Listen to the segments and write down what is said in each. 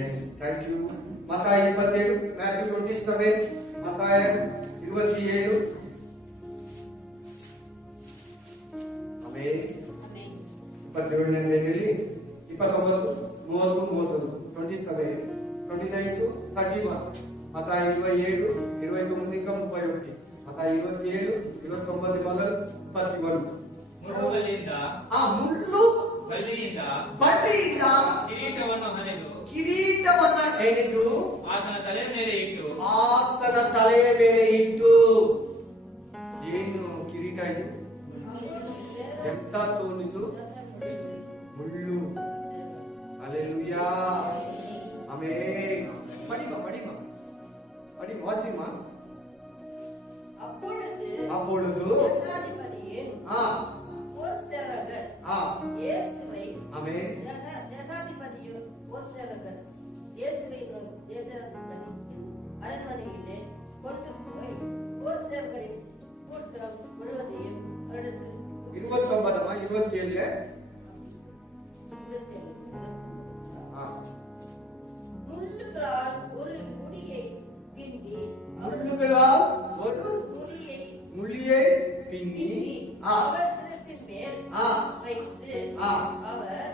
S, thank you. ಮತ್ತಾಯ 27, Matthew 27, ಮತ್ತಾಯ 27. ಆಮೇಲೆ 27ನೇ 29, 30, 31, 27, 29 to 31. మతాయి 27, 29 ఇంకా 31. మతాయి 27, 29 మొదలు 31. ಮುಳ್ಳು ಬಳ್ಳಿಯಿಂದ ಕಿರೀಟವನ್ನು ಹೆಣೆದು ಆತನ ತಲೆಯ ಮೇಲೆ ಇಟ್ಟು ಏನು ಕಿರೀಟ ಇದು? ಎಂತ ತೋನಿದು? ಮುಳ್ಳು. Hallelujah, amen. படிமா வாசிமா. அப்பொழுது அரண்மனையிலே கொண்டு போய் சேவகரின் கூட்டம் முழுவதையும் 29 27 முள்ளுகளால் ஒரு முடியை பின்னி அவர் சிரசின் மேல் வைத்து அவர்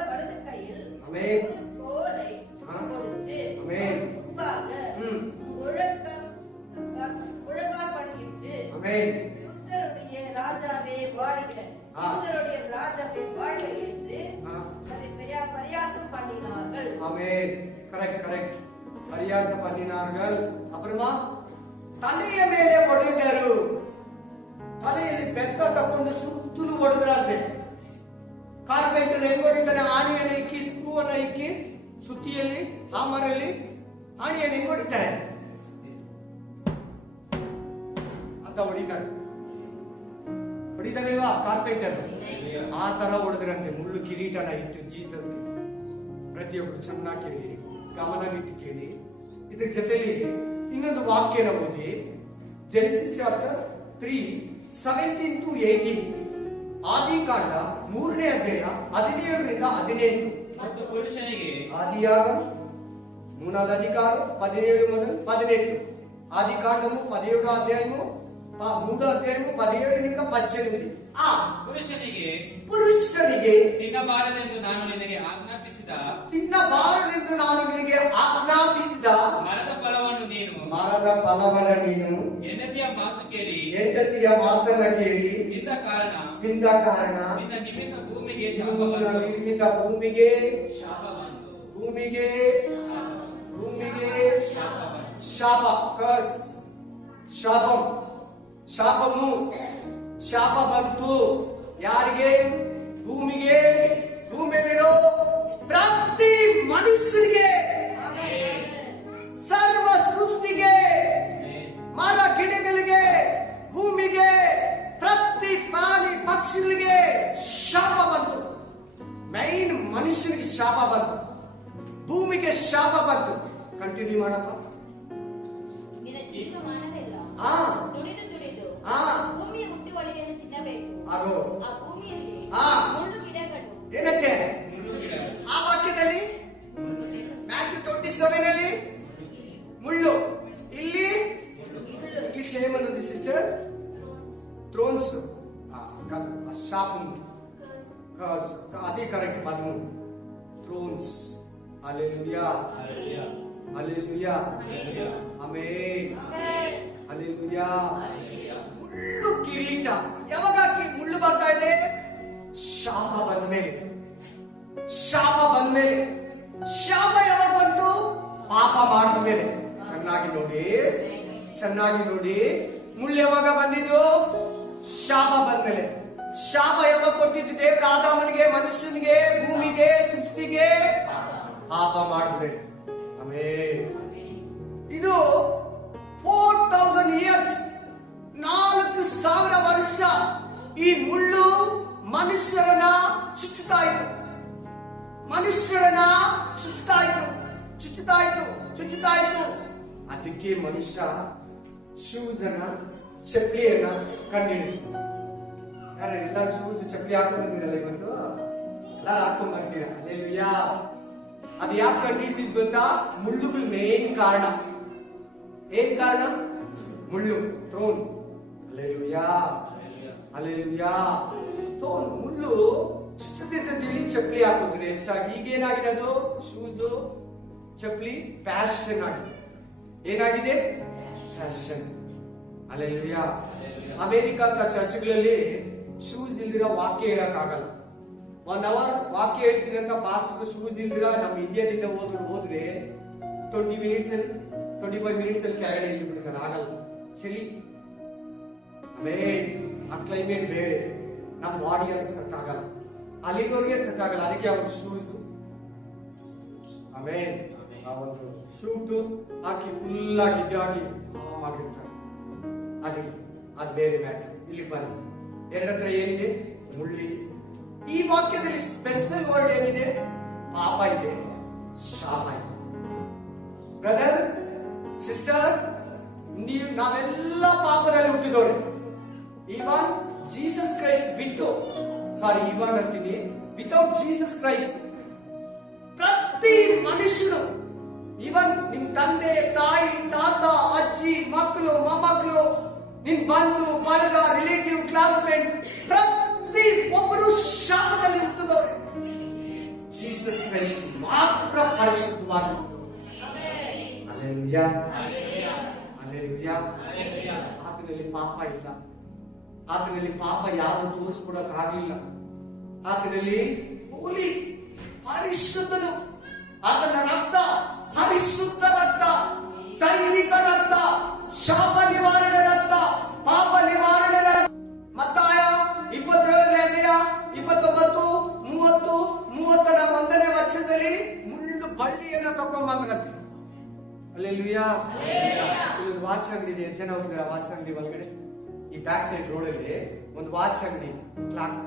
வலது கையில் ஒரு கோலை கொடுத்து முன்பாக முழங்கால் படியிட்டு யூதருடைய ராஜாவே வாழ்க என்று பரியாசம் பண்ணினார்கள். ஆமென். கரெக்ட். பரியாசம் பண்ணினார்கள். அப்புறமா ತಲೆಯ ಮೇಲೆ ಹೊಡೆದರು. ತಲೆಯಲ್ಲಿ ಬೆತ್ತ ತಕೊಂಡು ಸುತ್ತಲೂ ಹೊಡೆದ್ರಂತೆ. ಕಾರ್ಪೆಂಟರ್ ಹೆಂಗ್ ಹೊಡಿತಾನೆ? ಆಣಿಯನ್ನು ಇಕ್ಕಿ, ಸ್ಕ್ರೂ ಅನ್ನ ಇಕ್ಕಿ, ಸುತ್ತಿಯಲ್ಲಿ ಹಾಮರಲ್ಲಿ ಆಣಿಯನ್ನು ಹೆಂಗ್ ಹೊಡಿತಾರೆ ಅಂತ ಹೊಡಿತಾರಿಲ್ವಾ ಕಾರ್ಪೆಂಟರ್? ಆ ತರ ಹೊಡೆದ್ರಂತೆ. ಮುಳ್ಳು ಕಿರೀಟನ ಇಟ್ಟು ಜೀಸಸ್ ಪ್ರತಿಯೊಬ್ಬರು ಚೆನ್ನಾಗಿ ಕೇಳಿ, ಗಮನವಿಟ್ಟು ಕೇಳಿ. ಇದ್ರ ಜೊತೆಲಿ ಇನ್ನೊಂದು ವಾಕ್ಯನ ಓದಿ. Genesis chapter 3, 17 to 18. ಆದಿಕಾಂಡ 3ನೇ ಅಧ್ಯಾಯ 17ರಿಂದ 18. ಮತ್ತು ಪುರುಷನಿಗೆ ఆదియాగం 3వ అధికారం 17 మొదలు 18. ఆదికాండము 17వ అధ్యాయము 3వ అధ్యాయము 17 ఇంకా 18. ಪುರುಷನಿಗೆ ತಿನ್ನಬಾರದೆಂದು ನಾನು ನಿನಗೆ ಆಜ್ಞಾಪಿಸಿದ ಮರದ ಫಲವನ್ನು ನೀನು ಹೆಂಡತಿಯ ಮಾತನ್ನ ಕೇಳಿ ತಿಂದ ಕಾರಣ ನಿನ್ನ ನಿಮಿತ್ತ ಭೂಮಿಗೆ ಶಾಪ ಬಂತು. ಯಾರಿಗೆ? ಭೂಮಿಗೆ, ಭೂಮಿಯಲ್ಲಿರೋ ಪ್ರತಿ ಮನುಷ್ಯರಿಗೆ, ಸರ್ವ ಸೃಷ್ಟಿಗೆ, ಮರ ಗಿಡಗಳಿಗೆ, ಭೂಮಿಗೆ, ಪ್ರತಿ ಪ್ರಾಣಿ ಪಕ್ಷಿಗಳಿಗೆ ಶಾಪ ಬಂತು. ಮೈನ್ ಮನುಷ್ಯನಿಗೆ ಶಾಪ ಬಂತು, ಭೂಮಿಗೆ ಶಾಪ ಬಂತು. ಕಂಟಿನ್ಯೂ ಮಾಡಪ್ಪ. ಏನಂತೆ ಆ ವಾಕ್ಯದಲ್ಲಿ? ಮ್ಯಾಥ್ಯೂ 27 ಅಲ್ಲಿ ಮುಳ್ಳು, ಇಲ್ಲಿ ఏమన్నది సిస్టర్? థ్రోన్స్. శాపం. అది కరెక్ట్ పదము. థ్రోన్స్. హల్లెలూయా, ಆಮೆನ್, ಹಲ್ಲೆಲೂಯಾ. ಮುಳ್ಳು ಕಿರೀಟ ಯಾವಾಗ ಮುಳ್ಳು ಬರ್ತಾ ಇದೆ? ಶಾಪ ಬಂದ್ಮೇಲೆ. ಶಾಪ ಯಾವಾಗ ಬಂತು? ಪಾಪ ಮಾಡಿದ ಮೇಲೆ. ಚೆನ್ನಾಗಿ ನೋಡಿ. ಮುಳ್ಳು ಯಾವಾಗ ಬಂದಿದ್ದು? ಶಾಪ ಬಂದ್ಮೇಲೆ. ಶಾಪ ಯಾವಾಗ ಕೊಟ್ಟಿದ್ದು? ದೇವರ ಆದಾಮನಿಗೆ, ಮನುಷ್ಯನಿಗೆ, ಭೂಮಿಗೆ, ಸೃಷ್ಟಿಗೆ ಪಾಪ ಮಾಡಿದ್ಮೇಲೆ. ಆಮೆನ್. ಇದು 4000 years, 4000 ವರ್ಷ ಈ ಮುಳ್ಳು ಮನುಷ್ಯರನ್ನ ಚುಚ್ಚುತ್ತಾಯಿತು. ಅದಕ್ಕೆ ಮನುಷ್ಯ ಶೂಸ್ ಅನ್ನ, ಚಪ್ಪಲಿಯನ್ನ ಕಂಡಿಡಿದ್ರು. ಯಾರು ಎಲ್ಲ ಶೂಸ್ ಚಪ್ಪಲಿ ಹಾಕೊಂಡಿದ್ದೀರಲ್ಲ ಇವತ್ತು? ಅದು ಯಾಕೆ ಕಂಡಿಡ್ದಿದ್ ಗೊತ್ತಾ? ಮುಳ್ಳುಗಳು ಮೇನ್ ಕಾರಣ. ಏನ್ ಕಾರಣ? ಮುಳ್ಳು, ಥ್ರೋನ್. Hallelujah, hallelujah. ಥ್ರೋನ್, ಮುಳ್ಳು ಚುಚ್ಚುತ್ತಿದ್ದಂತೇಳಿ ಚಪ್ಪಲಿ ಹಾಕೋದ್ರೆ ಹೆಚ್ಚಾಗಿ. ಈಗೇನಾಗಿದೆ ಅದು? ಶೂಸ್, ಚಪ್ಪಲಿ ಫ್ಯಾಷನ್ ಆಗಿದೆ. ಏನಾಗಿದೆ? ಫ್ಯಾಷನ್. ಹಲ್ಲೆಲೂಯಾ. ಅಮೆರಿಕದ ಚರ್ಚ್ಗಳಲ್ಲಿ ಶೂಸ್ ಇಲ್ದಿರೋ ವಾಕ್ಯ ಹೇಳಕ್ ಆಗಲ್ಲ. 1 hour ವಾಕ್ಯ ಹೇಳ್ತೀನಿ ಅಂತ ಪಾಸ್ಟರ್ ಶೂಸ್ ಇಲ್ದಿರ ನಮ್ಮ ಇಂಡಿಯಾದಿಂದ ಹೋದ್ರೆ 20 minutes 25 minutes ಅಲ್ಲಿ ಕೆಳಗಡೆ ಇಳಿಬಿಡ್ತಾರೆ. ಆಗಲ್ಲ, ಚಳಿ. ಆಮೇಲೆ ಆ ಕ್ಲೈಮೇಟ್ ಬೇರೆ, ನಮ್ಮ ಬಾಡಿ ಅದಕ್ಕೆ ಸೆಟ್ ಆಗಲ್ಲ, ಅಲ್ಲಿಗೋರಿಗೆ ಸೆಟ್ ಆಗಲ್ಲ. ಅದಕ್ಕೆ ಅವ್ರ ಶೂಸ್, ಆಮೇಲೆ ಆ ಒಂದು ಶೂಟ್ ಹಾಕಿ ಫುಲ್ ಆಗಿ ಇದಾಗಿ ಆಗಿರ್ತಾರೆ. ಅದಕ್ಕೆ ಅದು ಬೇರೆ ಮ್ಯಾಟರ್. ಇಲ್ಲಿ ಬನ್ನಿ, ಎರಡತ್ರ ಏನಿದೆ? ಮುಳ್ಳಿದೆ. ಈ ವಾಕ್ಯದಲ್ಲಿ ಸ್ಪೆಷಲ್ ವರ್ಡ್ ಏನಿದೆ? ಪಾಪ ಇದೆ, ಶಾಪ ಇದೆ. ಬ್ರದರ್, ಸಿಸ್ಟರ್, ನಾವೆಲ್ಲ ಪಾಪದಲ್ಲಿ ಹುಟ್ಟಿದವ್ರೆ. ಇವನ್ ಜೀಸಸ್ ಕ್ರೈಸ್ಟ್ ಬಿಟ್ಟು, ಇವನ್ ಅಂತೀನಿ, ವಿತೌಟ್ ಜೀಸಸ್ ಕ್ರೈಸ್ಟ್ ಪ್ರತಿ ಮನುಷ್ಯನು, ಇವನ್ ನಿಮ್ ತಂದೆ, ತಾಯಿ, ತಾತ, ಅಜ್ಜಿ, ಮಕ್ಕಳು, ಮೊಮ್ಮಕ್ಕಳು, ನಿನ್ ಬಂಧು ಬಳಗ, ರಿಲೇಟಿವ್, ಕ್ಲಾಸ್ಮೇಟ್, ಪ್ರತಿ ಒಬ್ಬರು ಶಾಪದಲ್ಲಿ ಇರ್ತದವ್ರೆ. ಜೀಸಸ್ ಕ್ರೈಸ್ಟ್ ಮಾತ್ರ ಪರಿಶುದ್ಧವಾಗಿ. Hallelujah, hallelujah. ಆತನಲ್ಲಿ ಪಾಪ ಇಲ್ಲ. ಆತನಲ್ಲಿ ಪಾಪ ಯಾರು ತೋರಿಸ್ಕೊಡಕ್ ಆಗ್ಲಿಲ್ಲ. ಆತನಲ್ಲಿ ಹೋಲಿ, ಪರಿಶುದ್ಧನು. ಆತನ ರಕ್ತ ಪರಿಶುದ್ಧ ರಕ್ತ, ದೈವಿಕ ರಕ್ತ, ಶಾಪ ನಿವಾರಣೆ ರಕ್ತ, ಪಾಪ ನಿವಾರಣೆ ರಕ್ತ. ಮತ್ತಾಯ 27ನೇ ಅಧ್ಯಾಯ 29, 30, 31ನೇ ವಚನದಲ್ಲಿ ಮುಳ್ಳು ಬಳ್ಳಿಯನ್ನ ತಕೊಂಡ್ಬಂದ್ರಂತೆ. ಹಲ್ಲೆಲೂಯಾ. ಇಲ್ಲೊಂದು ವಾಚ್ ಅಂಗಡಿ ಇದೆ. ಎಷ್ಟು ಜನ ಹೋಗಿದ್ದೀರಾ ವಾಚ್ ಅಂಗಡಿ ಒಳಗಡೆ? ಈ ಬ್ಯಾಕ್ ಸೈಡ್ ರೋಡ್ ಅಲ್ಲಿ ಒಂದು ವಾಚ್ ಅಂಗಡಿ, ಕ್ಲಾಕ್.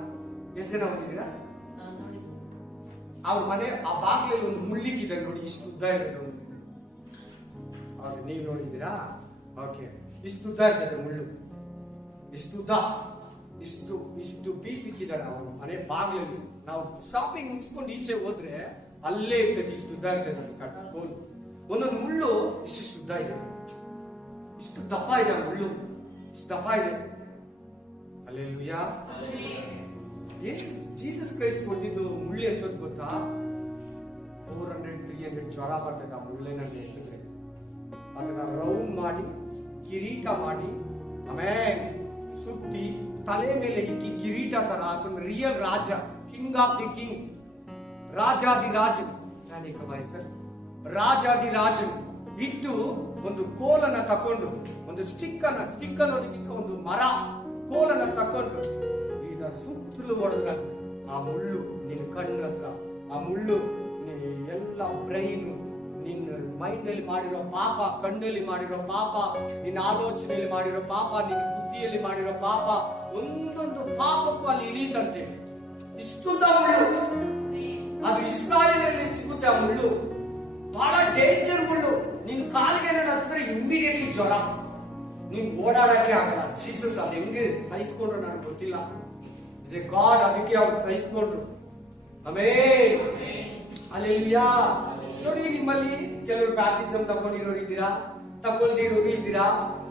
ಎಷ್ಟು ಜನ ಹೋಗಿದ್ದೀರಾ? ಅವ್ರ ಮನೆ ಆ ಬಾಗಿಲಲ್ಲಿ ಒಂದು ಮುಳ್ಳಿಕ್ಕಿದೆ ನೋಡಿ, ಇಷ್ಟು ಉದ್ದ ಇದೆ ನೋಡಿ. ನೀವು ನೋಡಿದ್ದೀರಾ? ಓಕೆ, ಇಷ್ಟು ಉದ್ದ ಇರ್ತದೆ ಮುಳ್ಳು, ಇಷ್ಟು ಉದ್ದ, ಇಷ್ಟು ಪೀಸ್ ಇಕ್ಕಿದ್ದಾರೆ ಅವ್ರ ಮನೆ ಬಾಗಿಲಲ್ಲಿ. ನಾವು ಶಾಪಿಂಗ್ ಮುಗಿಸ್ಕೊಂಡು ಈಚೆ ಹೋದ್ರೆ ಅಲ್ಲೇ ಇರ್ತದೆ, ಇಷ್ಟು ಉದ್ದ ಇರ್ತದೆ ಕೋಲು. ಒಂದೊಂದು ಮುಳ್ಳು ಇಷ್ಟು ಉದ್ದ ಇದೆ, ಇಷ್ಟು ದಪ್ಪ ಇದೆ ಮುಳ್ಳು, ಇಷ್ಟು ದಪ್ಪ ಇದೆ. ಹಲ್ಲೆಲೂಯಾ. ಎಷ್ಟು ಜೀಸಸ್ ಕ್ರೈಸ್ಟ್ ಕೊಟ್ಟಿದ್ದು ಮುಳ್ಳು ಎತ್ತೋದು ಗೊತ್ತಾ? 400-300 ಜ್ವರ ಬರ್ತದೆ ಆ ಮುಳ್ಳಿನಲ್ಲಿ ಎತ್ತಿದ್ರೆ. ಅದನ್ನ ರೌಂಡ್ ಮಾಡಿ, ಕಿರೀಟ ಮಾಡಿ, ಆಮೇಲೆ ಸುತ್ತಿ ತಲೆ ಮೇಲೆ ಇಕ್ಕಿ ಕಿರೀಟ ತರ. ಅದನ್ನ ರಿಯಲ್ ರಾಜ, ಕಿಂಗ್ ಆಫ್ ದಿ ಕಿಂಗ್, ರಾಜಾದಿ ರಾಜು, ರಾಜಾದಿ ರಾಜು ಇಟ್ಟು ಒಂದು ಕೋಲನ್ನ ತಕೊಂಡು, ಒಂದು ಸ್ಟಿಕ್ ಅನ್ನೋದಕ್ಕಿಂತ ಒಂದು ಮರ ಕೋಲನ್ನ ತಕೊಂಡು ಈಗ ಸುತ್ತಲೂ ಹೊಡೆದ್ರ ಆ ಮುಳ್ಳು ನಿನ್ನ ಕಣ್ಣ ಹತ್ರ, ಆ ಮುಳ್ಳು ಎಲ್ಲ ಬ್ರೈನು, ನಿನ್ನ ಮೈಂಡ್ ಅಲ್ಲಿ ಮಾಡಿರೋ ಪಾಪ, ಕಣ್ಣಲ್ಲಿ ಮಾಡಿರೋ ಪಾಪ, ನಿನ್ನ ಆಲೋಚನೆಯಲ್ಲಿ ಮಾಡಿರೋ ಪಾಪ, ನಿನ್ನ ಬುದ್ಧಿಯಲ್ಲಿ ಮಾಡಿರೋ ಪಾಪ, ಒಂದೊಂದು ಪಾಪಕ್ಕೂ ಅಲ್ಲಿ ಇಳೀತಂತೆ. ಇಷ್ಟು ಮುಳ್ಳು, ಅದು ಇಸ್ರಾಯೇಲಲ್ಲಿ ಸಿಗುತ್ತೆ ಆ ಮುಳ್ಳು. ಬಹಳ ಡೇಂಜರ್ ಮುಳ್ಳು. ನಿನ್ ಕಾಲಿಗೆ ಹತ್ತಿದ್ರೆ ಇಮ್ಮಿಡಿಯೇಟ್ಲಿ ಜ್ವರ, ನೀನ್ ಓಡಾಡಕ್ಕೆ ಆಗಲ್ಲ. ಜೀಸಸ್ ಅದು ಹೆಂಗೆ ಸಹಿಸ್ಕೊಂಡ್ರು ನನಗೆ ಗೊತ್ತಿಲ್ಲ. ಗಾಡ್ ಅದಕ್ಕೆ ಅವ್ರು ಸಹಿಸ್ಕೊಂಡ್ರು. ಆಮೇಲೆ ಹಲ್ಲೆಲೂಯಾ. ನೋಡಿ, ನಿಮ್ಮಲ್ಲಿ ಕೆಲವರು ಬ್ಯಾಪ್ಟಿಸಮ್ ತಗೊಂಡಿರೋರು ಇದ್ದೀರಾ, ತಗೊಳ್ದಿರೋರು ಇದ್ದೀರಾ,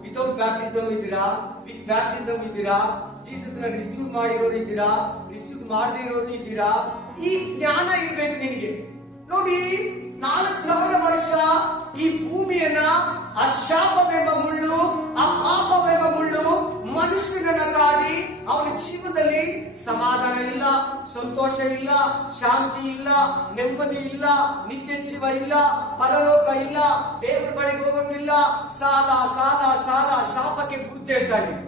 ವಿತೌಟ್ ಬ್ಯಾಪ್ಟಿಸಮ್ ಇದ್ದೀರಾ, ವಿತ್ ಬ್ಯಾಪ್ಟಿಸಮ್ ಇದ್ದೀರಾ, ಜೀಸಸ್ ನ ರಿಸೀವ್ ಮಾಡಿರೋರು ಇದ್ದೀರಾ, ರಿಸೀವ್ ಮಾಡದೇ ಇರೋರು ಇದ್ದೀರಾ. ಈ ಜ್ಞಾನ ಇರ್ಬೇಕು ನಿನಗೆ. ನೋಡಿ, 4,000 ವರ್ಷ ಈ ಭೂಮಿಯನ್ನ ಆ ಶಾಪವೆಂಬ ಮುಳ್ಳು, ಆ ಪಾಪವೆಂಬ ಮುಳ್ಳು ಮನುಷ್ಯನನ್ನ ಕಾಡಿ ಅವನ ಜೀವನದಲ್ಲಿ ಸಮಾಧಾನ ಇಲ್ಲ, ಸಂತೋಷ ಇಲ್ಲ, ಶಾಂತಿ ಇಲ್ಲ, ನೆಮ್ಮದಿ ಇಲ್ಲ, ನಿತ್ಯ ಜೀವ ಇಲ್ಲ, ಪರಲೋಕ ಇಲ್ಲ, ದೇವರ ಬಳಿಗೆ ಹೋಗಂಗಿಲ್ಲ. ಸಾಲ ಸಾಲ ಸಾಲ, ಶಾಪಕ್ಕೆ ಗುರುತು ಹೇಳ್ತಾ ಇದ್ದೀವಿ.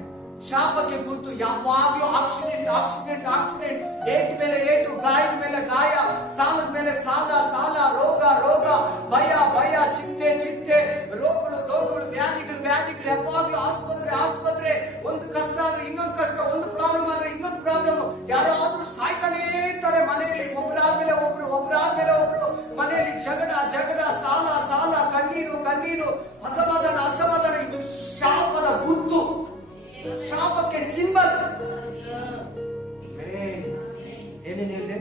ಶಾಪಕ್ಕೆ ಗುರುತು ಯಾವಾಗ್ಲೂ ಆಕ್ಸಿಡೆಂಟ್ ಆಕ್ಸಿಡೆಂಟ್ ಆಕ್ಸಿಡೆಂಟ್, ಏಟ್ ಮೇಲೆ ಏಟು, ಗಾಯದ ಮೇಲೆ ಗಾಯ, ಸಾಲದ ಮೇಲೆ ಸಾಲ ಸಾಲ, ರೋಗ ರೋಗ, ಭಯ ಭಯ, ಚಿಂತೆ ಚಿಂತೆ, ರೋಗಗಳು ರೋಗಗಳು, ವ್ಯಾಧಿಗಳು ವ್ಯಾಧಿಗಳು, ಯಾವಾಗ್ಲೂ ಆಸ್ಪತ್ರೆ ಆಸ್ಪತ್ರೆ. ಒಂದು ಕಷ್ಟ ಆದ್ರೆ ಇನ್ನೊಂದು ಕಷ್ಟ, ಒಂದು ಪ್ರಾಬ್ಲಮ್ ಆದ್ರೆ ಇನ್ನೊಂದು ಪ್ರಾಬ್ಲಮ್. ಯಾರಾದ್ರೂ ಸಾಯ್ತಾನೇ ಇರ್ತಾರೆ ಮನೆಯಲ್ಲಿ, ಒಬ್ಬರಾದ್ಮೇಲೆ ಒಬ್ರು ಒಬ್ಬರಾದ್ಮೇಲೆ ಒಬ್ರು. ಮನೆಯಲ್ಲಿ ಜಗಳ ಜಗಳ, ಸಾಲ ಸಾಲ, ಕಣ್ಣೀರು ಕಣ್ಣೀರು, ಅಸಮಾಧಾನ ಅಸಮಾಧಾನ. ಇದು ಶಾಪದ ಗುರುತು, ಶಾಪಕ್ಕೆ ಸಿಂಬಲ್. ಏನೇನ್ ಹೇಳಿದೆ?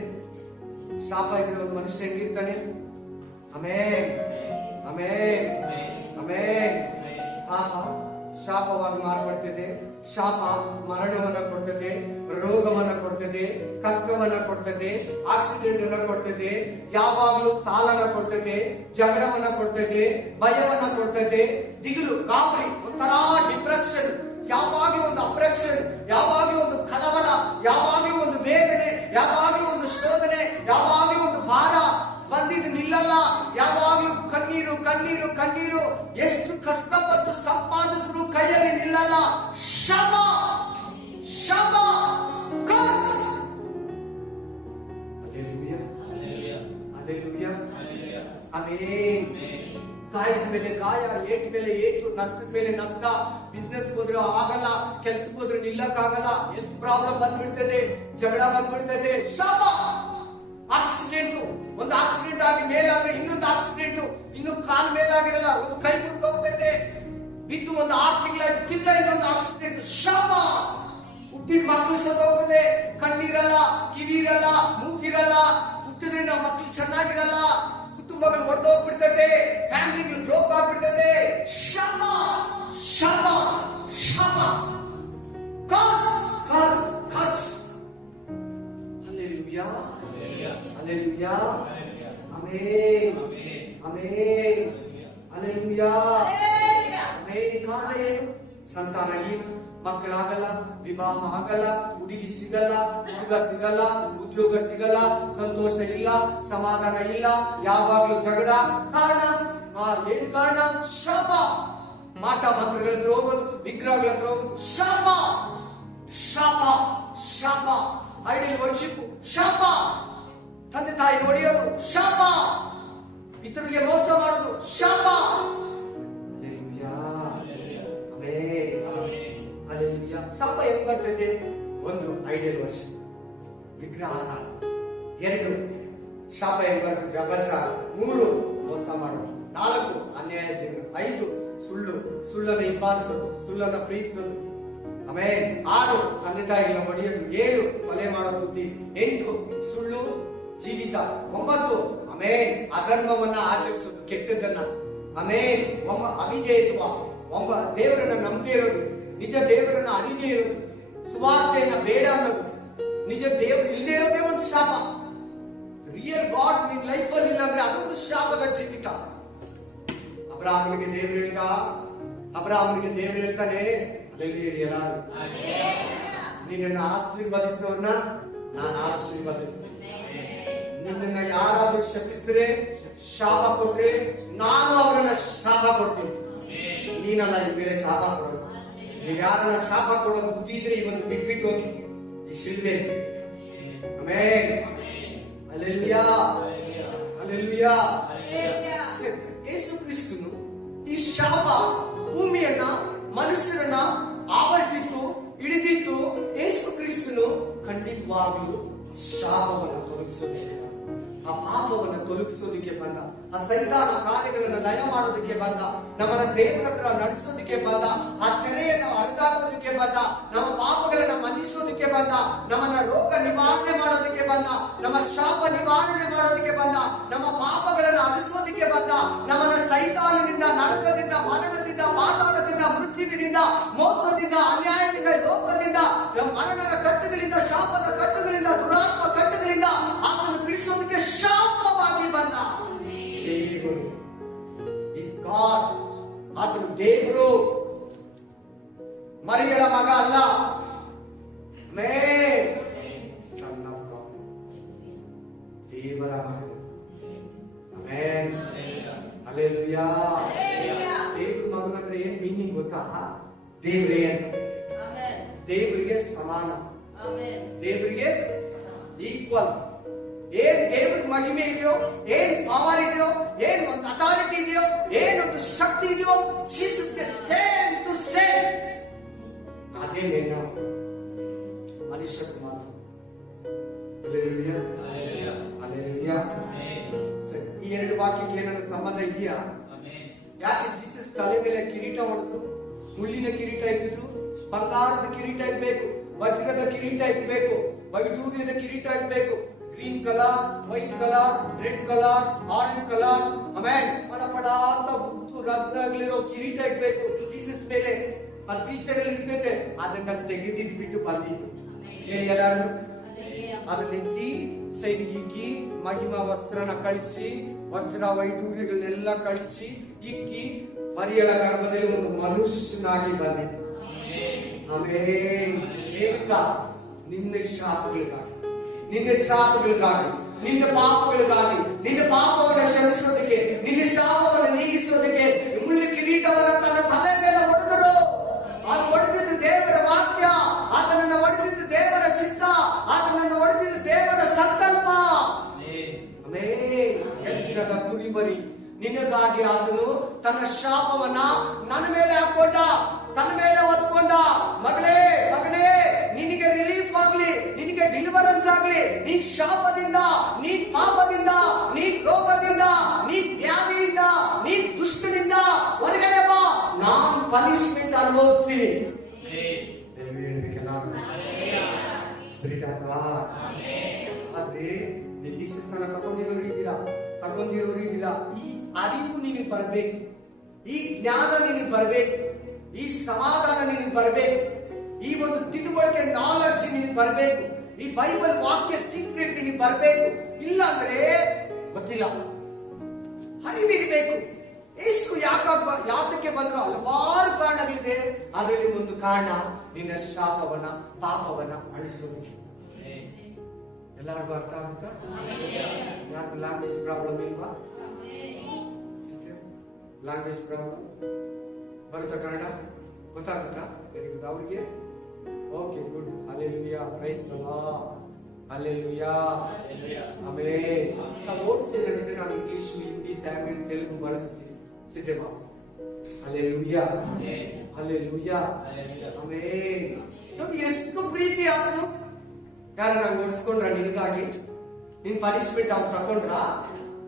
ಶಾಪ ಇದ್ರೆ ಒಂದು ಮನುಷ್ಯ ಹೆಂಗಿರ್ತಾನೆ? Amen, amen, amen. ಪಾಪ ಶಾಪವಾಗಿ ಮಾರ್ಪಡ್ತದೆ. ಶಾಪ ಮರಣವನ್ನ ಕೊಡ್ತದೆ, ರೋಗವನ್ನ ಕೊಡ್ತದೆ, ಕಷ್ಟವನ್ನ ಕೊಡ್ತದೆ, ಆಕ್ಸಿಡೆಂಟ್ ಅನ್ನ ಕೊಡ್ತದೆ, ಯಾವಾಗಲೂ ಸಾಲನ ಕೊಡ್ತದೆ, ಜಗಳವನ್ನ ಕೊಡ್ತದೆ, ಭಯವನ್ನ ಕೊಡ್ತದೆ, ದಿಗಿಲು, ಗಾಬರಿ, ಒಂಥರ ಡಿಪ್ರೆಷನ್, ಯಾವಾಗಲೂ ಒಂದು ಅಪ್ರೆಕ್ಷನ್, ಯಾವಾಗಲೂ ಒಂದು ಕಳವಳ, ಯಾವಾಗಲೂ ಒಂದು ವೇದನೆ, ಯಾವಾಗಲೂ ಒಂದು ಶೋಧನೆ, ಯಾವಾಗಲೂ ಒಂದು ಭಾರ ಬಂದಿದ್ದು ನಿಲ್ಲಲ್ಲ. ಯಾವಾಗಲೂ ಕಣ್ಣೀರು ಕಣ್ಣೀರು ಕಣ್ಣೀರು. ಎಷ್ಟು ಕಷ್ಟಪಟ್ಟು ಸಂಪಾದಿಸಿದ್ರು ಕೈಯಲ್ಲಿ ನಿಲ್ಲಲ್ಲ. ಶಮ ಶಮ ಕರ್ಸ್. Hallelujah, hallelujah, amen. ಗಾಯದ ಮೇಲೆ ಗಾಯ, ಏಟ್ ಮೇಲೆ ಏಟು, ನಷ್ಟದ ಮೇಲೆ ನಷ್ಟ. ಬಿಸ್ನೆಸ್ ಹೋದ್ರೆ ಆಗಲ್ಲ, ಕೆಲ್ಸಕ್ಕೆ ಹೋದ್ರೆ ನಿಲ್ಲಕ್ಕಾಗಲ್ಲ, ಹೆಲ್ತ್ ಪ್ರಾಬ್ಲಮ್ ಬಂದ್ಬಿಡ್ತದೆ, ಜಗಳ ಬಂದ್ಬಿಡ್ತದೆ. ಶಮ ಆಕ್ಸಿಡೆಂಟ್, ಒಂದು ಆಕ್ಸಿಡೆಂಟ್ ಆಗಿ ಮೇಲಾದ್ರೆ ಇನ್ನೊಂದು ಆಕ್ಸಿಡೆಂಟ್, ಇನ್ನು ಕಾಲ್ ಮೇಲಾಗಿರಲ್ಲ, ಒಂದು ಕೈ ಮುರಿದು ಹೋಗ್ತೈತೆ, ಬಿದ್ದು ಒಂದು 6 ತಿಂಗಳಾಯ್ತು, ತಿರ್ಗಾ ಇನ್ನೊಂದು ಆಕ್ಸಿಡೆಂಟ್. ಶಮ. ಹುಟ್ಟಿದ ಮಕ್ಕಳು ಸತ್ತೋಗ್ತದೆ, ಕಣ್ಣಿರಲ್ಲ, ಕಿವಿರಲ್ಲ, ಮೂಗಿರಲ್ಲ, ಹುಟ್ಟಿದ್ರಿಂದ ಮಕ್ಕಳು ಚೆನ್ನಾಗಿರಲ್ಲ, ಕುಟುಂಬಗಳು ಹೊಡೆದೋಗ್ಬಿಡ್ತದೆ, ಫ್ಯಾಮಿಲಿಗಳು ಬ್ರೋಕ್ ಆಗ್ಬಿಡ್ತದೆ. ಶಮ ಶಮ ಶಮ curse curse curse. Hallelujah, hallelujah, amen, amen, hallelujah, amen. ಕಾರಣ ಏನು? ಸಂತಾನ ಇಲ್ಲ, ಮಕ್ಕಳಾಗಲ್ಲ, ವಿವಾಹ ಆಗಲ್ಲ, ಹುಡುಗಿ ಸಿಗಲ್ಲ, ಹುಡುಗ ಸಿಗಲ್ಲ, ಉದ್ಯೋಗ ಸಿಗಲ್ಲ, ಸಂತೋಷ ಇಲ್ಲ, ಸಮಾಧಾನ ಇಲ್ಲ, ಯಾವಾಗಲೂ ಜಗಳ. ಕಾರಣ ಏನ್ ಕಾರಣ? ಶಾಪ. ಮಾಟ ಮಂತ್ರಗಳ ಹತ್ರ ಹೋಗೋದು, ವಿಗ್ರಹಗಳ ಹತ್ರ ಹೋಗೋದು, ಶಾಪ ಶಾಪ ಶಾಪ. ಐಡಲ್ ವರ್ಷಿಪ್ ಶಾಪ. ತಂದೆ ತಾಯಿ ಹೊಡೆಯೋದು ಶಾಪ. ಇತರರಿಗೆ ಮೋಸ ಮಾಡೋದು ಶಾಪ. Hallelujah, amen, hallelujah. ಶಾಪ ಹೆಂಗ್ ಬರ್ತದೆ? 1 ಐಡಲ್ ವರ್ಷಿಪ್, ವಿಗ್ರಹ ಆರಾಧನೆ. 2 ಶಾಪ ಹೆಂಗ್ ಬರ್ತದೆ? ವ್ಯಭಿಚಾರ. 3 ಮೋಸ ಮಾಡೋದು. 4 ಅನ್ಯಾಯ ಜೀವನ. 5 ಸುಳ್ಳು, ಸುಳ್ಳನ್ನು ಹಿಂಬಾಲಿಸೋದು, ಸುಳ್ಳನ್ನ ಪ್ರೀತಿಸೋದು. ಆಮೇಲೆ 6 ತಂದೆ ತಾಯಿಗಳನ್ನ ಹೊಡೆಯೋದು. 7 ಕೊಲೆ ಮಾಡೋ ಬುದ್ಧಿ. 8 ಸುಳ್ಳು ಜೀವಿತ. 9 ಆಮೇಲೆ ಅಧರ್ಮವನ್ನ ಆಚರಿಸೋದು, ಕೆಟ್ಟದ್ದನ್ನ. ಆಮೇಲೆ ಅವಿಧೇಯತ್ವ, ದೇವರನ್ನ ನಂಬದೇ ಇರೋದು, ನಿಜ ದೇವರನ್ನ ಅರಿದೇ ಇರೋದು, ಸುವಾರ್ತೆಯನ್ನ ಬೇಡ ಅನ್ನೋದು, ನಿಜ ದೇವರು ಇಲ್ಲದೆ ಇರೋದೇ ಒಂದು ಶಾಪ. ರಿಯಲ್ ಗಾಡ್ ನಿನ್ ಲೈಫ್ ಅಲ್ಲಿ ಇಲ್ಲ ಅಂದ್ರೆ ಅದೊಂದು ಶಾಪದ ಜೀವಿತ. ಅಬ್ರಾಹ್ಮನಿಗೆ ದೇವರು ಹೇಳ್ತಾನೆ, ನಿನ್ನನ್ನು ಆಶೀರ್ವದಿಸಿದವನ್ನ ನಾನು ಆಶೀರ್ವದಿಸ್ತೇನೆ. ನಿನ್ನನ್ನ ಯಾರಾದ್ರೂ ಶಪಿಸಿದ್ರೆ, ಶಾಪ ಕೊಟ್ರೆ ನಾನು ಅವರನ್ನ ಶಾಪ ಕೊಡ್ತೀನಿ. ನೀನಲ್ಲ ಈ ಮೇಲೆ ಶಾಪ ಕೊಡೋದು. ನೀವು ಯಾರನ್ನ ಶಾಪ ಕೊಡೋ ಬುದ್ಧಿ ಇದ್ರೆ ಇವತ್ತು ಬಿಟ್ಬಿಟ್ಟು ಹೋಗಿ ಈ ಶಿಲ್ಬೆ. Amen, hallelujah, hallelujah. ಯೇಸು ಕ್ರಿಸ್ತನು ಈ ಶಾಪ ಭೂಮಿಯನ್ನ, ಮನುಷ್ಯರನ್ನ ಆವರಿಸಿತ್ತು, ಹಿಡಿದಿತ್ತು. ಯೇಸು ಕ್ರಿಸ್ತನು ಖಂಡಿತವಾಗ್ಲೂ ಶಾಪವನ್ನು ತೊಲಗಿಸೋದಕ್ಕೆ, ಆ ಪಾಪವನ್ನು ತೊಲಗಿಸೋದಕ್ಕೆ ಬಂದ, ಆ ಸೈತಾನ ಕಾರ್ಯಗಳನ್ನ ಲಯ ಮಾಡೋದಕ್ಕೆ ಬಂದ, ನಮ್ಮನ್ನ ದೇವರ ಹತ್ರ ನಡೆಸೋದಕ್ಕೆ ಬಂದ, ಆ ತೆರೆಯನ್ನು ಅರಿದಾಕೋದಕ್ಕೆ ಬಂದ, ನಮ್ಮ ಪಾಪಗಳನ್ನ ಮನ್ನಿಸೋದಕ್ಕೆ ಬಂದ, ನಮ್ಮನ್ನ ರೋಗ ನಿವಾರಣೆ ಮಾಡೋದಕ್ಕೆ ಬಂದ, ನಮ್ಮ ಶಾಪ ನಿವಾರಣೆ ಮಾಡೋದಕ್ಕೆ ಬಂದ, ನಮ್ಮ ಪಾಪಗಳನ್ನ ಅಳಿಸೋದಕ್ಕೆ ಬಂದ, ನಮ್ಮನ್ನ ಸೈತಾನದಿಂದ, ನರಕದಿಂದ, ಮರಣದಿಂದ, ಪಾತಾಳದಿಂದ, ಮೃತ್ಯುವಿನಿಂದ, ಮೋಸದಿಂದ, ಅನ್ಯಾಯದಿಂದ, ಲೋಕದಿಂದ, ಮರಣದ ಕಟ್ಟುಗಳಿಂದ, ಶಾಪದ ಕಟ್ಟುಗಳಿಂದ, ದುರಾತ್ಮ ಕಟ್ಟುಗಳಿಂದ ಆತನು ಬಿಡಿಸೋದಕ್ಕೆ ಶಾಪವಾಗಿ ಬಂದ. ದೇವರು ಇಸ್ ಗಾಡ್. ಆತನು ದೇವರು, ಮರಿಯಳ ಮಗ ಅಲ್ಲ. ಸನ್ ಆಫ್ ಗಾಡ್, ದೇವರ ಮಗ. Amen, hallelujah. ದೇವ್ರ ಮಗನಂದ್ರೆ ಏನ್ ಮೀನಿಂಗ್ ಗೊತ್ತಾ? ದೇವ್ರೇ ಅಂತ, ದೇವರಿಗೆ ಸಮಾನ, ದೇವರಿಗೆ ಈಕ್ವಲ್. ಏನ್ ದೇವ್ರಿಗೆ ಮಹಿಮೆ ಇದೆಯೋ, ಏನ್ ಪವರ್ ಇದೆಯೋ, ಏನ್ ಒಂದು ಅಥಾರಿಟಿ ಇದೆಯೋ, ಏನೊಂದು ಶಕ್ತಿ ಇದೆಯೋ, ಜೀಸಸ್ಗೆ ಸೇಮ್ ಟು ಸೇಮ್ ಅದೇ ನಾವು ಮನುಷ್ಯ ಕುಮಾರ. Hallelujah, hallelujah. ಸರಿ, ಈ 2 ವಾಕ್ಯಕ್ಕೆ ಏನಾದ್ರು ಸಂಬಂಧ ಇದೆಯಾ? ಯಾಕೆ ಜೀಸಸ್ ತಲೆ ಮೇಲೆ ಕಿರೀಟ ಹೊಡೆದ್ರು? ಮುಳ್ಳಿನ ಕಿರೀಟ ಇಟ್ಟಿದ್ರು, ಬಂಗಾರದ ಕಿರೀಟ ಇರ್ಬೇಕು, ವಜ್ರದ ಕಿರೀಟ ಇರ್ಬೇಕು, ವೈಡೂರ್ಯದ ಕಿರೀಟ ಇರ್ಬೇಕು, green colour, white colour, red colour, orange colour, ಆಮೇಲೆ ಪಡ ಪಡ ಅಂತ ಮುತ್ತು ರತ್ನಗಳಿರೋ ಕಿರೀಟ ಇರ್ಬೇಕು ಜೀಸಸ್ ಮೇಲೆ. ಅದು ಫೀಚರ್ ಅಲ್ಲಿ ಇರ್ತೈತೆ, ಅದನ್ನ ತೆಗೆದಿಟ್ಬಿಟ್ಟು ಬಂದಿದ್ದು. ಹೇಳಿ ಎಲ್ಲಾರು. ಅದನ್ನ ಎತ್ತಿ ಸೈಡ್ಗೆ ಇಕ್ಕಿ ಮಹಿಮಾ ವಸ್ತ್ರನ ಕಳಿಸಿ ವಜ್ರ ವೈಡೂರ್ಯಗಳನ್ನೆಲ್ಲ ಕಳಿಸಿ ಇಕ್ಕಿ ಮರಿಯಳ ಗರ್ಭದಲ್ಲಿ ಒಂದು ಮನುಷ್ಯನಾಗಿ ಬಂದಿದ್ದು. ಆಮೇಲೆ ನಿನ್ನ ಶಾಪಗಳಿಗಾಗಿ, ನಿನ್ನ ಶಾಪಗಳಿಗಾಗಿ, ನಿನ್ನ ಪಾಪಗಳಿಗಾಗಿ, ನಿನ್ನ ಪಾಪವನ್ನು ಕ್ಷಮಿಸೋದಕ್ಕೆ, ನಿನ್ನ ಶಾಪವನ್ನು ನೀಗಿಸೋದಕ್ಕೆ ಮುಳ್ಳು ಕಿರೀಟವನ್ನು ತನ್ನ ತಲೆ ಮೇಲೆ ಹೊಡೆದರು. ಅದು ಹೊಡೆದಿದ್ದು ದೇವರ ವಾಕ್ಯ, ಆತನನ್ನು ಹೊಡೆದಿದ್ದು ದೇವರ ಚಿತ್ತ, ಆತನನ್ನು ಹೊಡೆದಿದ್ದು ದೇವರ ಸಂಕಲ್ಪ. ಯಜ್ಞದ ಕುರಿಮರಿ ನಿನಗಾಗಿ ಆತನು ತನ್ನ ಶಾಪವನ್ನ ನನ್ನ ಮೇಲೆ ಹಾಕೊಂಡ, ತನ್ನ ಮೇಲೆ ಹೊತ್ಕೊಂಡ. ಮಗಳೇ ಮಗನೇ, ನಿನಗೆ ರಿಲೀಫ್ ಆಗ್ಲಿ, ನಿನಗೆ ಡೆಲಿವರೆನ್ಸ್ ಆಗ್ಲಿ. ನೀನ್ ಶಾಪದಿಂದ, ನೀನ್ ಪಾಪದಿಂದ, ನೀನ್ ರೋಗದಿಂದ, ನೀನ್ ವ್ಯಾಧಿಯಿಂದ, ನೀನ್ ದುಷ್ಟನಿಂದ ಹೊರಗಡೆ ಬಾ. ನಾನ್ ಪನಿಷ್ಮೆಂಟ್ ಅನುಭವಿಸ್ತೀನಿ. Spirit of God. ಆದ್ರೆ ನೀವು ದೀಕ್ಷೆ ಸ್ನಾನ ತಗೊಂಡಿರೋರು ಇದ್ದೀರಾ. ಈ ಅರಿವು ನಿನಗೆ ಬರಬೇಕು, ಈ ಜ್ಞಾನ ನಿನಗೆ ಬರಬೇಕು, ಈ ಸಮಾಧಾನ ನಿನಗೆ ಬರಬೇಕು, ಈ ಒಂದು ತಿಳುವಳಿಕೆ ನಾಲೆಡ್ಜ್ ನಿನಗೆ ಬರಬೇಕು, ಈ ಬೈಬಲ್ ವಾಕ್ಯ ಸೀಕ್ರೆಟ್ ನಿನಗೆ ಬರಬೇಕು. ಇಲ್ಲ ಅಂದ್ರೆ ಗೊತ್ತಿಲ್ಲ. ಅರಿವಿರಬೇಕು. ಯೇಸು ಯಾತಕ್ಕೆ ಬಂದ್ರು? ಹಲವಾರು ಕಾರಣಗಳಿದೆ. ಅದರಲ್ಲಿ ಒಂದು ಕಾರಣ ನಿನ್ನ ಶಾಪವನ್ನ, ಪಾಪವನ್ನ ಅಳಿಸೋದಕ್ಕೆ. ಎಲ್ಲರಿಗೂ ಅರ್ಥ ಆಗುತ್ತಾ? ಯಾರು ಲ್ಯಾಂಗ್ವೇಜ್ ಪ್ರಾಬ್ಲಮ್ ಇಲ್ವಾ? ಲ್ಯಾಂಗ್ವೇಜ್ ಪ್ರಾಬ್ಲಮ್ ಬರುತ್ತಾ? ಕನ್ನಡ ಗೊತ್ತಾಗುತ್ತಾ? Very good. ಅವ್ರಿಗೆ okay, good. Hallelujah, praise the Lord, hallelujah, amen. ಓದಿಸಿದ್ರೆ ನಾನು ಇಂಗ್ಲಿಷ್, ಹಿಂದಿ, ತಮಿಳ್, ತೆಲುಗು ಬಳಸ್ತೀನಿ. ಸಿದ್ಧೆ ಮಾ. Hallelujah, hallelujah, amen. ನೋಡಿ ಎಷ್ಟು ಪ್ರೀತಿ ಆತನು. ಯಾರ ನಂಗೆ ಓಡಿಸ್ಕೊಂಡ್ರ ನಿನಗಾಗಿ? ನಿನ್ ಪನಿಷ್ಮೆಂಟ್ ಅವ್ರು ತಕೊಂಡ್ರ?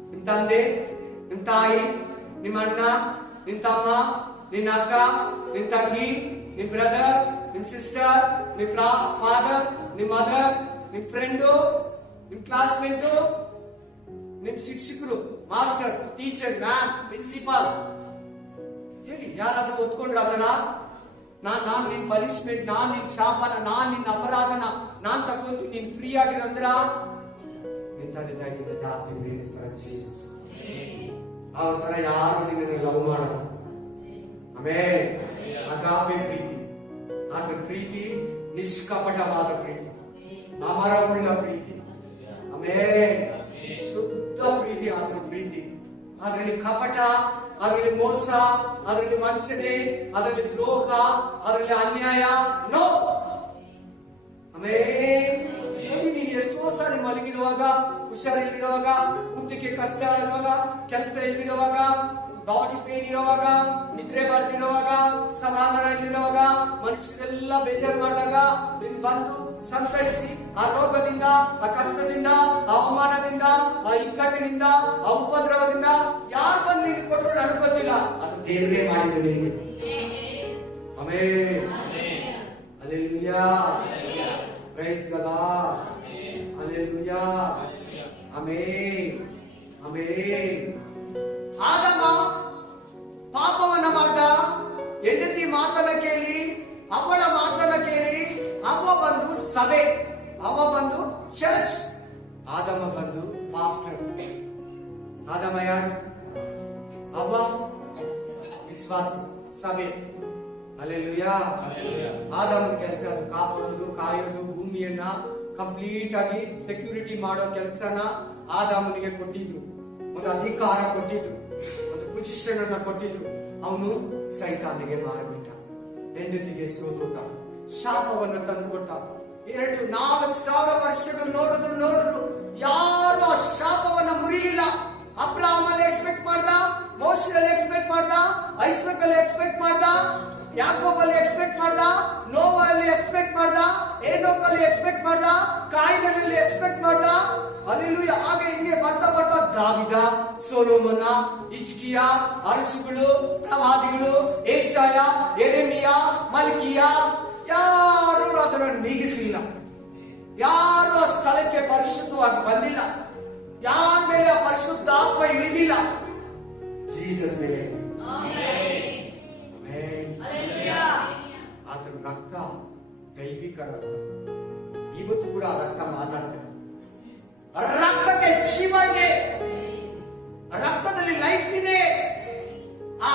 ನಿಮ್ ತಂದೆ, ನಿಮ್ ತಾಯಿ, ನಿಮ್ ಅಣ್ಣ, ನಿನ್ ತಮ್ಮ, ನಿನ್ ಅಕ್ಕ, ನಿನ್ ತಂಗಿ, ನಿಮ್ ಬ್ರದರ್, ನಿಮ್ ಸಿಸ್ಟರ್, ನಿಮ್ ಫಾದರ್, ನಿಮ್ ಮದರ್, ನಿಮ್ ಫ್ರೆಂಡು, ನಿಮ್ ಕ್ಲಾಸ್ಮೇಟು, ನಿಮ್ ಶಿಕ್ಷಕರು, ಮಾಸ್ಟರ್, ಟೀಚರ್, ಮ್ಯಾಮ್, ಪ್ರಿನ್ಸಿಪಾಲ್, ಹೇಳಿ ಯಾರಾದ್ರೂ ಒತ್ಕೊಂಡ್ರ ಅದನ್ನ? ನಾನ್ ನಿನ್ ಪನಿಷ್ಮೆಂಟ್, ನಾನ್ ನಿನ್ ಶಾಪನ, ನಾನ್ ನಿನ್ ಅಪರಾಧನ ನಾನ್ ತಗೊಂಡು ನೀನ್ ಫ್ರೀ ಆಗಿರಂದ್ರ ನಿನ್ ತಂದೆ ತಾಯಿಗಿಂತ ಜಾಸ್ತಿ ಪ್ರೀತಿಸ್ತಾರೆ ಜೀಸಸ್. ಆ ತರ ಯಾರು ನಿನ್ನ ಲವ್ ಮಾಡಲ್ಲ. ಆಮೇಲೆ ಅಗಾಪೆ ಪ್ರೀತಿ, ಆತನ ಪ್ರೀತಿ ನಿಷ್ಕಪಟವಾದ ಪ್ರೀತಿ, ಅಮರವುಳ್ಳ ಪ್ರೀತಿ, ಆಮೇಲೆ ಶುದ್ಧ ಪ್ರೀತಿ, ಆತನ ಪ್ರೀತಿ. ಅದರಲ್ಲಿ ಕಪಟ, ಅದರಲ್ಲಿ ಮೋಸ, ಅದರಲ್ಲಿ ವಂಚನೆ, ಅದರಲ್ಲಿ ದ್ರೋಹ, ಅದರಲ್ಲಿ ಅನ್ಯಾಯ ನೋ. ನೋಡಿ, ನೀನು ಎಷ್ಟೋ ಸಾರಿ ಮಲಗಿರುವಾಗ, ಹುಷಾರಿಲ್ಲಿರುವಾಗ, ಊಟಕ್ಕೆ ಕಷ್ಟ ಇರುವಾಗ, ಕೆಲಸ ಇಲ್ಲಿರುವಾಗ, ಬಾಡಿ ಪೇನ್ ಇರುವಾಗ, ನಿದ್ರೆ ಬರ್ದಿರುವಾಗ, ಸಮಾಧಾನ ಇಲ್ಲಿರುವಾಗ, ಮನುಷ್ಯರೆಲ್ಲ ಬೇಜಾರು ಮಾಡಿದಾಗ ನೀನು ಬಂದು ಸಂತೈಸಿ ಆ ರೋಗದಿಂದ, ಆ ಕಷ್ಟದಿಂದ, ಆ ಅವಮಾನದಿಂದ, ಆ ಇಕ್ಕಟ್ಟಿನಿಂದ, ಆ ಉಪದ್ರವದಿಂದ ಯಾರು ಬಂದು ನೀನು ಕೊಟ್ಟರು ನನಗೆ ಗೊತ್ತಿಲ್ಲ, ಅದು ದೇವರೇ ಮಾಡಿದ್ದು ನಿನಗೆ. Amen, hallelujah, praise the Lord, hallelujah, amen, amen. ಆದಮ ಪಾಪವನ್ನ ಮಾಡ್ದ. ಹೆಂಡತಿ ಮಾತನ್ನ ಕೇಳಿ, ಅವಳ ಮಾತನ್ನ ಕೇಳಿ, ಅವ್ವ ಬಂದು ಸಭೆ, ಅವ್ವ ಬಂದು ಚರ್ಚ್, ಆದಮ ಬಂದು ಪಾಸ್ಟರ್. ಆದಮ ಯಾರು? ಅವ್ವ ವಿಶ್ವಾಸಿ, ಸಭೆ. ಹಲ್ಲೆಲೂಯಾ. ಆದಮನ ಕೆಲಸ ಅದು ಕಾಪಾಡೋದು, ಕಾಯೋದು, ಭೂಮಿಯನ್ನ ಕಂಪ್ಲೀಟ್ ಆಗಿ ಸೆಕ್ಯೂರಿಟಿ ಮಾಡೋ ಕೆಲಸನ ಆದಮನಿಗೆ ಕೊಟ್ಟಿದ್ರು. ಒಂದು ಅಧಿಕಾರ ಕೊಟ್ಟಿದ್ರು, ಒಂದು ಪೊಸಿಷನ್ ಅನ್ನ ಕೊಟ್ಟಿದ್ರು. ಅವನು ಸೈತಾನಿಗೆ ಮಾರಿಬಿಟ್ಟ, ಹೆಂಡತಿಗೆ ಸೋತೋಟ, ಶಾಪವನ್ನು ತಂದುಕೊಟ್ಟ. 4,000 ವರ್ಷಗಳು ನೋಡಿದ್ರು ಯಾರು ಆ ಶಾಪವನ್ನ ಮುರಿಲಿಲ್ಲ. ಅಬ್ರಹಾಮಲ್ಲಿ ಎಕ್ಸ್ಪೆಕ್ಟ್ ಮಾಡ್ದ, ಮೋಶೆಯಲ್ಲಿ ಎಕ್ಸ್ಪೆಕ್ಟ್ ಮಾಡ್ದ, ಐಸಕಲ್ಲಿ ಎಕ್ಸ್ಪೆಕ್ಟ್ ಮಾಡ್ದ, ಯಾಕೋಬಲ್ಲಿ ಎಕ್ಸ್ಪೆಕ್ಟ್ ಮಾಡ್ದ, ನೋವಲ್ಲಿ ಎಕ್ಸ್ಪೆಕ್ಟ್ ಮಾಡ್ದ, ಏನೋಕಲ್ಲಿ ಎಕ್ಸ್ಪೆಕ್ಟ್ ಮಾಡ್ದ, ಕಾಯಿನಲ್ಲಿ ಎಕ್ಸ್ಪೆಕ್ಟ್ ಮಾಡ್ದ. ಹಲ್ಲೆಲೂಯಾ. ಹಾಗೆ ಹಿಂಗೆ ಬರ್ತಾ ಬರ್ತಾ ದಾವಿದ, ಸೊಲೊಮೋನ, ಹಿಜ್ಕೀಯ, ಅರಸುಗಳು, ಪ್ರವಾದಿಗಳು, ಯೆಶಾಯ, ಯೆರೆಮೀಯ, ಮಲ್ಕಿಯ ಯಾರು ಅದನ್ನು ನೀಗಿಸಲಿಲ್ಲ. ಯಾರು ಆ ಸ್ಥಳಕ್ಕೆ ಪರಿಶುದ್ಧವಾಗಿ ಬಂದಿಲ್ಲ, ಯಾರ ಮೇಲೆ ಆ ಪರಿಶುದ್ಧಾತ್ಮ ಇಳಿದಿಲ್ಲ. ಜೀಸಸ್ ಮೇಲೆ ಆತನ ರಕ್ತ ದೈವಿಕ ರಕ್ತ. ಇವತ್ತು ಕೂಡ ಆ ರಕ್ತ ಮಾತಾಡ್ತದೆ. ರಕ್ತಕ್ಕೆ ಜೀವ ಇದೆ, ರಕ್ತದಲ್ಲಿ ಲೈಫ್ ಇದೆ. ಆ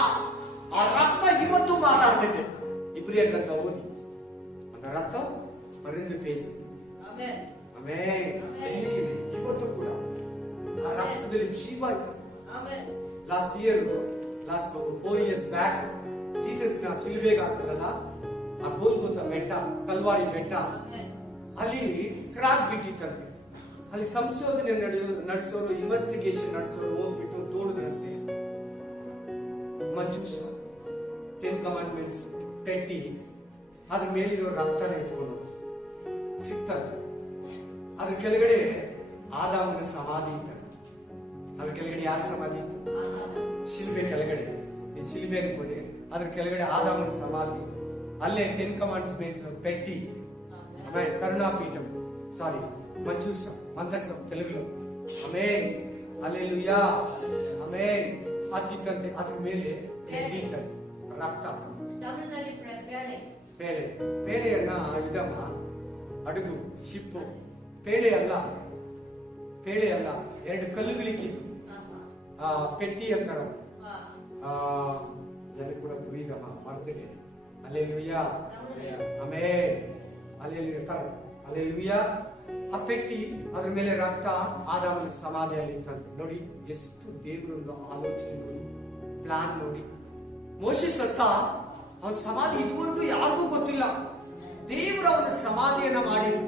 ರಕ್ತ ಇವತ್ತು ಮಾತಾಡ್ತೈತೆ. ಇಬ್ರಿಯರ್ ಗ್ರಂಥ ಓದಿ, அந்த ரத்தம் பரிந்து பேசு. ಇವತ್ತು ಕೂಡ ಆ ರಕ್ತದಲ್ಲಿ ಜೀವ ಇದೆ. ಲಾಸ್ಟ್ 4 years ಬ್ಯಾಕ್ ಜೀಸಸ್ ನ ಶಿಲುಬೆಗೆ ಹಾಕಿದ್ರಲ್ಲ, ಆ ಗೋಲ್ಗೊತ ಬೆಟ್ಟ, ಕಲ್ವಾರಿ ಬೆಟ್ಟ, ಅಲ್ಲಿ ಕ್ರಾಕ್ ಬಿಟ್ಟಿತ್ತಂತೆ. ಅಲ್ಲಿ ಸಂಶೋಧನೆ ನಡೆಸೋರು, ಇನ್ವೆಸ್ಟಿಗೇಷನ್ ನಡೆಸೋರು ಹೋಗ್ಬಿಟ್ಟು ತೋಡಿದ್ರಂತೆ. ಮಂಜೂಷ 10 ಕಮಾಂಡ್ಮೆಂಟ್ಸ್ ಪೆಟ್ಟಿ, ಅದ್ರ ಮೇಲಿರೋ ರಕ್ತನ ಇಟ್ಕೊಂಡು ಸಿಗ್ತದೆ. ಅದ್ರ ಕೆಳಗಡೆ ಆದಾಮನ ಸಮಾಧಿ ಇತ್ತು. ಅದ್ರ ಕೆಳಗಡೆ ಯಾರ ಸಮಾಧಿ ಇತ್ತು? ಶಿಲ್ಬೆ ಕೆಳಗಡೆ. ಈ ಶಿಲ್ಬೆ ಅನ್ಕೊಳ್ಳಿ, ಅದ್ರ ಕೆಳಗಡೆ ಆದಾಮನ ಸಮಾಧಿ. ಅಲ್ಲೇ 10 ಕಮಾಂಡ್ಮೆಂಟ್ಸ್ ಪೆಟ್ಟಿ, ಆಮೇಲೆ ಕರುಣಾಪೀಠಂ, ಸಾರಿ ಮಂಜೂಷ ಮಂದಸ ತೆಲುಗುలో, ಆಮೇಲೆ ಹಲ್ಲೆಲೂಯಾ, ಆಮೇಲೆ ಅತ್ತಿತ್ತಂತೆ. ಅದ್ರ ಮೇಲೆ ಇತ್ತಂತೆ ರಕ್ತ. ಬೇಳೆ, ಬೇಳೆಯನ್ನ ಇದಮ್ಮ ಅಡುಗು ಶಿಪ್ಪು. ಬೇಳೆ ಅಲ್ಲ, ಬೇಳೆ ಅಲ್ಲ, 2 ಕಲ್ಲುಗಳಿಕ್ಕಿದ್ದು ಪೆಟ್ಟಿ ಅಂತಾರ. ನನಗೆ ಕೂಡ ಪುರಿಗಮ್ಮ ಮಾಡ್ತೇನೆ. ಹಲ್ಲೆಲೂಯಾ, ಆಮೇಲೆ ಹಲ್ಲೆಲೂಯಾ, ಹಲ್ಲೆಲೂಯಾ. ಆ ಪೆಟ್ಟಿ, ಅದ್ರ ಮೇಲೆ ರಕ್ತ, ಆದಾಮನ ಸಮಾಧಿಯಲ್ಲಿ ಇತ್ತಂತೆ. ನೋಡಿ ಎಷ್ಟು ದೇವರ ಆಲೋಚನೆಗಳು, ಪ್ಲಾನ್ ನೋಡಿ. ಮೋಶೆ ಸತ್ತ, ಅವನ ಸಮಾಧಿ ಇದುವರೆಗೂ ಯಾರಿಗೂ ಗೊತ್ತಿಲ್ಲ. ದೇವರು ಅವನ ಸಮಾಧಿಯನ್ನ ಮಾಡಿದ್ರು.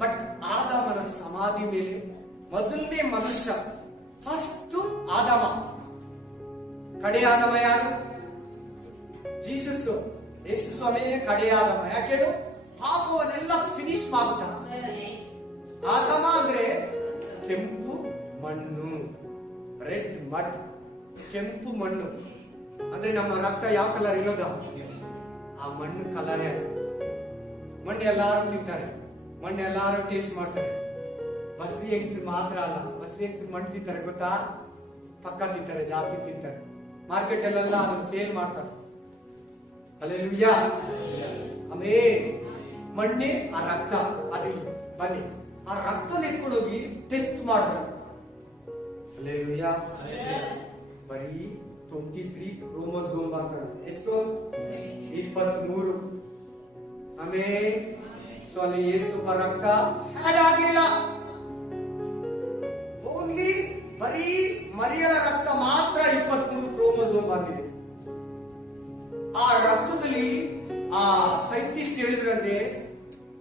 ಬಟ್ ಆದಾಮನ ಸಮಾಧಿ ಮೇಲೆ ಮೊದಲನೇ ಮನುಷ್ಯ, ಫಸ್ಟ್ ಆದಾಮ. ಕಡೆ ಆದಾಮ ಯಾರು? ಜೀಸಸ್, ಯೇಸು ಸ್ವಾಮಿಯೇ ಕಡೆ ಆದಾಮ. ಯಾಕೆ? ಪಾಪವನ್ನೆಲ್ಲ ಫಿನಿಶ್ ಮಾಡ್ಬಿಟ್ಟ. ಆದಾಮ ಅಂದ್ರೆ ಕೆಂಪು ಮಣ್ಣು, ರೆಡ್ ಮಡ್, ಕೆಂಪು ಮಣ್ಣು ಅಂದ್ರೆ ನಮ್ಮ ರಕ್ತ ಯಾವ ಕಲರ್ ಇರೋದ, ಆ ಮಣ್ಣು ಕಲರೇ. ಮಣ್ಣು ಎಲ್ಲಾರು ತಿಂತಾರೆ, ಮಣ್ಣು ಎಲ್ಲಾರು ಟೇಸ್ಟ್ ಮಾಡ್ತಾರೆ. ಬಸ್ರಿ ಹೆಂಗಸರು ಮಾತ್ರ ಅಲ್ಲ, ಬಸ್ರಿ ಹೆಂಗಸರು ಮಣ್ಣು ತಿಂತಾರೆ ಗೊತ್ತಾ? ಪಕ್ಕ ತಿಂತಾರೆ, ಜಾಸ್ತಿ ತಿಂತಾರೆ. ಮಾರ್ಕೆಟ್ ಅಲ್ಲೆಲ್ಲ ಅದನ್ನು ಸೇಲ್ ಮಾಡ್ತಾರೆ. ಹಲ್ಲೆಲೂಯಾ, ಆಮೇಲೆ ಮಣ್ಣೆ ಆ ರಕ್ತ. ಅದು ಬನ್ನಿ, ಆ ರಕ್ತ ಎತ್ಕೊಂಡೋಗಿ ಟೆಸ್ಟ್ ಮಾಡಿದ್ರು. ಹಲ್ಲೆಲೂಯಾ. ಬರೀ 23 ಕ್ರೋಮೋಸೋಮ್ ಅಂತ. ಎಷ್ಟು? 23. ಆಮೇಲೆ ಸೊ ಅಲ್ಲಿ ಯೇಸು ರಕ್ತ ಆಡ್ ಆಗಿಲ್ಲ. ಓನ್ಲಿ ಬರೀ ಮರಿಯಳ ರಕ್ತ ಮಾತ್ರ 23 ಕ್ರೋಮೋಸೋಮ್ ಬಂದಿದೆ. ಆ ರಕ್ತದಲ್ಲಿ ಆ ಸೈಂಟಿಸ್ಟ್ ಹೇಳಿದ್ರಂತೆ,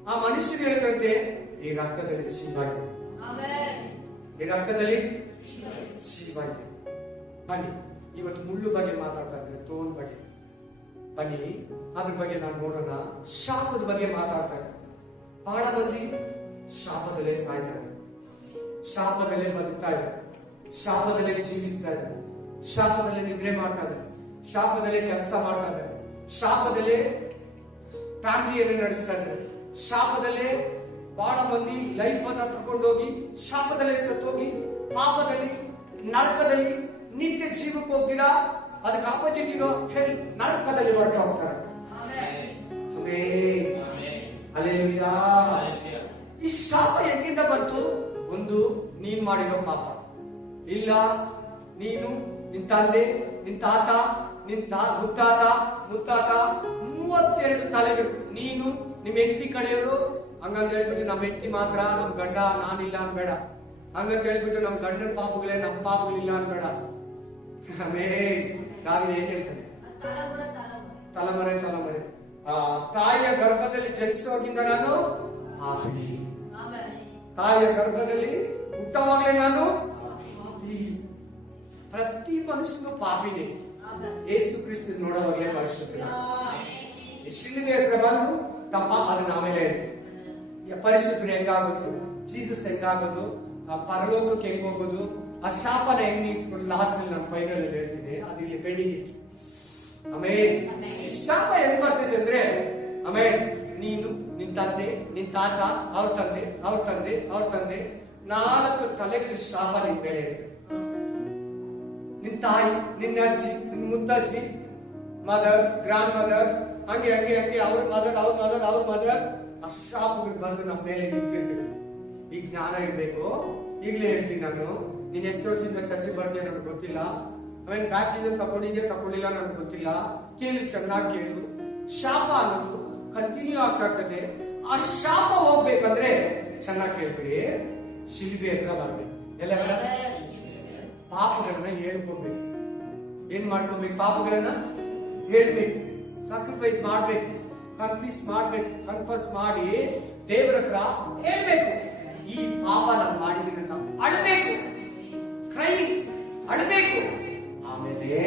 ಆ ಮನುಷ್ಯರು ಹೇಳಿದ್ರಂತೆ, ಈ ರಕ್ತದಲ್ಲಿ ಜೀವ ಇದೆ, ಈ ರಕ್ತದಲ್ಲಿ ಜೀವ ಇದೆ. ಬನ್ನಿ, ಇವತ್ತು ಮುಳ್ಳು ಬಗ್ಗೆ ಮಾತಾಡ್ತಾ ಇದ್ದೇನೆ, ತೋನ್ ಬಗ್ಗೆ. ಬನ್ನಿ ಅದ್ರ ಬಗ್ಗೆ ನಾನು ನೋಡೋಣ. ಶಾಪದ ಬಗ್ಗೆ ಮಾತಾಡ್ತಾ ಇದ್ದೆ. ಬಹಳ ಮಂದಿ ಶಾಪದಲ್ಲೇ ಸಾಯ್ತಾರೆ, ಶಾಪದಲ್ಲೇ ಬದುಕ್ತಾ ಇದ್ದಾರೆ, ಶಾಪದಲ್ಲೇ ಜೀವಿಸ್ತಾ ಇದ್ದಾರೆ, ಶಾಪದಲ್ಲೇ ನಿದ್ರೆ ಮಾಡ್ತಾ ಇದ್ದಾರೆ, ಶಾಪದಲ್ಲೇ ಕೆಲಸ ಮಾಡ್ತಾ ಇದ್ದಾರೆ, ಶಾಪದಲ್ಲೇ ಫ್ಯಾಮಿಲಿಯನ್ನು ನಡೆಸ್ತಾ ಇದ್ದಾರೆ, ಶಾಪದಲ್ಲೇ ಬಹಳ ಮಂದಿ ಲೈಫ್ ಅನ್ನ ತಗೊಂಡೋಗಿ ಶಾಪದಲ್ಲೇ ಸತ್ತೋಗಿ ಪಾಪದಲ್ಲಿ ನರಕದಲ್ಲಿ ನಿತ್ಯ ಜೀವಕ್ಕೆ ಹೋಗ್ತೀರಾ. ಅದಕ್ಕೆ ಆಪೋಸಿಟ್ ಇರೋ ಹೆಲ್ ನರಕದಲ್ಲಿ ಹೊರಟು ಹೋಗ್ತಾರೆ. ಹಲ್ಲೆಲೂಯಾ. ಈ ಶಾಪ ಎಲ್ಲಿಂದ ಬಂತು? ಒಂದು, ನೀನ್ ಮಾಡಿರೋ ಪಾಪ. ಇಲ್ಲ, ನೀನು, ನಿನ್ ತಂದೆ, ನಿನ್ ತಾತ, ನಿನ್ ಮುತ್ತಾತ 32 ತಲೆಗಳು. ನೀನು, ನಿಮ್ ಹೆಂಡತಿ ಕಡೆಯವರು ಹಂಗಂತ ಹೇಳ್ಬಿಟ್ಟು ನಮ್ಮ ಹೆಂಡತಿ ಮಾತ್ರ, ನಮ್ ಗಂಡ ನಾನಿಲ್ಲ ಅನ್ಬೇಡ. ಹಂಗಂತ ಹೇಳ್ಬಿಟ್ಟು ನಮ್ ಗಂಡನ ಪಾಪಗಳೇ ನಮ್ ಪಾಪಗಳಿಲ್ಲ ಅನ್ಬೇಡ. ಆಮೇಲೆ ನಾವಿನ್ ಏನ್ ಹೇಳ್ತಾನೆ? ತಲೆಮರೆ ತಲೆಮರೆ. ತಾಯಿಯ ಗರ್ಭದಲ್ಲಿ ಜನಿಸೋಗಿಂದ ನಾನು ಪಾಪಿ, ತಾಯಿಯ ಗರ್ಭದಲ್ಲಿ ಹುಟ್ಟವಾಗಲೇ ನಾನು ಪಾಪಿ. ಪ್ರತಿ ಮನುಷ್ಯನು ಪಾಪಿನೇ. ಯೇಸು ಕ್ರಿಸ್ತ ನೋಡೋವಾಗಲೇ ಪರಿಶುದ್ಧ. ಶಿಲುಬೆ ಹತ್ರ ಬಂದು ತಪ್ಪ, ಅದನ್ನ ಆಮೇಲೆ ಹೇಳ್ತೀವಿ. ಪರಿಶುದ್ಧರು ಹೆಂಗಾಗೋದು, ಜೀಸಸ್ ಹೆಂಗಾಗೋದು, ಪರಲೋಕಕ್ಕೆ ಹೆಂಗ್ ಹೋಗೋದು, ಆ ಶಾಪನ ಹೆಂಗ್ ನೀಗಿಸ್ಕೊಂಡು ಲಾಸ್ಟ್ ಅಲ್ಲಿ ನಾನು ಫೈನಲ್ ಅಲ್ಲಿ ಹೇಳ್ತೀನಿ. ಅದು ಇಲ್ಲಿ ಪೆಂಡಿಂಗ್ ಇತ್ತು. ಆಮೇಲೆ ಶಾಪ ಹೆಂಗ್ ಬರ್ತೈತೆ ಅಂದ್ರೆ, ಆಮೇಲೆ ನೀನು, ನಿನ್ ತಂದೆ, ನಿನ್ ತಾತ, ಅವ್ರ ತಂದೆ, ಅವ್ರ ತಂದೆ, ಅವ್ರ ತಂದೆ, 4 ತಲೆಗಳ ಶಾಪ ನಿನ್ ಮೇಲೆ ಇದೆ. ನಿನ್ ತಾಯಿ, ನಿನ್ನ ಅಜ್ಜಿ, ನಿನ್ ಮುತ್ತಜ್ಜಿ, ಮದರ್, ಗ್ರಾಂಡ್ ಮದರ್, ಹಂಗೆ ಹಂಗೆ ಹಂಗೆ ಅವ್ರ ಮದರ್, ಅವ್ರ ಮದರ್, ಅವ್ರ ಮದರ್, ಆ ಶಾಪಗಳು ಬಂದು ನಮ್ಮ ಮೇಲೆ ನಿಂತಿರ್ತವೆ. ಈ ಜ್ಞಾನ ಇರ್ಬೇಕು. ಈಗಲೇ ಹೇಳ್ತೀನಿ ನಾನು, ನೀನ್ ಎಷ್ಟು ವರ್ಷದಿಂದ ಚರ್ಚೆ ಬರ್ತೀಯ ನನಗೆ ಗೊತ್ತಿಲ್ಲ. ಆಮೇಲೆ ಬ್ಯಾಪ್ಟಿಸಮ್ ತಗೊಂಡಿಲ್ಲ ನನಗೆ ಗೊತ್ತಿಲ್ಲ. ಕೇಳಿ, ಚೆನ್ನಾಗಿ ಕೇಳು. ಶಾಪ ಅನ್ನೋದು ಕಂಟಿನ್ಯೂ ಆಗ್ತಾ ಇರ್ತದೆ. ಆ ಶಾಪ ಹೋಗ್ಬೇಕಂದ್ರೆ ಚೆನ್ನಾಗಿ ಕೇಳ್ಬಿಡಿ, ಶಿಲ್ಬೆ ಹತ್ರ ಬರ್ಬೇಕು. ಎಲ್ಲ ಪಾಪಗಳನ್ನ ಹೇಳ್ಕೊಬೇಕು. ಏನ್ ಮಾಡ್ಕೊಬೇಕು? ಪಾಪಗಳನ್ನ ಹೇಳ್ಬೇಕು, ಸಾಕ್ರಿಫೈಸ್ ಮಾಡ್ಬೇಕು, ಕನ್ಫಸ್ ಮಾಡಿ ದೇವರ ಹತ್ರ ಹೇಳ್ಬೇಕು. ಈ ಪಾಪ ನಾನು ಮಾಡಿದ್ದೀನಿ ಅಂತ ಅಳಬೇಕು, ಅಳಬೇಕು. ಆಮೇಲೆ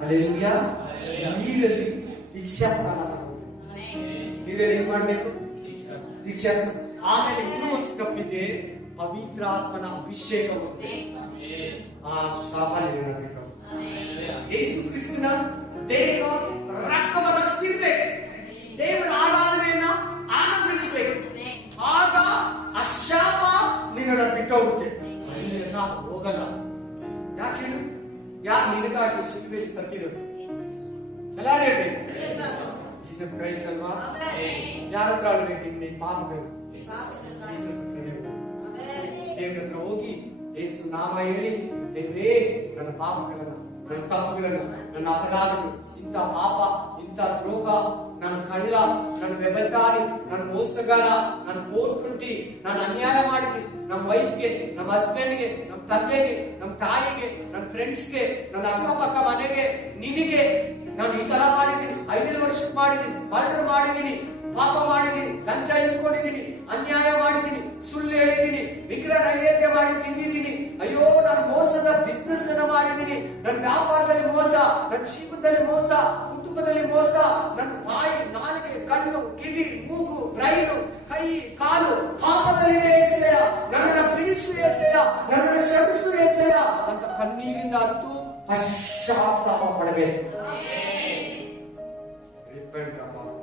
ಅಲ್ಲೆಲ್ಲೂಯಾ ನೀರಲ್ಲಿ ದೀಕ್ಷಾಸ್ನಾನ ನೀರಲ್ಲಿ ಏನ್ ಮಾಡ್ಬೇಕು? ದೀಕ್ಷಾಸ್ನಾನ. ಆಮೇಲೆ ಇನ್ನೂ ಒಂದು ಸ್ಟೆಪ್ ಇದೆ, ಪವಿತ್ರಾತ್ಮನ ಅಭಿಷೇಕವು. ಆ ಶಾಪ ನೀಡಬೇಕು. ಯೇಸು ಕ್ರಿಸ್ತನ ದೇಹ ರಕ್ತವನ್ನ ತಿನ್ಬೇಕು, ದೇವರ ಆರಾಧನೆಯನ್ನ ಆನಂದಿಸಬೇಕು. ಆಗ ಆ ಶಾಪ ನಿನ್ನ ಬಿಟ್ಟೋಗುತ್ತೆ, ಅನ್ಯಥಾ ಹೋಗಲ್ಲ. ಯಾಕೆ ಹೇಳು? ಯಾಕೆ ನಿನಗಾಗಿ ಶಿಲುಬೆಯಲ್ಲಿ ಸತ್ತಿರೋದು? ಎಲ್ಲಾರು ಹೇಳ್ಬೇಕು, ಜೀಸಸ್ ಕ್ರೈಸ್ಟ್ ಅಲ್ವಾ? ಯಾರ ಹತ್ರ ಅಳ್ಬೇಕು? ನಿನ್ನ ಪಾಪಗಳು ಜೀಸಸ್ ಹತ್ರ ಹೇಳ್ಬೇಕು. ದೇವ್ರ ಹತ್ರ ಹೋಗಿ ಯೇಸು ನಾಮ ಹೇಳಿ, ದೇವ್ರೇ ನನ್ನ ಪಾಪಗಳನ್ನ, ನನ್ನ ತಪ್ಪುಗಳನ್ನ, ನನ್ನ ಅಪರಾಧಗಳು, ಇಂಥ ಪಾಪ, ಇಂಥ ದ್ರೋಹ, ನನ್ನ ಕಳ್ಳ, ನನ್ನ ವ್ಯಭಚಾರಿ, ನನ್ನ ಮೋಸಗಾರ, ನನ್ನ ಕೋರ್ಕುಂಟಿ, ನಾನು ಅನ್ಯಾಯ ಮಾಡಿದ್ದೀನಿ ನಮ್ಮ ವೈಫ್ಗೆ, ನಮ್ಮ ಹಸ್ಬೆಂಡ್ಗೆ, ನಮ್ಮ ತಂದೆಗೆ, ನಮ್ಮ ತಾಯಿಗೆ, ನನ್ನ ಫ್ರೆಂಡ್ಸ್ಗೆ, ನನ್ನ ಅಕ್ಕಪಕ್ಕ ಮನೆಗೆ, ನಿನಗೆ ನಾನು ಈ ತರ ಮಾಡಿದ್ದೀನಿ, 5 ವರ್ಷಕ್ಕೆ ಮಾಡಿದ್ದೀನಿ, ಮರ್ಡರ್ ಮಾಡಿದ್ದೀನಿ, ಪಾಪ ಮಾಡಿದ್ದೀನಿ, ಲಂಚ ಇಸ್ಕೊಂಡಿದ್ದೀನಿ, ಅನ್ಯಾಯ ಮಾಡಿದ್ದೀನಿ, ಸುಳ್ಳು ಹೇಳಿದ್ದೀನಿ, ವಿಗ್ರಹ ನೈವೇದ್ಯ ಮಾಡಿ ತಿಂದಿದ್ದೀನಿ, ಅಯ್ಯೋ ನಾನು ಮೋಸದ ಬಿಸ್ನೆಸ್ ಅನ್ನ ಮಾಡಿದ್ದೀನಿ, ನನ್ನ ವ್ಯಾಪಾರದಲ್ಲಿ ಮೋಸ, ನನ್ನ ಜೀವನದಲ್ಲಿ ಮೋಸ, ಕುಟುಂಬದಲ್ಲಿ ಮೋಸ, ನನ್ನ ಬಾಯಿ, ನಾಲಿಗೆ, ಕಣ್ಣು, ಕಿವಿ, ಮೂಗು, ಬ್ರೈನು, ಕೈ, ಕಾಲು ಪಾಪದಲ್ಲಿದೆ ಏಸಯ್ಯ, ನನ್ನನ್ನ ಬಿಡಿಸು ಏಸಯ್ಯ, ನನ್ನನ್ನ ಕ್ಷಮಿಸು ಏಸಯ್ಯ ಅಂತ ಕಣ್ಣೀರಿಂದ ಹತ್ತು ಪಶ್ಚಾತ್ತಾಪ ಪಡಬೇಕು. ರಿಪೆಂಟ್ ಅಬೌಟ್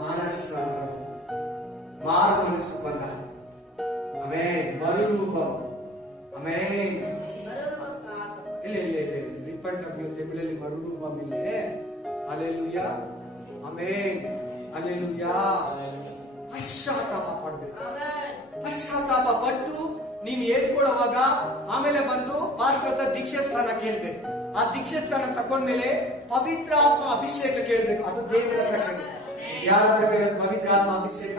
ಮಾನಸ ಬಂದ. ಆಮೆನ್. ಮರುರೂಪಂ. ಆಮೆನ್. ಇಲ್ಲ ರಿಪೆಂಟ್ ಅಬೌಟ್ ತೆಮಿಳಲ್ಲಿ ಮರುರೂಪಂ ಇಲ್ಲೇ. ಹಲ್ಲೆಲೂಯಾ. ಆಮೆನ್. ಹಲ್ಲೆಲೂಯಾ. ಪಶ್ಚಾತ್ತಾಪ ಪಡಬೇಕು. ಪಶ್ಚಾತ್ತಾಪ ಪಟ್ಟು ನೀನು ಹೇಳ್ಕೊಳ್ಳುವಾಗ ಆಮೇಲೆ ಬಂದು ಪಾಸ್ಟರ್ ಹತ್ರ ದೀಕ್ಷೆ ಸ್ಥಾನ ಕೇಳ್ಬೇಕು. ಆ ದೀಕ್ಷೆ ಸ್ಥಾನ ತಕೊಂಡ್ಮೇಲೆ ಪವಿತ್ರ ಆತ್ಮ ಅಭಿಷೇಕ ಕೇಳ್ಬೇಕು. ಅದು ದೇವರ ಹತ್ರ. ಯಾರ ಹತ್ರ ಕೇಳಬೇಕು ಪವಿತ್ರ ಆತ್ಮ ಅಭಿಷೇಕ?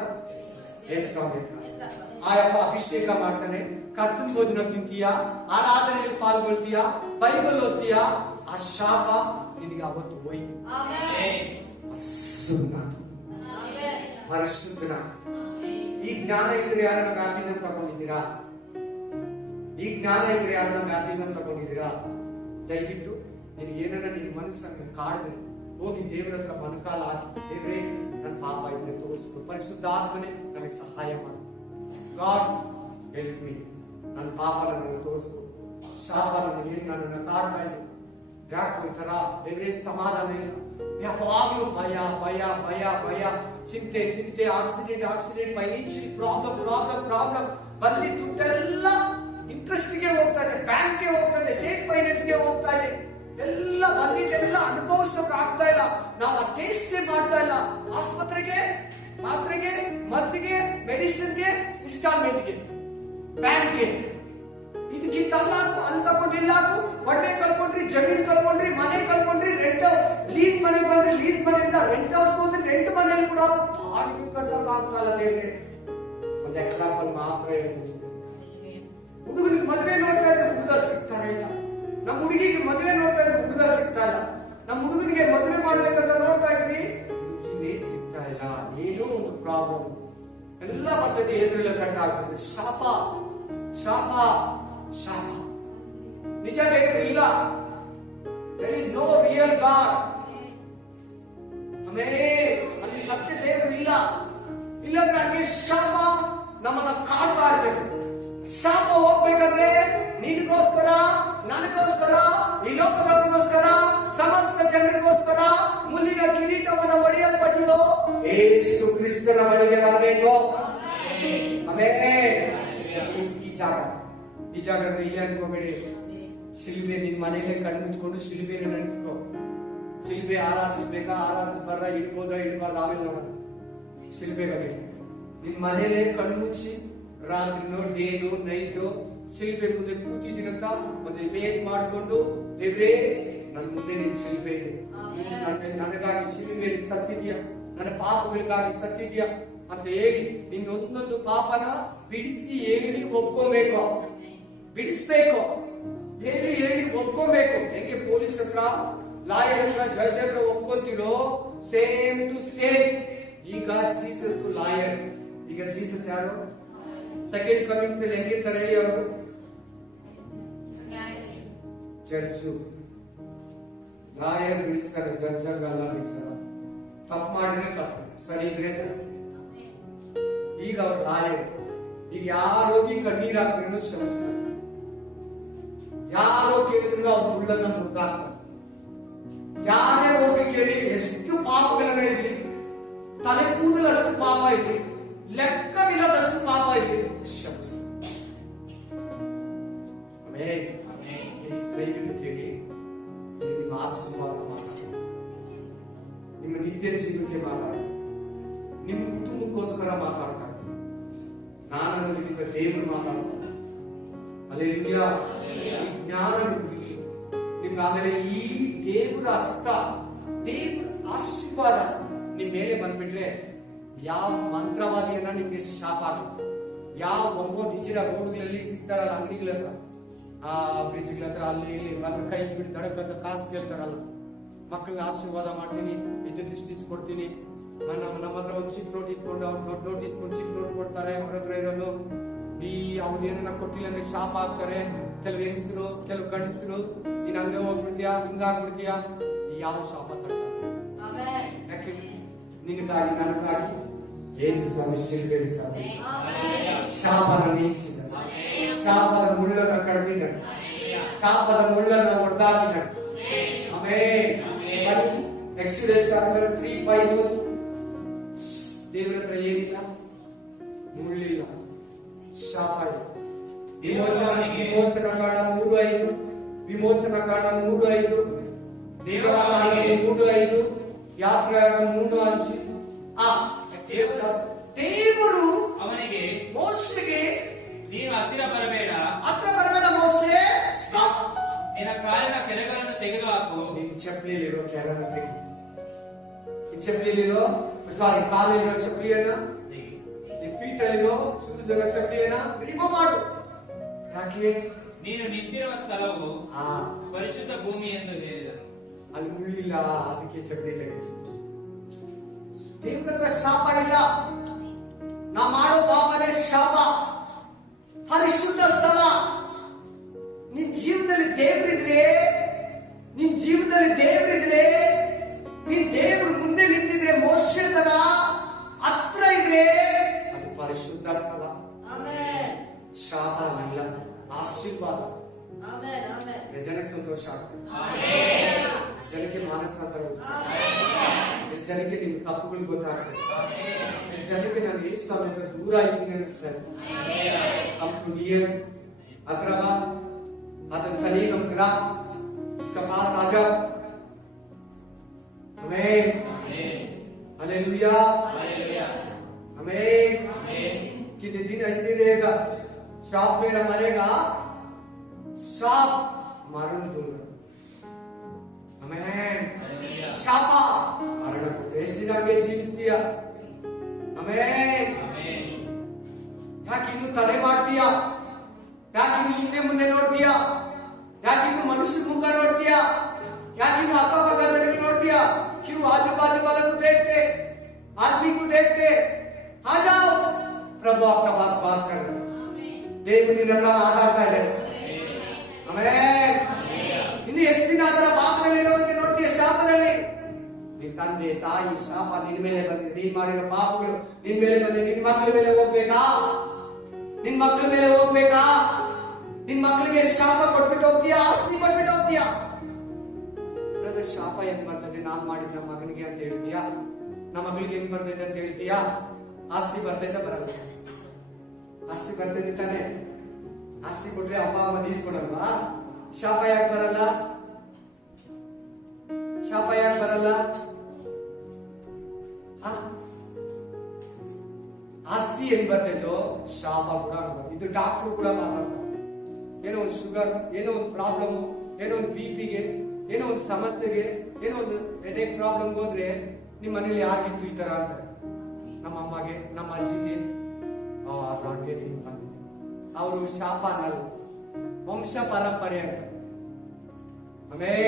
ಆಯಪ್ಪ ಅಭಿಷೇಕ ಮಾಡ್ತಾನೆ. ಕರ್ತನ ಭೋಜನ ತಿಂತೀಯಾ, ಆರಾಧನೆಯಲ್ಲಿ ಪಾಲ್ಗೊಳ್ತೀಯಾ, ಬೈಬಲ್ ಓದ್ತೀಯಾ, ಆ ಶಾಪ ನಿನಗೆ ಅವತ್ತು ಹೋಯ್ತು. ಪರಿಶುದ್ಧನ. ಈ ಜ್ಞಾನ ಇದ್ರೆ ಯಾರನ್ನ ಬ್ಯಾಪ್ಟಿಸಮ್ ತಗೊಂಡಿದ್ದೀರಾ? ಈ ಜ್ಞಾನ ಇದ್ರೆ ಯಾರನ್ನ ಬ್ಯಾಪ್ಟಿಸಮ್ ತಗೊಂಡಿದ್ದೀರಾ? ದಯವಿಟ್ಟು ನಿನಗೆ ಏನನ್ನ ನಿನ್ನ ಮನಸ್ಸನ್ನು ಕಾಡಿದ್ರೆ ಹೋಗಿ ದೇವರ ಹತ್ರ ಮನಕಾಲ ಹಾಕಿ, ದೇವರೇ ನನ್ನ ಪಾಪ ಇದ್ರೆ ತೋರಿಸ್ಕೊ, ಪರಿಶುದ್ಧ ಆತ್ಮನೆ ನನಗೆ ಸಹಾಯ ಮಾಡು, ಗಾಡ್ ಹೆಲ್ಪ್ ಮೀ, ನನ್ನ ಪಾಪ ನನಗೆ ತೋರಿಸ್ಕೊ, ಶಾಪ ನನ್ನನ್ನು ಕಾಡ್ತಾ ಇದೆ, ಯಾಕೋ ಈ ತರ ದೇವರೇ ಸಮಾಧಾನ ಇಲ್ಲ, ಯಾವಾಗಲೂ ಭಯ ಭಯ ಭಯ ಭಯ, ಚಿಂತೆ ಚಿಂತೆ, ಆಕ್ಸಿಡೆಂಟ್ ಫೈನಾನ್ಷಿಯಲ್ ಪ್ರಾಬ್ಲಮ್ ಬಂದಿ ದುಡ್ಡೆಲ್ಲ ಇಂಟ್ರೆಸ್ಟ್ಗೆ ಹೋಗ್ತಾ ಇದೆ, ಬ್ಯಾಂಕ್ಗೆ ಹೋಗ್ತಾ ಇದೆ, ಸೇಫ್ ಫೈನಾನ್ಸ್ಗೆ ಹೋಗ್ತಾ ಇದೆ, ಎಲ್ಲ ಬಂದಿದ್ದೆಲ್ಲ ಅನುಭವಿಸೋಕೆ ಆಗ್ತಾ ಇಲ್ಲ, ನಾವು ಆ ಟೇಸ್ಟ್ಗೆ ಮಾಡ್ತಾ ಇಲ್ಲ, ಆಸ್ಪತ್ರೆಗೆ, ಮಾತ್ರೆಗೆ, ಮದ್ದಿಗೆ, ಮೆಡಿಸಿನ್ಗೆ, ಇನ್ಸ್ಟಾಲ್ಮೆಂಟ್ಗೆ, ಬ್ಯಾಂಕ್ಗೆ, ಇದಕ್ಕಿಂತ ಅಲ್ಲಿ ತಗೊಂಡಿಲ್ಲ, ಒಡವೆ ಕಳ್ಕೊಂಡ್ರಿ, ಜಮೀನ್ ಕಳ್ಕೊಂಡ್ರಿ, ಮನೆ ಕಳ್ಕೊಂಡ್ರಿ, ರೆಂಟ್ ಲೀಸ್ ಮನೆ ಬಂದ್ರೆ ಲೀಸ್ ಮನೆಯಿಂದ ರೆಂಟ್ ಹೌಸ್ ಬಂದ್ರೆ ರೆಂಟ್ ಮನೆಯಲ್ಲಿ ಕೂಡ ಬಾಡಿಗೆ ಕಟ್ಟೋಕೆ ಆಗ್ತಾ ಇಲ್ಲ. ದೇವ್ರೆ ಒಂದು ಎಕ್ಸಾಂಪಲ್ ಮಾತ್ರ ಹೇಳ್ಬೋದು. ಹುಡುಗನಿಗೆ ಮದುವೆ ನೋಡ್ತಾ ಇದ್ರೆ ಹುಡುಗ ಸಿಗ್ತಾ ಇಲ್ಲ, ನಮ್ಮ ಹುಡುಗಿಗೆ ಮದುವೆ ನೋಡ್ತಾ ಇದ್ರೆ ಹುಡುಗ ಸಿಗ್ತಾ ಇಲ್ಲ, ನಮ್ಮ ಹುಡುಗನಿಗೆ ಮದುವೆ ಮಾಡ್ಬೇಕಂತ ನೋಡ್ತಾ ಇದ್ರಿ, ಹುಡುಗಿನೇ ಸಿಗ್ತಾ ಇಲ್ಲ, ಏನೋ ಒಂದು ಪ್ರಾಬ್ಲಮ್ ಎಲ್ಲ ಬರ್ತದೆ, ಎದುರೆಲ್ಲ ಕಟ್ಟ ಆಗ್ತದೆ. ಶಾಪ ಶಾಪ ಶಾಪ. ನಿಜ ದೇವರು ಇಲ್ಲ, there is no real God. ಅಲ್ಲಿ ಸತ್ಯ ದೇವರು ಇಲ್ಲ, ಇಲ್ಲಂದ್ರೆ ಹಂಗೆ ಶಾಪ ನಮ್ಮನ್ನ ಕಾಡ್ತಾ ಇರ್ತದೆ. ಶಾಪ ಹೋಗ್ಬೇಕಂದ್ರೆ ನಿನಗೋಸ್ಕರ, ನನಗೋಸ್ಕರ, ಈ ಲೋಕದವರಿಗೋಸ್ಕರ, ಸಮಸ್ತ ಜನರಿಗೋಸ್ಕರ ಮುಲ್ಲಿನ ಕಿರೀಟವನ್ನು ಒಡೆಯಲ್ಪಟ್ಟಿರೋ ಯೇಸು ಕ್ರಿಸ್ತನ ಬಳಿಗೆ ಬರಬೇಕು. ಆಮೆನ್. ಈ ಜಾಗದಲ್ಲಿ ಇಲ್ಲಿ ಅನ್ಕೋಬೇಡಿ. ಶಿಲ್ಬೆ ನಿನ್ ಮನೆಯಲ್ಲೇ ಕಣ್ಣು ಮುಚ್ಕೊಂಡು ಶಿಲ್ಬೆನ ನೆನೆಸ್ಕೋ. ಶಿಲ್ಬೆ ಆರಾಧಿಸ್ಬೇಕಾ, ಆರಾಧಿಸಬಾರ್ದ, ಇಡ್ಬೋದಾ ಇಡಬಾರ್ದ, ಆಮೇಲೆ ನೋಡೋಣ. ಶಿಲ್ಬೆ ಬಗ್ಗೆ ನಿನ್ ಮನೆಯಲ್ಲೇ ಕಣ್ಣು ಮುಚ್ಚಿ ರಾತ್ರಿನೋ ಡೇನೋ ನೈಟು ಶಿಲ್ಬೆ ಮುಂದೆ ಕೂತಿದ್ದೀನಂತ ಒಂದು ಇಮೇಜ್ ಮಾಡಿಕೊಂಡು, ದೇವ್ರೇ ನನ್ನ ಮುಂದೆ ನಿನ್ ಶಿಲ್ಬೆ ಇದೆ, ನನಗಾಗಿ ಶಿಲ್ಬೆಯಲ್ಲಿ ಸತ್ತಿದ್ಯಾ, ನನ್ನ ಪಾಪಗಳಿಗಾಗಿ ಸತ್ತಿದ್ಯಾ ಅಂತ ಹೇಳಿ ನಿನ್ನೊಂದೊಂದು ಪಾಪನ ಬಿಡಿಸಿ ಹೇಳಿ ಒಪ್ಕೊಬೇಕು, ಬಿಡಿಸ್ಬೇಕು, ಹೇಳಿ ಒಪ್ಕೊಬೇಕು. ಹೆಂಗೆ ಪೊಲೀಸ್ ಹತ್ರ, ಲಾಯರ್ ಹತ್ರ, ಜಡ್ಜ್ ಹತ್ರ ಒಪ್ಕೊಂತಿರೋ ಸೇಮ್ ಟು ಸೇಮ್. ಈಗ ಜೀಸಸ್ ಲಾಯರ್. ಈಗ ಜೀಸಸ್ ಯಾರು? ಸೆಕೆಂಡ್ ಕಮಿಂಗ್ಸ್ ಅಲ್ಲಿ ಹೆಂಗಿರ್ತಾರೆ ಹೇಳಿ ಅವರು? ಜಡ್ಜು. ಲಾಯರ್ ಬಿಡಿಸ್ತಾರೆ, ಜಡ್ಜ್ ಅಲ್ಲ ಬಿಡಿಸ್ತಾರೆ. ತಪ್ಪು ಮಾಡಿದ್ರೆ ತಪ್ಪು, ಸರಿ ಇದ್ರೆ ಸರಿ. ಈಗ ಅವ್ರು ಲಾಯರ್. ಈಗ ಯಾರೋಗಿ ಕಣ್ಣೀರ್ ಹಾಕಿದ್ರು ಕ್ಷಮಿಸ್ತಾರೆ, ಯಾರೋ ಕೇಳಿದ್ರು ಅವ್ರ ಮುಳ್ಳನ್ನ ಮುದ್ದಾಕ್ತಾರೆ. ಯಾರೇ ಹೋಗಿ ಕೇಳಿ ಎಷ್ಟು ಪಾಪಗಳನ್ನ ಇರಲಿ, ತಲೆ ಕೂದಲಷ್ಟು ಪಾಪ ಇರಲಿ, ಲೆಕ್ಕವಿಲ್ಲದಷ್ಟು ಪಾಪ ಇರಲಿ, ಕ್ಷಮಿಸ. ದಯವಿಟ್ಟು ಕೇಳಿ, ನಿಮ್ಮ ಆಶೀರ್ವಾದ ಮಾತಾಡಿ, ನಿಮ್ಮ ನಿತ್ಯ ಜೀವನಕ್ಕೆ ಮಾತಾಡಿ, ನಿಮ್ಮ ಕುಟುಂಬಕ್ಕೋಸ್ಕರ ಮಾತಾಡ್ತಾರೆ. ನಾನು ಅನ್ನೋದಕ್ಕಿಂತ ದೇವರು ಮಾತಾಡ್ತಾರೆ. ಅಲ್ಲೆಲ್ಲೂಯಾ. ಜ್ಞಾನ ನಿಮ್ಗೆ ಆಮೇಲೆ ಈ ದೇವರ ಹಸ್ತ, ದೇವರ ಆಶೀರ್ವಾದ ನಿಮ್ ಮೇಲೆ ಬಂದ್ಬಿಟ್ರೆ ಯಾವ ಮಂತ್ರವಾದಿಯನ್ನ ನಿಮ್ಗೆ ಶಾಪ ಆಗುತ್ತೆ. ಯಾವ ಒಂಬತ್ತು ಇಂಚಿನ ರೋಡ್ಗಳಲ್ಲಿ ಸಿಗ್ತಾರಲ್ಲ, ಅಂಗಡಿಗಳ ಹತ್ರ, ಆ ಬ್ರಿಡ್ಜ್ಗಳ ಹತ್ರ, ಅಲ್ಲಿ ಇಲ್ಲಿ ಬಂದು ಕೈ ಬಿಟ್ಟು ತಡಕಂತ ಕಾಸು ಕೇಳ್ತಾರಲ್ಲ, ಮಕ್ಕಳಿಗೆ ಆಶೀರ್ವಾದ ಮಾಡ್ತೀನಿ, ಇಷ್ಟು ಕೊಡ್ತೀನಿ, ನಮ್ಮ ಹತ್ರ ಒಂದು ಚಿಕ್ಕ ನೋಟ್ ಇಸ್ಕೊಂಡು ಅವ್ರು ದೊಡ್ಡ ನೋಟ್ ಇಸ್ಕೊಂಡು ಚಿಕ್ಕ ನೋಟ್ ಕೊಡ್ತಾರೆ. ಅವ್ರ ಹತ್ರ ಇರೋದು ಈ ಅವ್ರು ಏನನ್ನ ಕೊಟ್ಟಿಲ್ಲ ಅಂದ್ರೆ ಶಾಪ ಹಾಕ್ತಾರೆ. ಕೆಲವು ಹೆಂಗಸರು, ಕೆಲವು ಗಂಡಸರು, ನೀನ್ ಹಂಗೆ ಹೋಗ್ಬಿಡ್ತೀಯಾ, ಹಿಂಗಾಗ್ಬಿಡ್ತೀಯಾ, ಯಾವ ಶಾಪ ತರ್ತಾರೆ? ಯಾಕೆ? ನಿನಗಾಗಿ, ನನಗಾಗಿ ಯೇಸು ಸ್ವಾಮಿ ಶಿಲ್ಬೆಯಲ್ಲಿ ಶಾಪನ ನೀಗಿಸಿದ, ಶಾಪದ ಮುಳ್ಳನ್ನು ಕಳೆದಿದ್ದಾನೆ, ಶಾಪದ ಮುಳ್ಳನ್ನು ಹೊಡೆದಾಕಿದ್ದಾನೆ. ಆಮೆನ್. ಎಕ್ಸೋಡಸ್ 3:5 ದೇವರ ಹತ್ರ ಏನಿಲ್ಲ, ಮುಳ್ಳಿಲ್ಲ, ಶಾಪ ಇಲ್ಲ. ವಿಮೋಚನ ಕಾಂಡ 3:5, ವಿಮೋಚನ ಕಾಂಡ 3:5, ದೇವರ 3:5, ಯಾತ್ರೆಯಾಗ 3:5. ದೇವರು ಅವನಿಗೆ, ಮೋಶೆಗೆ, ನೀನು ಹತ್ತಿರ ಬರಬೇಡ ಮೋಶೆ, ನಿನ್ನ ಕಾಲಿನ ಕೆರಗಳನ್ನು ತೆಗೆದುಹಾಕು. ನಿನ್ ಚಪ್ಪಲಿಲಿರೋ ಕೆರನ್ನು ತೆಗೆ, ನಿನ್ ಚಪ್ಪಲಿಲಿರೋ ಕಾಲಿರೋ ಚಪ್ಪಲಿಯನ್ನ, ನಿನ್ ಫೀಟ್ ಅಲ್ಲಿರೋ ಶೂಸ್ ಅನ್ನ ಚಪ್ಪಲಿಯನ್ನ ರಿಮೂವ್ ಮಾಡು. ಯಾಕೆ? ನೀನು ನಿಂತಿರುವ ಸ್ಥಳವು ಪರಿಶುದ್ಧ ಭೂಮಿ ಎಂದು ಹೇಳಿದನು. ಅಲ್ಲಿ ಮುಳ್ಳಿಲ್ಲ, ಅದಕ್ಕೆ ಚಪ್ಪಲಿ ತೆಗೆದು. ದೇವ್ರ ಹತ್ರ ಶಾಪ ಇಲ್ಲ, ನಾ ಮಾಡೋ ಪಾಪನೇ ಶಾಪ. ಪರಿಶುದ್ಧ ಸ್ಥಳ. ನಿನ್ ಜೀವನದಲ್ಲಿ ದೇವರಿದ್ರೆ, ನಿನ್ ಜೀವನದಲ್ಲಿ ದೇವರಿದ್ರೆ, ನೀನ್ ದೇವ್ರ ಮುಂದೆ ನಿಂತಿದ್ರೆ, ಮೋಶೆ ತರ ಹತ್ರ ಇದ್ರೆ, ಅದು ಪರಿಶುದ್ಧ ಸ್ಥಳ. ಶಾಪ ಇಲ್ಲ, ಆಶೀರ್ವಾದ. ಜನಕ್ಕೆ ಸಂತೋಷ ಆಗ್ತದೆ, ಜನಕ್ಕೆ ಮಾನಸಾಂತರ, ಜನಕ್ಕೆ ನಿಮ್ಮ ತಪ್ಪುಗಳು ಗೊತ್ತಾಗ್ತದೆ, ಜನಕ್ಕೆ ನಾನು ಯೇಸು ಸ್ವಾಮಿ ಹತ್ರ ದೂರ ಇದ್ದೀನಿ ಅನಿಸ್ತದೆ. Come to near, अतरवा, अतर सलीम करा, इसका पास आ जाओ. आमीन, हालेलुया, आमीन. कितने दिन ऐसे रहेगा, शाप में न मरेगा, शाप मारून दूंगा. आमीन. शापा मरण को इस दिन आगे जीविस्तिया. आमीन. ಯಾಕೆ ಇನ್ನು ತಡೆ ಮಾಡ್ತೀಯಾ? ಯಾಕೆ ಇನ್ನು ಹಿಂದೆ ಮುಂದೆ ನೋಡ್ತೀಯಾ? ಯಾಕೆ ಇನ್ನು ಮನುಷ್ಯ ಮುಖ ನೋಡ್ತೀಯಾ? ಯಾಕೆ ಇನ್ನು ಅಕ್ಕಪಕ್ಕ ಜನರಿಗೆ ನೋಡ್ತೀಯಾ? क्यों आजू बाजू वालों को देखते, आदमी को देखते? आ जाओ, प्रभु आपका पास बात कर रहे हैं. ದೇವರ ಹತ್ರ ಮಾತಾಡ್ತಾ ಇದ್ದಾರೆ. ಆಮೆನ್. ಇನ್ನು ಎಷ್ಟು ದಿನ ಅದರ ಪಾಪದಲ್ಲಿ ಇರೋದಕ್ಕೆ ನೋಡ್ತೀಯ, ಶಾಪದಲ್ಲಿ. ನಿನ್ನ ತಂದೆ ತಾಯಿ ಶಾಪ ನಿನ್ನ ಮೇಲೆ ಬಂದಿದೆ, ನೀನ್ ಮಾಡಿರೋ ಪಾಪಗಳು ನಿನ್ನ ಮೇಲೆ ಬಂದಿದೆ. ನಿನ್ನ ಮಕ್ಕಳ ಮೇಲೆ ಹೋಗ್ಬೇಕಾ? ನಿನ್ ಮಕ್ಕಳ ಮೇಲೆ ಹೋಗ್ಬೇಕಾ? ನಿನ್ ಮಕ್ಕಳಿಗೆ ಶಾಪ ಕೊಟ್ಬಿಟ್ಟು ಹೋಗ್ತೀಯಾ? ಆಸ್ತಿ ಕೊಟ್ಬಿಟ್ಟು ಹೋಗ್ತೀಯಾ? ಶಾಪ ಏನ್ ಬರ್ತದೆ? ನಾನ್ ಮಾಡಿದ ಮಗನಿಗೆ ಅಂತ ಹೇಳ್ತೀಯಾ? ನಮ್ಮ ಮಗಳಿಗೆ ಹೆಂಗ್ ಬರ್ತೈತೆ ಅಂತ ಹೇಳ್ತೀಯಾ? ಆಸ್ತಿ ಬರ್ತೈತೆ ಬರಲ್ಲ? ಆಸ್ತಿ ಬರ್ತೈತೆ ತಾನೆ? ಆಸ್ತಿ ಕೊಟ್ರೆ ಅಪ್ಪ ಅಮ್ಮ ತೀಸ್ಕೊಡಲ್ವಾ? ಶಾಪ ಯಾಕೆ ಬರಲ್ಲ? ಶಾಪ ಯಾಕೆ ಬರಲ್ಲ? ಆಸ್ತಿ ಏನ್ ಬರ್ತೈತೋ ಶಾಪ ಕೂಡ ಅನ್ಬೋದು. ಇದು ಡಾಕ್ಟರ್ ಕೂಡ ಮಾತಾಡ್ತಾರೆ. ಏನೋ ಒಂದು ಶುಗರ್, ಏನೋ ಒಂದು ಪ್ರಾಬ್ಲಮ್, ಏನೋ ಒಂದು ಬಿಪಿಗೆ, ಏನೋ ಒಂದು ಸಮಸ್ಯೆಗೆ, ಏನೋ ಒಂದು ಹೆಡೇಕ್ ಪ್ರಾಬ್ಲಮ್ ಹೋದ್ರೆ ನಿಮ್ಮ ಮನೇಲಿ ಯಾರಿಗಿತ್ತು ಈ ತರ ಅಂತಾರೆ. ನಮ್ಮ ಅಮ್ಮಗೆ, ನಮ್ಮ ಅಜ್ಜಿಗೆ ಹಾಗೆ ನಿಮ್ಗೆ ಬಂದಿದೆ. ಅವರು ಶಾಪ ಅನ್ನಲ್ಲ, ವಂಶ ಪರಂಪರೆ ಅಂತ. ಆಮೇಲೆ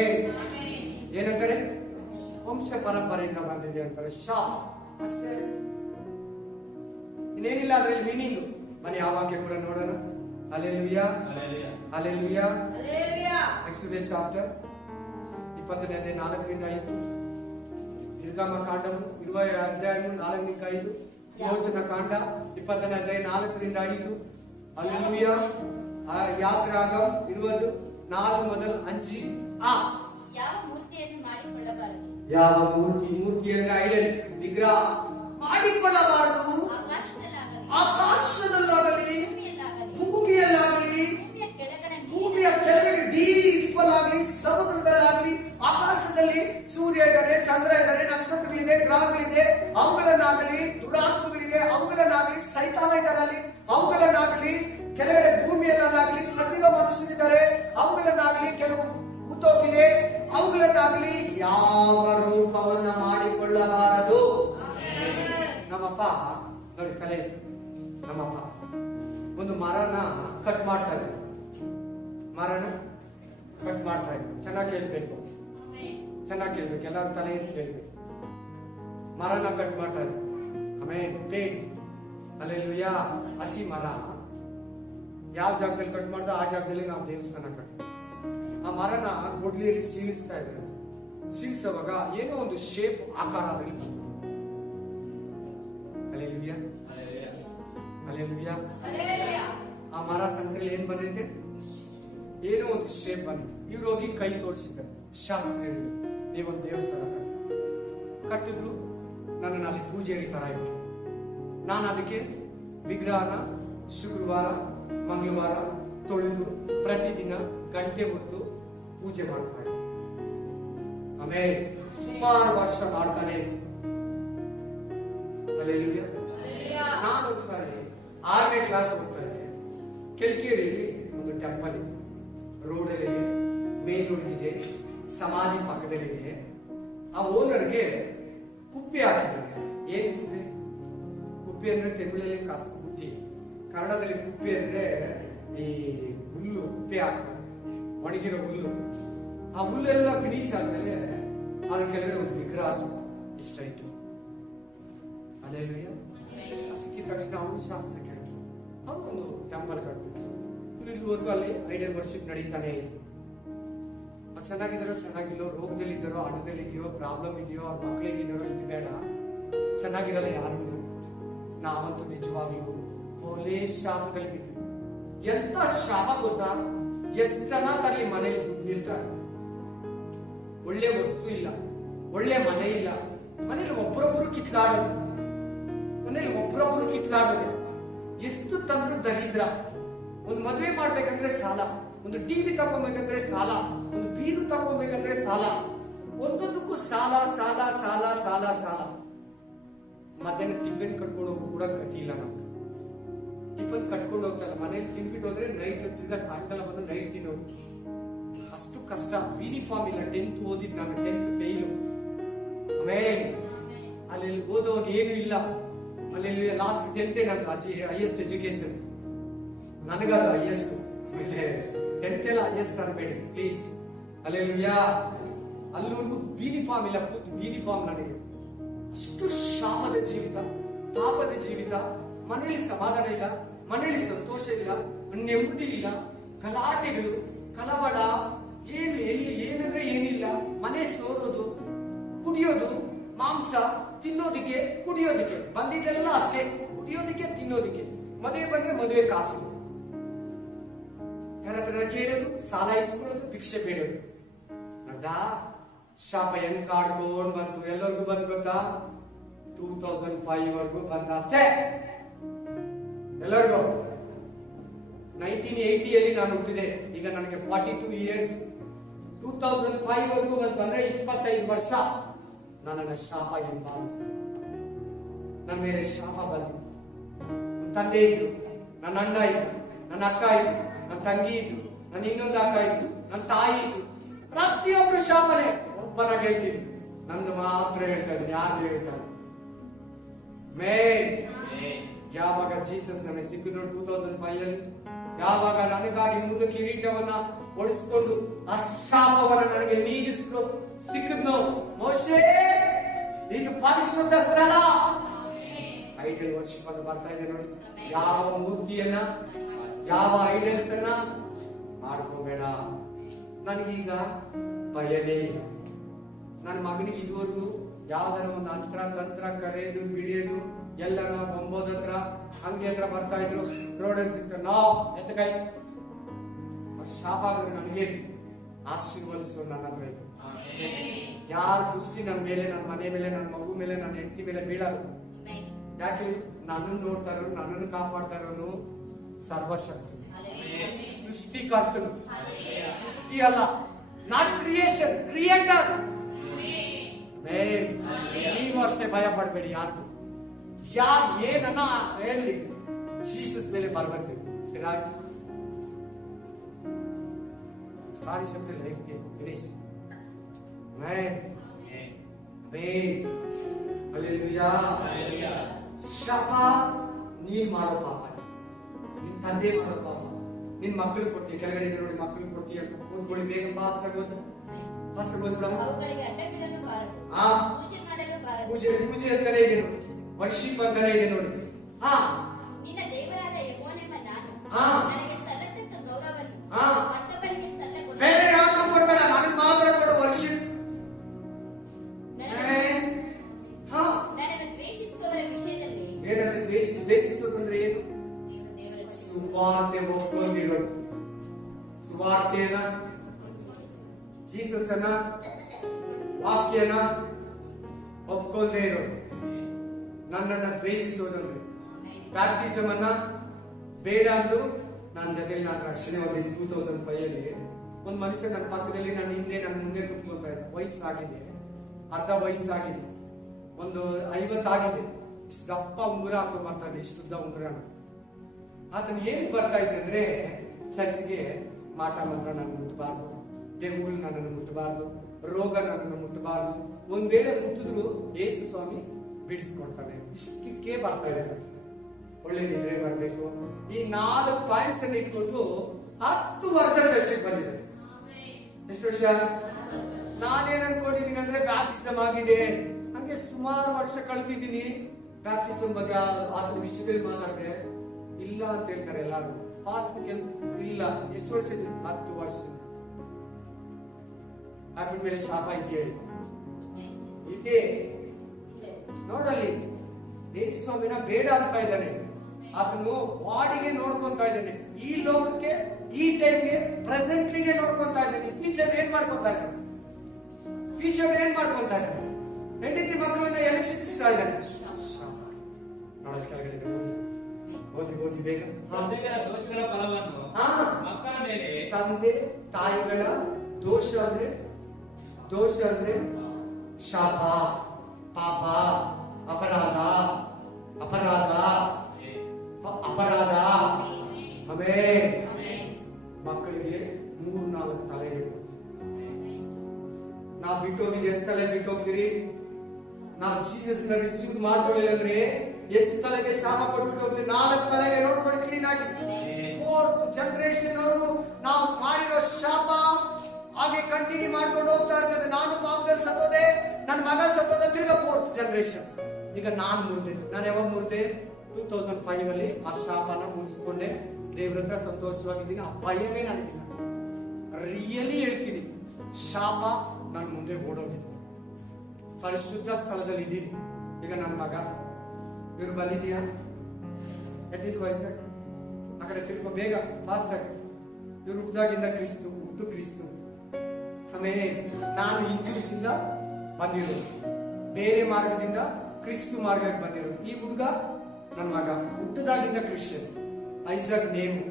ಏನಂತಾರೆ? ವಂಶ ಪರಂಪರೆಯಿಂದ ಬಂದಿದೆ ಅಂತಾರೆ, ಶಾಪ ಅಷ್ಟೇ, ಇನ್ನೇನಿಲ್ಲ ಅದರಲ್ಲಿ ಮೀನಿಂಗ್. ಬನ್ನಿ ಆ ವಾಕ್ಯ ಕೂಡ ನೋಡೋಣ. Hallelujah, hallelujah. ಎಕ್ಸೋಡಸ್ ಚಾಪ್ಟರ್ 20ನೇ ಅಧ್ಯಾಯ 4-5, ನಿರ್ಗಮ ಕಾಂಡವು 20ನೇ ಅಧ್ಯಾಯ 4-5, ಯೋಚನ ಕಾಂಡ 20ನೇ ಅಧ್ಯಾಯ 4-5. ಹಲ್ಲೆಲೂಯಾ. ಯಾತ್ರಾಗಮ್ 20:4-5. ಯಾವ ಮೂರ್ತಿಯನ್ನು ಮಾಡಿಕೊಳ್ಳಬಾರದು. ಯಾವ ಮೂರ್ತಿ ಅಂದ್ರೆ ಐಡಲ್, ವಿಗ್ರಹ ಮಾಡಿಕೊಳ್ಳಬಾರದು. ಆಕಾಶದಲ್ಲಾಗಲಿ, ಭೂಮಿಯಲ್ಲಾಗಲಿ, ಭೂಮಿಯ ಕೆಳಗೆ ಡೀಪ್ ಆಗಲಿ, ಸಮುದ್ರದಲ್ಲಾಗಲಿ, ಆಕಾಶದಲ್ಲಿ ಸೂರ್ಯ ಇದ್ದಾರೆ, ಚಂದ್ರ ಇದ್ದಾರೆ, ನಕ್ಷತ್ರಗಳಿದೆ, ಗ್ರಹಗಳಿದೆ, ಅವುಗಳನ್ನಾಗಲಿ, ದುರಾತ್ಮಗಳಿದೆ, ಅವುಗಳನ್ನಾಗಲಿ, ಸೈತಾನ ಇದ್ದಾರಲ್ಲಿ, ಅವುಗಳನ್ನಾಗಲಿ, ಕೆಳಗಡೆ ಭೂಮಿಯಲ್ಲಾಗಲಿ ಸತ್ತಿರೋ ಮನುಷ್ಯರಿದ್ದಾರೆ, ಅವುಗಳನ್ನಾಗಲಿ, ಕೆಲವು ಹುಟ್ಟೋಗಿದೆ, ಅವುಗಳನ್ನಾಗಲಿ ಯಾವ ರೂಪವನ್ನ ಮಾಡಿಕೊಳ್ಳಬಾರದು. ನಮ್ಮಪ್ಪ ನೋಡಿ, ಕಲೆ ನಮ್ಮಪ್ಪ ಒಂದು ಮರನ ಕಟ್ ಮಾಡ್ತಾ ಇದ್ರು. ಮರನ ಕಟ್ ಮಾಡ್ತಾ ಇದ್ರು. ಚೆನ್ನಾಗಿ ಕೇಳ್ಬೇಕು, ಚೆನ್ನಾಗಿ ಕೇಳ್ಬೇಕು, ಎಲ್ಲರೂ ತಲೆ ಎತ್ತಿ ಕೇಳ್ಬೇಕು. ಮರನ ಕಟ್ ಮಾಡ್ತಾ ಇದ್ರು. ಆಮೇಲೆ ಪೇಂಟ್, ಹಲ್ಲೆಲೂಯಾ. ಹಸಿ ಮರ ಯಾವ ಜಾಗದಲ್ಲಿ ಕಟ್ ಮಾಡ್ದ ಆ ಜಾಗದಲ್ಲಿ ನಾವು ದೇವಸ್ಥಾನ ಕಟ್ತೀವಿ. ಆ ಮರನ ಗುಡ್ಲಿಯಲ್ಲಿ ಸೀಳಿಸ್ತಾ ಇದ್ರು. ಸೀಳಿಸುವಾಗ ಏನೋ ಒಂದು ಶೇಪ್, ಆಕಾರ ಅದರಲ್ಲಿ. Hallelujah, hallelujah. ಆ ಮರ ಸೆಂಟ್ರಲ್ಲಿ ಏನ್ ಬಂದಿದೆ? ಏನೋ ಒಂದು ಶೇಪ್ ಬಂದಿದೆ. ಇವ್ರು ಹೋಗಿ ಕೈ ತೋರಿಸಿದ್ದಾರೆ ಶಾಸ್ತ್ರಿಗಳಿಗೆ, ನೀವೊಂದು ದೇವಸ್ಥಾನ ಕಟ್ಟಿದ್ರು, ನನ್ನನ್ನು ಅಲ್ಲಿ ಪೂಜಾರಿ ತರ ಇತ್ತು. ನಾನು ಅದಕ್ಕೆ ವಿಗ್ರಹನ ಶುಕ್ರವಾರ ಮಂಗಳವಾರ ತೊಳೆದು ಪ್ರತಿದಿನ ಗಂಟೆ ಹೊತ್ತು ಪೂಜೆ ಮಾಡ್ತಾ ಇದ್ದೆ. ಆಮೇಲೆ ಸುಮಾರು ವರ್ಷ ಮಾಡ್ತಾನೆ. ನಾನು ಒಂದ್ಸಾರಿ 6ನೇ ಕ್ಲಾಸ್ ಹೋಗ್ತಾ ಇದ್ದೆ. ಕೆಲ್ಕೇರಿಯಲ್ಲಿ ಒಂದು ಟೆಂಪಲ್ ಇದೆ, ರೋಡಲ್ಲಿ ಮೇಲುಳಿದಿದೆ, ಸಮಾಧಿ ಪಕ್ಕದಲ್ಲಿದೆ. ಆ ಓನರ್ಗೆ ಕುಪ್ಪೆ ಹಾಕಿದ್ದಾರೆ. ಏನ್ ಕುಪ್ಪೆ? ಕುಪ್ಪೆ ಅಂದ್ರೆ ತಮಿಳಲ್ಲಿ ಕಸ ಬುಟ್ಟಿ, ಕನ್ನಡದಲ್ಲಿ ಕುಪ್ಪೆ ಅಂದ್ರೆ ಈ ಹುಲ್ಲು, ಕುಪ್ಪೆ ಹಾಕ್ತಾರೆ, ಒಣಗಿರೋ ಹುಲ್ಲು. ಆ ಹುಲ್ಲೆಲ್ಲ ಫಿನಿಶ್ ಆದ್ಮೇಲೆ ಅದ್ರ ಕೆಳಗಡೆ ಒಂದು ವಿಗ್ರಹ ಇಷ್ಟ ಇತ್ತು. ಹಲ್ಲೆಲೂಯಾ. ಸಿಕ್ಕಿದ ತಕ್ಷಣ ಅವನು ಶಾಸ್ತ್ರ ಕೇಳಿದ್ರು. ಅವನು ಒಂದು ಟೆಂಪಲ್ ಕಟ್ಬಿಟ್ಟು ಇಲ್ಲಿವರೆಗೂ ಅಲ್ಲಿ ಐಡಲ್ ವರ್ಷಿಪ್ ನಡೀತಾನೆ ಇತ್ತು. ಚೆನ್ನಾಗಿದ್ದಾರೋ ಚೆನ್ನಾಗಿಲ್ಲೋ, ರೋಗದಲ್ಲಿದ್ದಾರೋ, ಹಣದಲ್ಲಿದೆಯೋ, ಪ್ರಾಬ್ಲಮ್ ಇದೆಯೋ, ಅವ್ರ ಮಕ್ಕಳಿಗಿದ್ದಾರೋ, ಇದು ಬೇಡ, ಚೆನ್ನಾಗಿರಲ್ಲ ಯಾರು. ನಾವಂತೂ ನಿಜವಾಗ್ಲೂ ಒಳ್ಳೆ ಶಾಪದಲ್ಲಿ ಬಿದ್ದು. ಎಂತ ಶಾಪ ಗೊತ್ತಾ? ಎಷ್ಟನ ತರಲಿ ಮನೇಲಿ ದುಡ್ಡಿರ್ತಾರೆ, ಒಳ್ಳೆ ವಸ್ತು ಇಲ್ಲ, ಒಳ್ಳೆ ಮನೆ ಇಲ್ಲ, ಮನೇಲಿ ಒಬ್ಬರೊಬ್ಬರು ಕಿತ್ಲಾಡೋದು, ಮನೇಲಿ ಒಬ್ಬರೊಬ್ಬರು ಕಿತ್ಲಾಡೋದು. ಎಷ್ಟು ತಂದ್ರು ದರಿದ್ರ. ಒಂದು ಮದುವೆ ಮಾಡ್ಬೇಕಂದ್ರೆ ಸಾಲ, ಒಂದು ಟಿವಿ ತಗೋಬೇಕಂದ್ರೆ ಸಾಲ, ಒಂದು ಬೀರು ತಗೋಬೇಕಂದ್ರೆ ಸಾಲ, ಒಂದೊಂದಕ್ಕೂ ಸಾಲ ಸಾಲ ಸಾಲ ಸಾಲ ಸಾಲ. ಮಧ್ಯಾಹ್ನ ಟಿಫಿನ್ ಕಟ್ಕೊಂಡು ಹೋಗೋ ಕೂಡ ಗತಿ ಇಲ್ಲ ನಮ್ಗೆ. ಟಿಫನ್ ಕಟ್ಕೊಂಡು ಹೋಗ್ತಾರ, ಮನೇಲಿ ತಿನ್ಬಿಟ್ಟು ಹೋದ್ರೆ ನೈಟ್ ತಿರ್ಗಾ ಸಾಯಂಕಾಲ ಬಂದು ನೈಟ್ ತಿನ್ನೋದು. ಅಷ್ಟು ಕಷ್ಟ. ಯೂನಿಫಾರ್ಮ್ ಇಲ್ಲ. 10th ಓದಿದ್ ನಾನು, 10th ಫೇಲು. ಆಮೇಲೆ ಅಲ್ಲಿ ಓದೋವಾಗ ಏನು ಇಲ್ಲ. ಅಲ್ಲಿ ಲಾಸ್ಟ್ 10th ನಂಗೆ ಹೈಯೆಸ್ಟ್ ಎಜುಕೇಶನ್, ನನಗದು ಹೈಯೆಸ್ಟ್. ಆಮೇಲೆ 10th ಎಲ್ಲ ಹೈಯೆಸ್ಟ್ ಅನ್ಬೇಡಿ ಪ್ಲೀಸ್. ಹಲ್ಲೆಲೂಯಾ. ಅಲ್ಲೊಂದು ಯೂನಿಫಾರ್ಮ್ ಇಲ್ಲ, ಯೂನಿಫಾರ್ಮ್ ನನಗೆ. ಅಷ್ಟು ಶಾಪದ ಜೀವಿತ, ಪಾಪದ ಜೀವಿತ. ಮನೆಯಲ್ಲಿ ಸಮಾಧಾನ ಇಲ್ಲ, ಮನೆಯಲ್ಲಿ ಸಂತೋಷ ಇಲ್ಲ, ನೆಮ್ಮದಿ ಇಲ್ಲ, ಗಲಾಟೆಗಳು, ಕಳವಳ, ಏನು ಎಲ್ಲಿ ಏನಂದ್ರೆ ಏನಿಲ್ಲ. ಮನೆ ಸೋರೋದು, ಕುಡಿಯೋದು, ಮಾಂಸ ತಿನ್ನೋದಿಕ್ಕೆ, ಕುಡಿಯೋದಿಕ್ಕೆ ಬಂದಿದ್ದೆಲ್ಲ ಅಷ್ಟೇ, ಕುಡಿಯೋದಿಕ್ಕೆ ತಿನ್ನೋದಿಕ್ಕೆ. ಮದುವೆ ಬಂದ್ರೆ ಮದುವೆ ಕಾಸು, ಯಾರತ್ರ ಕೇಳೋದು, ಸಾಲ ಇಸ್ಕೊಳ್ಳೋದು, ಭಿಕ್ಷೆ ಬೇಡೋದು. ಅರ್ಧ ಶಾಪ ಹೆಂಗ್ ಕಾಡ್ಕೊಂಡ್ ಬಂತು ಎಲ್ಲರಿಗೂ ಬಂದ್ ಗೊತ್ತಾ? 2005 ವರೆಗೂ ಬಂದ ಅಷ್ಟೇ ಎಲ್ಲರಿಗೂ. 1980 ನಾನು ಹುಟ್ಟಿದೆ, ಈಗ ನನಗೆ 42 ಇಯರ್ಸ್. 2005 ವರೆಗೂ ಬಂತಂದ್ರೆ 25 ವರ್ಷ ನನ್ನನ್ನು ಶಾಪ ಹಿಂಬಾಲಿಸಿದೆ. ನನ್ನ ಮೇಲೆ ಶಾಪ ಬಂದಿತ್ತು. ನನ್ನ ತಂದೆ ಇದ್ರು, ನನ್ನ ಅಣ್ಣ ಇದ್ರು, ನನ್ನ ಅಕ್ಕ ಇದ್ರು, ನನ್ನ ತಂಗಿ ಇದ್ರು, ನನ್ನ ಇನ್ನೊಂದು ಅಕ್ಕ ಇದ್ರು, ನನ್ನ ತಾಯಿ ಇದ್ರು. ಪ್ರತಿಯೊಬ್ರು ಶಾಪನೆ. ಒಬ್ಬನಾಗ ಹೇಳ್ತೀನಿ, ನಂದು ಮಾತ್ರ ಹೇಳ್ತಾ ಇದ್ದೀನಿ, ಯಾರು ಹೇಳ್ತಾರೆ? ಯಾವಾಗ ಜೀಸಸ್ ನನಗೆ ಸಿಕ್ಕಿದ್ರು 2005 ಅಲ್ಲಿ, ಯಾವಾಗ ನನಗಾಗಿ ಮುಂದೆ ಕಿರೀಟವನ್ನ ಹೊಡಿಸ್ಕೊಂಡು ಆ ಶಾಪವನ್ನ ನನಗೆ ನೀಗಿಸ್ತು ಸಿಕ್ಕಿದ್ನು. ಮೋಶೆ, ಇದು ಪರಿಶುದ್ಧ ಸ್ಥಳ. ಐಡಲ್ ವರ್ಷಿಪ್ ಅಂತ ಬರ್ತಾ ಇದೆ ನೋಡಿ. ಯಾವ ಮೂರ್ತಿಯನ್ನ, ಯಾವ ಐಡಲ್ಸ್ ಅನ್ನ ಮಾಡ್ಕೋಬೇಡ. ನನಗೀಗ ಭಯನೇ ಇಲ್ಲ. ನನ್ನ ಮಗನಿಗೆ ಇದುವರೆಗೂ ಯಾವ್ದಾರ ಒಂದು ಅಂತ್ರ ತಂತ್ರ ಕರೆಯೋದು ಬಿಡಿಯೋದು ಎಲ್ಲರ ಒಂಬೋದ ಹತ್ರ ಅಂಗಡಿ ಹತ್ರ ಬರ್ತಾ ಇದ್ರು, ರೋಡಲ್ಲಿ ಸಿಗ್ತಾರೆ, ನಾವು ಎತ್ತಕಾಯಿ ಶಾಪ ನನಗೆ ಆಶೀರ್ವದಿಸುವ ನನ್ನ ಹತ್ರ ಇದೆ. ಯಾರ ದೃಷ್ಟಿ ನನ್ನ ಮೇಲೆ, ನನ್ನ ಮನೆ ಮೇಲೆ, ನನ್ನ ಮಗು ಮೇಲೆ, ನನ್ನ ಹೆಂಡತಿ ಮೇಲೆ ಬೀಳರು. ಯಾಕೆ? ನನ್ನನ್ನು ನೋಡ್ತಾ ಇರೋರು, ನನ್ನನ್ನು ಕಾಪಾಡ್ತಾ ಇರೋನು ಸರ್ವಶಕ್ತಿ, ಸೃಷ್ಟಿಕರ್ತನು. ಸೃಷ್ಟಿ ಅಲ್ಲ, ನಾಟ್ ಕ್ರಿಯೇಷನ್, ಕ್ರಿಯೇಟರ್. ನೀವು ಅಷ್ಟೇ ಭಯ ಪಡಬೇಡಿ. ಯಾರು ಏನನ್ನ ಹೇಳಿ, ಜೀಸಸ್ ಮೇಲೆ ಭರವಸೆ ಸರಿಯಾಗಿ ಸಾರಿ ಶಬ್ದ ಲೈಫ್ಗೆ ಫಿನಿಶ್. ಶಾಪ ನೀನ್ ಮಾಡೋ ಪಾಪ, ನಿನ್ ತಂದೆ ಮಾಡೋ ಪಾಪ, ನಿನ್ ಮಕ್ಕಳು ಕೊಡ್ತೀಯ. ಕೆಳಗಡೆ ನೋಡಿ, ಮಕ್ಕಳು ಕೊಡ್ತೀಯ ಅಂತ ಕೂತ್ಕೊಳ್ಳಿ. ಬೇಗ ಪಾಸ್ ಆಗೋದು, ಪಾಸ್ ಆಗೋದು ಬಿಡ. ಪೂಜೆ ಪೂಜೆ ಅಂತಾನೆ ಇದೆ ನೋಡಿ, ವರ್ಷಿಪ್ ಅಂತಾನೆ ಇದೆ ನೋಡಿ. ನಿನ್ನ ದೇವರಾದ ಯೆಹೋವನೆಂಬ ನಾನು ನನಗೆ ಸಲ್ಲತಕ್ಕ ಗೌರವವನ್ನು ಮತ್ತೊಬ್ಬನಿಗೆ ಸಲ್ಲಗೊಡ. ಬೇರೆ ಯಾರು ಕೊಡಬೇಡ, ನನಗೆ ಮಾತ್ರ ಕೊಡು ವರ್ಷಿಪ್. ನನ್ನನ್ನು ದ್ವೇಷಿಸುವವರ ವಿಷಯದಲ್ಲಿ ಏನಂದ್ರೆ ದ್ವೇಷಿಸೋದಂದ್ರೆ ಏನು? ಸುವಾರ್ತೆ ಒಪ್ಕೊಂಡಿರೋದು. ಸುವಾರ್ತೆಯನ್ನ, ಜೀಸಸ್ ಅನ್ನ, ವಾಕ್ಯನ ಒಪ್ಕೊಳ್ಳದೆ ಇರೋದು, ನನ್ನನ್ನು ದ್ವೇಷಿಸೋದಂದ್ರೆ. ಬ್ಯಾಪ್ಟಿಸಮ್ ಅನ್ನ ಬೇಡ ಅಂದು ನನ್ನ ಜೊತೆಲಿ ನಾನು ರಕ್ಷಣೆ ಹೊಂದಿದ್ದೆ 2005 ಅಲ್ಲಿ. ಒಂದು ಮನುಷ್ಯ ನನ್ನ ಪಕ್ಕದಲ್ಲಿ, ನನ್ನ ಹಿಂದೆ, ನನ್ನ ಮುಂದೆ ಕುತ್ಕೊಳ್ತಾ ಇದ್ದ. ವಯಸ್ಸಾಗಿದೆ, ಅರ್ಧ ವಯಸ್ಸಾಗಿದೆ, ಒಂದು 50 ಆಗಿದೆ. ಇಷ್ಟು ದಪ್ಪ ಉಂಗುರ ಹಾಕೊಂಡು ಬರ್ತಾ ಇದೆ, ಇಷ್ಟುದ್ದ ಉಂಗುರನ. ಆತನ ಏನ್ ಬರ್ತಾ ಇದೆ ಅಂದ್ರೆ, ಚರ್ಚ್ಗೆ ಮಾಟ ಮಂತ್ರ ನನ್ನ ಮುಟ್ಟಬಾರ್ದು, ದೆವ್ವಗಳು ನನ್ನನ್ನು ಮುಟ್ಟಬಾರ್ದು, ರೋಗ ನನ್ನನ್ನು ಮುಟ್ಟಬಾರ್ದು. ಒಂದ್ ವೇಳೆ ಮುಟ್ಟಿದ್ರು ಯೇಸು ಸ್ವಾಮಿ ಬಿಡಿಸ್ಕೊಡ್ತಾನೆ. ಇಷ್ಟಕ್ಕೆ ಬರ್ತಾ ಇದೆ. ಒಳ್ಳೆ ನಿದ್ರೆ ಬರ್ಬೇಕು. ಈ 4 ಪಾಯಿಂಟ್ಸ್ ಅನ್ನು ಇಟ್ಕೊಂಡು 10 ವರ್ಷ ಚರ್ಚೆಗೆ ಬಂದಿದೆ. ಎಷ್ಟು ವರ್ಷ? ನಾನೇನ್ ಅನ್ಕೊಂಡಿದೀನಿ ಅಂದ್ರೆ ಬ್ಯಾಪ್ಟಿಸಮ್ ಆಗಿದೆ, ಹಂಗೆ ಸುಮಾರು ವರ್ಷ ಕಳ್ತಿದ್ದೀನಿ. ಬ್ಯಾಪ್ಟಿಸಮ್ ಬಗ್ಗೆ ಆತನ ವಿಷಯದಲ್ಲಿ ಮಾತಾಡಿದ್ರೆ ಇಲ್ಲ ಅಂತ ಹೇಳ್ತಾರೆ ಎಲ್ಲಾರು. ಫಾಸ್ಟ್ ಇಲ್ಲ. ಎಷ್ಟು ವರ್ಷ ಇದೆ? 10 ವರ್ಷ. ಆತನ ಮೇಲೆ ಶಾಪ ಇದೆಯಾ? ಇದೆ. ನೋಡಲ್ಲಿ ಯೇಸು ಸ್ವಾಮಿನ ಬೇಡ ಅಂತ ಇದ್ದಾನೆ. ಆತನು ಬಾಡಿಗೆ ನೋಡ್ಕೊಂತಾ ಇದ್ದಾನೆ. ಈ ಲೋಕಕ್ಕೆ, ಈ ಟೈಮ್ಗೆ, ಪ್ರೆಸೆಂಟ್ಲಿಗೆ ನೋಡ್ಕೊಂತಾ ಇದ್ದಾನೆ. ಫ್ಯೂಚರ್ ಏನ್ ಮಾಡ್ಕೊಂತಾ ಇದ್ದಾನೆ? ಫ್ಯೂಚರ್ ಏನ್ ಮಾಡ್ಕೊಂತಾ ಇದ್ದಾನೆ? ಹೆಂಡತಿ ಮಕ್ಕಳನ್ನ ಎಲ್ಲಿ ಶಿಕ್ಷಿಸ್ತಾ ಇದ್ದಾನೆ? ನೋಡಿ ಕೆಳಗಡೆ ಓದಿ ಬೇಗ. ದೋಷಗಳ ಫಲವನ್ನು ಮಕ್ಕಳ ಮೇಲೆ, ತಂದೆ ತಾಯಿಗಳ ದೋಷ ಅಂದ್ರೆ ಶಾಪ, ಪಾಪ, ಅಪರಾಧ. ಮಕ್ಕಳಿಗೆ 3-4 ತಲೆ ಇರುತ್ತೆ. ನಾವು ಬಿಟ್ಟೋಗಿದ್ದು ಎಷ್ಟು ತಲೆ ಬಿಟ್ಟೋಗ್ತೀರಿ? ನಾವು ಜೀಸಸ್ ನ ರಿಸೀವ್ ಮಾಡ್ಕೊಳ್ಳಿಲ್ಲ ಅಂದ್ರೆ ಎಷ್ಟು ತಲೆಗೆ ಶಾಪ ಕೊಟ್ಬಿಟ್ಟು ಹೋಗ್ತೀವಿ? 4 ತಲೆಗೆ ನೋಡ್ಕೊಂಡು ಕ್ಲೀನ್ ಆಗಿ 4th ಜನರೇಷನ್ ವರೆಗೂ ನಾವು ಮಾಡಿರೋ ಶಾಪ ಹಾಗೆ ಕಂಟಿನ್ಯೂ ಮಾಡ್ಕೊಂಡು ಹೋಗ್ತಾ ಇರ್ತದೆ. ನಾನು ಪಾಪದಲ್ಲಿ ಸತ್ತೋದೆ, ನನ್ನ ಮಗ ಸತ್ತೋದೆ, ತಿರ್ಗಾ 4th ಜನರೇಷನ್. ಈಗ ನಾನು ಮುರಿದೆ. ನಾನು ಯಾವಾಗ ಮುರಿದೆ? 2005 ಅಲ್ಲಿ ಆ ಶಾಪನ ಮುಗಿಸ್ಕೊಂಡೆ. ದೇವ್ರ ಹತ್ರ ಸಂತೋಷವಾಗಿದ್ದೀನಿ. ಆ ಭಯವೇ ನನಗಿಲ್ಲ. ರಿಯಲಿ ಹೇಳ್ತೀನಿ, ಶಾಪ ನನ್ನ ಮುಂದೆ ಓಡೋಗಿದೆ. ಪರಿಶುದ್ಧ ಸ್ಥಳದಲ್ಲಿ ಇದ್ದೀನಿ. ಈಗ ನನ್ನ ಮಗ ಇವ್ರು ಬಂದಿದೀಯಾ? ಎದ್ದಿದ್ದು ವಯಸ್ಸಾಗಿ ಆ ಕಡೆ ತಿರ್ಕೋ ಬೇಗ, ಫಾಸ್ಟ್ ಆಗಿ. ಇವ್ರು ಹುಟ್ಟಿದಾಗಿಂದ ಕ್ರಿಸ್ತು. ಆಮೇಲೆ ನಾನು ಹಿಂದೂಸಿಂದ ಬಂದಿರೋದು, ಬೇರೆ ಮಾರ್ಗದಿಂದ ಕ್ರಿಸ್ತು ಮಾರ್ಗಕ್ಕೆ ಬಂದಿರೋ ಈ ಹುಡುಗ ನನ್ನ ಮಗ ಹುಟ್ಟದಾಗಿಂದ ಕ್ರಿಶ್ಚಿಯನ್. Isaac name.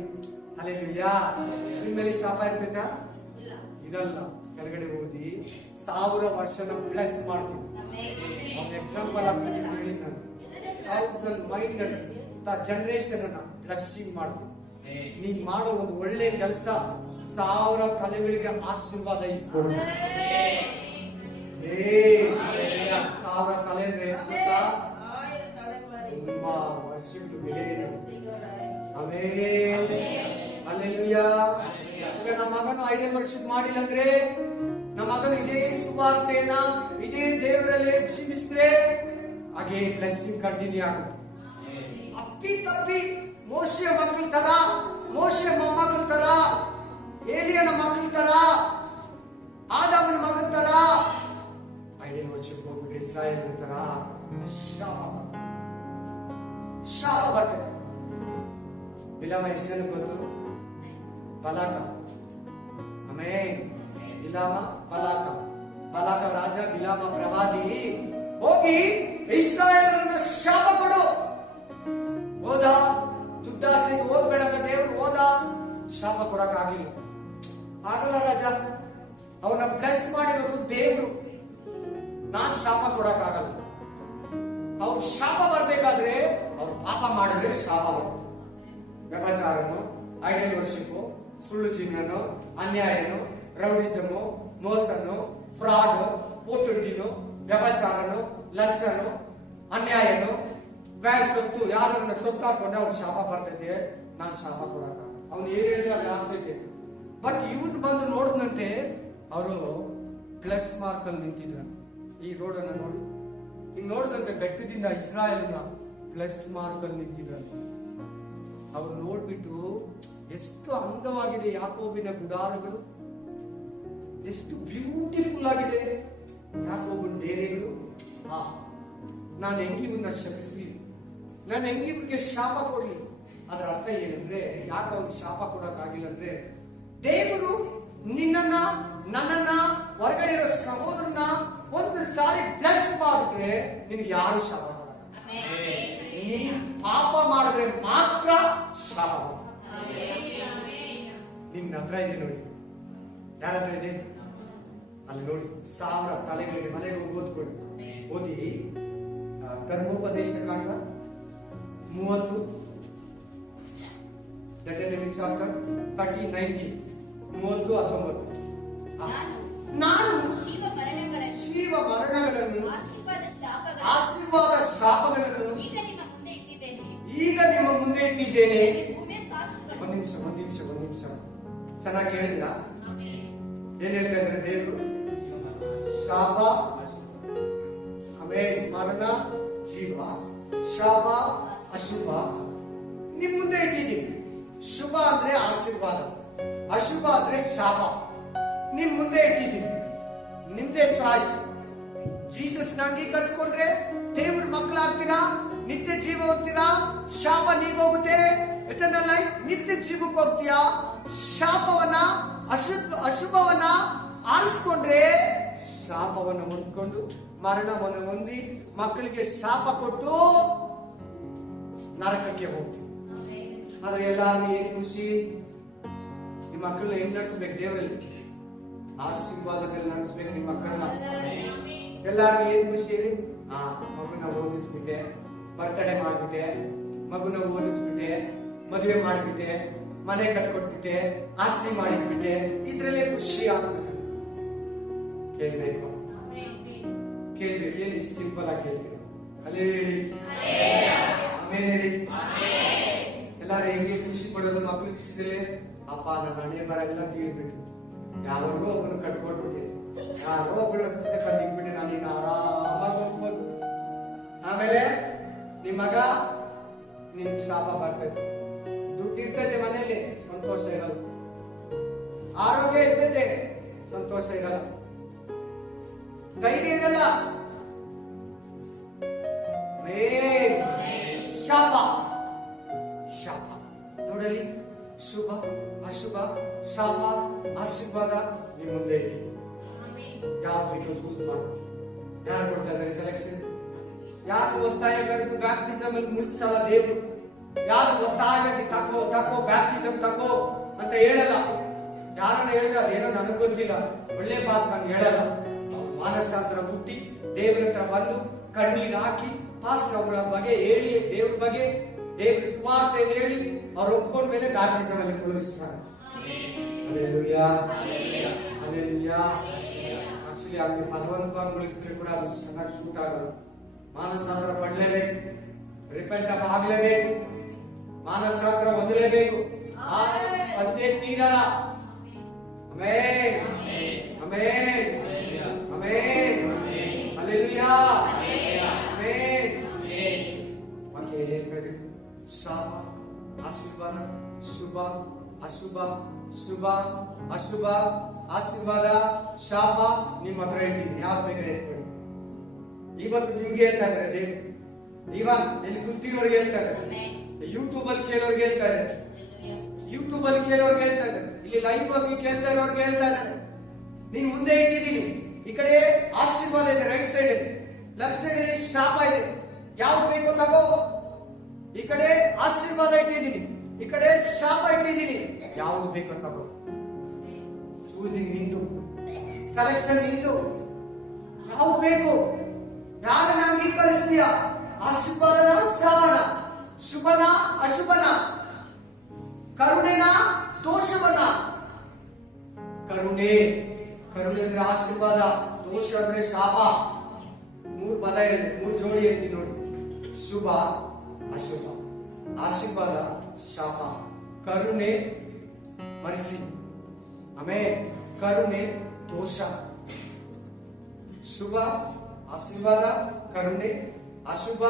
ಹಲ್ಲೆಲೂಯಾ. ನಿಮ್ಮ ಮೇಲೆ ಶಾಪ ಇರ್ತೈತಾ? ಇರಲ್ಲ. ಕೆಳಗಡೆ ಓದಿ 1000 ವರ್ಷನ ಬ್ಲೆಸ್ ಮಾಡ್ತೀನಿ. ಎಕ್ಸಾಂಪಲ್ ಅಷ್ಟೇ ಹೇಳಿ ನಾನು 1000 ಮೈಂಡ್ ಜನರೇಷನ್ ಅನ್ನ ಬ್ಲೆಸ್ಸಿಂಗ್ ಮಾಡ್ತೀನಿ. ನೀನ್ ಮಾಡೋ ಒಂದು ಒಳ್ಳೆ ಕೆಲಸ 1000 ತಲೆಗಳಿಗೆ ಆಶೀರ್ವಾದ ಇಸ್ಕೊಡು. 1000 ತಲೆ ಅಂದ್ರೆ ಎಷ್ಟು ಗೊತ್ತಾ? ತುಂಬಾ ವರ್ಷಕ್ಕೆ ಬೆಲೆ ಇದೆ. ಆಮೆನ್. ಹಲ್ಲೆಲೂಯಾ. ಈಗ ನಮ್ಮ ಮಗನು 5 ವರ್ಷಕ್ಕೆ ಮಾಡಿಲ್ಲ ಅಂದ್ರೆ, ನಮ್ಮ ಮಗನು ಇದೇ ಸುವಾರ್ತೆನ ಇದೇ ದೇವರಲ್ಲೇ ಜೀವಿಸಿದ್ರೆ ಹಾಗೆ ಬ್ಲೆಸ್ಸಿಂಗ್ ಕಂಟಿನ್ಯೂ ಆಗುತ್ತೆ. ಅಪ್ಪಿ ತಪ್ಪಿ ಮೋಶೆ ಮಕ್ಕಳ ತರ, ಮೋಶೆ ಮೊಮ್ಮಕ್ಕಳ ತರ, ಏಲಿಯನ ಮಕ್ಕಳ ತರ, ಆದಾಮನ ಮಗನ ತರ 5 ವರ್ಷಕ್ಕೆ ಹೋಗ್ಬಿಟ್ಟು ಇಸ್ರಾಯೇಲ್ ತರ ಶಾಪ ಬರ್ತದೆ. ಬಿಲಾಮ ಎಷ್ಟು ಜನ ಗೊತ್ತು? ಬಲಾಕ. ಆಮೇನ್. ಬಿಲಾಮ ಬಲಾಕ. ಬಲಾಕ ರಾಜ, ಬಿಲಾಮ ಪ್ರವಾದಿ. ಹೋಗಿ ಇಸ್ರಾಯೇಲರನ್ನ ಶಾಪ ಕೊಡು. ಹೋದ. ದುಡ್ಡಾಸೆಗೆ ಹೋಗ್ಬೇಡ ಅಂತ ದೇವರು ಹೋದ. ಶಾಪ ಕೊಡಕ್ ಆಗಿಲ್ಲ. ಆಗಲ್ಲ ರಾಜ, ಅವನ್ನ ಬ್ಲೆಸ್ ಮಾಡಿರೋದು ದೇವರು. ನಾನ್ ಶಾಪ ಕೊಡಕ್ ಆಗಲ್ಲ. ಅವ್ರು ಶಾಪ ಬರ್ಬೇಕಾದ್ರೆ ಅವ್ರು ಪಾಪ ಮಾಡಿದ್ರೆ ಶಾಪ ಬರ್ತದೆ. ವ್ಯಭಚಾರನು, 5 ವರ್ಷಕ್ಕೂ, ಸುಳ್ಳು ಚಿನ್ನನು, ಅನ್ಯಾಯನು, ರೌಡಿಸಮು, ಮೋಸನು, ಫ್ರಾಡ್, ಪೋಟುಂಟಿನು, ವ್ಯಭಚಾರನು, ಲಂಚನು, ಅನ್ಯಾಯನು, ಬ್ಯಾಡ್ ಸೊತ್ತು, ಯಾರನ್ನ ಸೊತ್ತು ಹಾಕೊಂಡೆ ಅವ್ನು ಶಾಪ ಬರ್ತೈತೆ. ನಾನ್ ಶಾಪ ಕೊಡಕ ಅವ್ನು ಏನ್ ಹೇಳಿದ್ರೆ ಅದು ಆಗ್ತೈತೆ. ಬಟ್ ಇವ್ನು ಬಂದು ನೋಡಿದಂತೆ ಅವರು ಪ್ಲಸ್ ಮಾರ್ಕ್ ಅಲ್ಲಿ ನಿಂತಿದ್ರ. ಈ ರೋಡ್ ಅನ್ನ ನೋಡಿ, ಈಗ ನೋಡಿದಂತೆ ಬೆಟ್ಟದಿಂದ ಇಸ್ರಾಯೇಲ್ನ ಪ್ಲಸ್ ಮಾರ್ಕ್ ಅಲ್ಲಿ ನಿಂತಿದ್ರಂತೆ. ಅವ್ರು ನೋಡ್ಬಿಟ್ಟು ಎಷ್ಟು ಅಂದವಾಗಿದೆ ಯಾಕೋಬಿನ ಗುಡಾರಗಳು, ಎಷ್ಟು ಬ್ಯೂಟಿಫುಲ್ ಆಗಿದೆ ಯಾಕೋಬನ ಡೇರೆಗಳು. ನಾನು ಹೆಂಗಿವ್ರನ್ನ ಶಪಿಸಿ, ನಾನು ಹೆಂಗಿವ್ರಿಗೆ ಶಾಪ ಕೊಡ್ಲಿ? ಅದರ ಅರ್ಥ ಏನಂದ್ರೆ, ಯಾಕೆ ಅವ್ರಿಗೆ ಶಾಪ ಕೊಡಕ್ ಆಗಿಲ್ಲ ಅಂದ್ರೆ, ದೇವರು ನಿನ್ನನ್ನ ನನ್ನನ್ನ ಹೊರಗಡೆ ಇರೋ ಸಹೋದರನ ಒಂದು ಸಾರಿ ಬ್ಲೆಸ್ ಮಾಡಿದ್ರೆ ನಿನ್ಗೆ ಯಾರು ಶಾಪ ಕೊಡಲ್ಲ. ನೀನ್ ಪಾಪ ಮಾಡಿದ್ರೆ ಮಾತ್ರ ಶಾಪ. ನಿನ್ನ ಹತ್ರ ಇದೆ ನೋಡಿ, ಯಾರ ಹತ್ರ ಇದೆ ಅಲ್ಲಿ ನೋಡಿ. 1000 ತಲೆಗಳಿಗೆ ಮನೆಗೆ ಹೋಗಿ ಓದ್ಕೊಳ್ಳಿ. ಓದಿ ಧರ್ಮೋಪದೇಶ ಕಾಂಡ 30 ಚಾಪ್ಟರ್ 30:19. 30:19. ನಾನು ಜೀವ ಮರಣಗಳನ್ನು ಆಶೀರ್ವಾದ ಶಾಪಗಳನ್ನು ಈಗ ನಿಮ್ಮ ಮುಂದೆ ಇಟ್ಟಿದ್ದೇನೆ. ಒಂದು ನಿಮಿಷ ಚೆನ್ನಾಗಿ ಹೇಳಿಲ್ಲ? ಏನ್ ಹೇಳ್ತಾ ಇದ್ರೆ ದೇವರು? ಶಾಪ, ಆಮೇಲೆ ಮರಣ, ಜೀವ, ಶಾಪ, ಅಶುಭ ನಿಮ್ ಮುಂದೆ ಇಟ್ಟಿದ್ದೀನಿ. ಶುಭ ಅಂದ್ರೆ ಆಶೀರ್ವಾದ, ಅಶುಭ ಅಂದ್ರೆ ಶಾಪ. ನಿಮ್ ಮುಂದೆ ಇಟ್ಟಿದ್ದೀನಿ. ನಿಮ್ದೇ ಚಾಯ್ಸ್. ಜೀಸಸ್ ಅಂಗೀಕರಿಸ್ಕೊಂಡ್ರೆ ದೇವ್ರ ಮಕ್ಕಳಾಗ್ತೀರಾ, ನಿತ್ಯ ಜೀವ ಹೋಗ್ತೀರಾ. ಶಾಪ ನೀಗೋಗುತ್ತೆ, ಎಟರ್ನಲ್ ಲೈಫ್, ನಿತ್ಯ ಜೀವಕ್ಕೆ ಹೋಗ್ತೀಯಾ. ಶಾಪವನ್ನ ಅಶುಭವನ್ನ ಆರಿಸ್ಕೊಂಡ್ರೆ ಶಾಪವನ್ನು ಹೊಂದ್ಕೊಂಡು ಮರಣವನ್ನು ಹೊಂದಿ ಮಕ್ಕಳಿಗೆ ಶಾಪ ಕೊಟ್ಟು ನರಕಕ್ಕೆ ಹೋಗ್ತೀವಿ. ಆದ್ರೆ ಎಲ್ಲಾರು ಏನ್ ಖುಷಿ? ನಿಮ್ಮ ಮಕ್ಕಳನ್ನ ಹೆಂಗ್ ನಡೆಸ್ಬೇಕು? ದೇವರಲ್ಲಿ ಆಶೀರ್ವಾದದಲ್ಲಿ ನಡೆಸ್ಬೇಕು ನಿಮ್ಮ ಮಕ್ಕಳನ್ನ. ಎಲ್ಲಾರು ಏನ್ ಖುಷಿ ಹೇಳಿ? ಮಗುನ ಓದಿಸ್ಬಿಟ್ಟೆ, ಬರ್ತಡೇ ಮಾಡ್ಬಿಟ್ಟೆ, ಮಗುನ ಓದಿಸ್ಬಿಟ್ಟೆ, ಮದುವೆ ಮಾಡ್ಬಿಟ್ಟೆ, ಮನೆ ಕಟ್ಕೊಟ್ಬಿಟ್ಟೆ, ಆಸ್ತಿ ಮಾಡಿಬಿಟ್ಟೆ, ಇದ್ರಲ್ಲೇ ಖುಷಿ ಆಗ್ಬಿಟ್ಟು ಕೇಳ್ಬೇಕು. ಏನ್ ಸಿಂಪಲ್ ಆಗಿ ಕೇಳ್ತೀವಿ. ಅಲ್ಲಿ ಹೇಳಿ ಎಲ್ಲಾರು ಹೆಂಗೆ ಖುಷಿ ಪಡೋದು ಮಕ್ಳಿಗೆ ಇಷ್ಟೇ. ಅಪ್ಪ ನನ್ನ ಹಣೆ ಬರ ಎಲ್ಲ ತೀರ್ಬಿಟ್ಟು ಯಾರಿಗೋ ಒಬ್ಬರು ಕಟ್ಕೊಟ್ಬಿಟ್ಟೆ, ಯಾರೋ ಒಬ್ಬಳ ಸುತ್ತ ಕಟ್ಟಿಕ್ಬಿಟ್ಟೆ, ನಾನೀಗ ಆರಾಮಾಗಿ ಹೋಗ್ಬೋದು. ಆಮೇಲೆ ನಿಮ್ ಮಗ ನಿನ್ ಶಾಪ ಬರ್ತೈತೆ. ದುಡ್ಡು ಇರ್ತೈತೆ ಮನೆಯಲ್ಲಿ, ಸಂತೋಷ ಇರಲ್ಲ. ಆರೋಗ್ಯ ಇರ್ತೈತೆ, ಸಂತೋಷ ಇರಲ್ಲ. ಧೈರ್ಯ ಇರಲ್ಲ. ಶಾಪ ಶಾಪ ನೋಡಲಿ. ಶುಭ ಅಶುಭ, ಶಾಪ ಆಶೀರ್ವಾದ ನಿಮ್ಮ ಮುಂದೆ ಇದ್ದೀವಿ. ಯಾವ ಬೇಕು ಚೂಸ್ ಮಾಡಿ. ಯಾರು ಕೊಡ್ತಾ ಇದ್ದಾರೆ ಸೆಲೆಕ್ಷನ್? ಯಾರು ಒತ್ತಾಯ ಕರೆದು ಬ್ಯಾಪ್ಟಿಸಮ್ ಅಲ್ಲಿ ಮುಳುಗಿಸಲ್ಲ ದೇವರು. ಯಾರು ಒತ್ತಾಯವಾಗಿ ತಕೋ ಬ್ಯಾಪ್ಟಿಸಮ್ ತಕೋ ಅಂತ ಹೇಳಲ್ಲ. ಯಾರನ್ನ ಹೇಳಿದ್ರೆ ಅದೇನೋ ನನಗೆ ಗೊತ್ತಿಲ್ಲ, ಒಳ್ಳೆ ಪಾಸ್ ನಂಗೆ ಹೇಳಲ್ಲ. ಮಾನಸಾಂತರ ಹುಟ್ಟಿ ದೇವರ ಹತ್ರ ಬಂದು ಕಣ್ಣೀರು ಹಾಕಿ ಪಾಸ್ ಅವರ ಬಗ್ಗೆ ಹೇಳಿ, ದೇವ್ರ ಬಗ್ಗೆ ದೇವ್ರ ಸುವಾರ್ತೆ ಹೇಳಿ ಅವ್ರು ಒಪ್ಕೊಂಡ ಮೇಲೆ ಬ್ಯಾಪ್ಟಿಸಮ್ ಅಲ್ಲಿ ಮುಳುಗಿಸ್ತಾರೆ. Hallelujah, hallelujah. ಆಕ್ಚುಲಿ ಅವ್ರಿಗೆ ಬಲವಂತವಾಗಿ ಮುಳುಗಿಸಿದ್ರೆ ಕೂಡ ಅದು ಚೆನ್ನಾಗಿ ಶೂಟ್ ಆಗಲ್ಲ. ಮಾನಸಾಂತರ ಪಡಲೇಬೇಕು, ರಿಪೆಂಟ್ ಆಗಲೇಬೇಕು, ಮಾನಸಾಂತರ ಹೊಂದಲೇಬೇಕು. ಒಂದೇ ತೀರಲ್ಲ. Amen, amen, amen, hallelujah, amen. ವಾಕ್ಯ ಹೇಳ್ತಾರೆ, ಶಾಪ, ಆಶೀರ್ವಾದ, ಶುಭ, ಅಶುಭ, ಶುಭ, ಅಶುಭ, ಆಶೀರ್ವಾದ, ಶಾಪ ನಿಮ್ಮ ಹತ್ರ ಇಟ್ಟಿದ್ದೀನಿ. ಯಾವ ಬೇಕಾದ್ರೆ ಎತ್ಕೊಳ್ಳಿ. ಇವತ್ತು ನಿಮ್ಗೆ ಹೇಳ್ತಾ ಇದ್ದಾರೆ ದೇವರು. ಇವನ್ ಇಲ್ಲಿ ಕೂತಿರೋರ್ಗೆ ಹೇಳ್ತಾ ಇದ್ದಾರೆ, ಯೂಟ್ಯೂಬ್ ಅಲ್ಲಿ ಕೇಳೋರ್ಗೆ ಹೇಳ್ತಾ ಇದ್ದಾರೆ, ಯೂಟ್ಯೂಬ್ ಅಲ್ಲಿ ಕೇಳೋರ್ಗೆ ಹೇಳ್ತಾ ಇದ್ದಾರೆ, ಇಲ್ಲಿ ಲೈವ್ ಆಗಿ ಕೇಳ್ತಾ ಇರೋರ್ಗೆ ಹೇಳ್ತಾ ಇದ್ದಾರೆ. ನೀನ್ ಮುಂದೆ ಇಟ್ಟಿದ್ದೀನಿ. ಈ ಕಡೆ ಆಶೀರ್ವಾದ ಇದೆ ರೈಟ್ ಸೈಡ್ ಅಲ್ಲಿ, ಲೆಫ್ಟ್ ಸೈಡ್ ಅಲ್ಲಿ ಶಾಪ ಇದೆ. ಯಾವ್ದು ಬೇಕೋ ತಗೋ. ಈ ಕಡೆ ಆಶೀರ್ವಾದ ಇಟ್ಟಿದ್ದೀನಿ, ಈ ಕಡೆ ಶಾಪ ಇಟ್ಟಿದ್ದೀನಿ. ಯಾವ್ದು ಬೇಕೋ ತಗೋ. ಚೂಸಿಂಗ್ ನಿಂತು, ಸೆಲೆಕ್ಷನ್ ನಿಂತು. ಯಾವ್ದು ಬೇಕು? ಯಾರನ್ನ ಅಂಗೀಕರಿಸ್ತೀಯ? ಆಶೀರ್ವಾದನ, ಶಾಪನ, ಶುಭನ, ಅಶುಭನ, ಕರುಣೆನ, ದೋಷವನ್ನ? ಕರುಣೆ ಅಂದ್ರೆ ಆಶೀರ್ವಾದ, ದೋಷ ಅಂದ್ರೆ ಶಾಪ. 3 ಪದ ಹೇಳಿ, 3 ಜೋಡಿ ಹೇಳ್ತೀನಿ ನೋಡಿ. ಶುಭ, ಅಶುಭ, ಆಶೀರ್ವಾದ, ಶಾಪ. ಕರುಣೆ, ಮರ್ಸಿ. ಆಮೇಲೆ ಕರುಣೆ, ದೋಷ. ಶುಭ, ಆಶೀರ್ವಾದ, ಕರುಣೆ, ಅಶುಭ,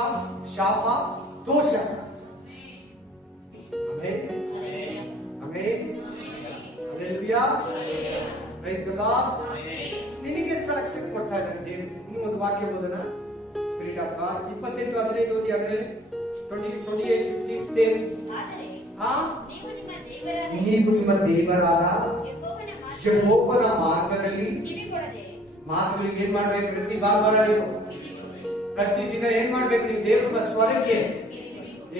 ಶಾಪ, ದೋಷ. Amen, amen, hallelujah, praise the Lord. ನಿನಗೆ ಸೆಲೆಕ್ಷನ್ ಕೊಡ್ತಾ ಇದ್ದಾನೆ ದೇವರು. ಇನ್ನು ಒಂದು ವಾಕ್ಯ ಓದೋಣ. ಸ್ಪಿರಿಟ್ ಆಫ್ ಗಾಡ್ 28:15 ಓದಿ. ಅದರಲ್ಲಿ 28:15 ಸೇಮ್. ನೀವು ನಿಮ್ಮ ದೇವರಾದ ಯೆಹೋವನ ಮಾರ್ಗದಲ್ಲಿ ಮಾತುಗಳಿಗೆ ಏನ್ ಮಾಡ್ಬೇಕು? ಪ್ರತಿ ಭಾನುವಾರ ನೀವು ಪ್ರತಿದಿನ ಏನ್ ಮಾಡ್ಬೇಕು? ನೀವು ದೇವರ ಸ್ವರಕ್ಕೆ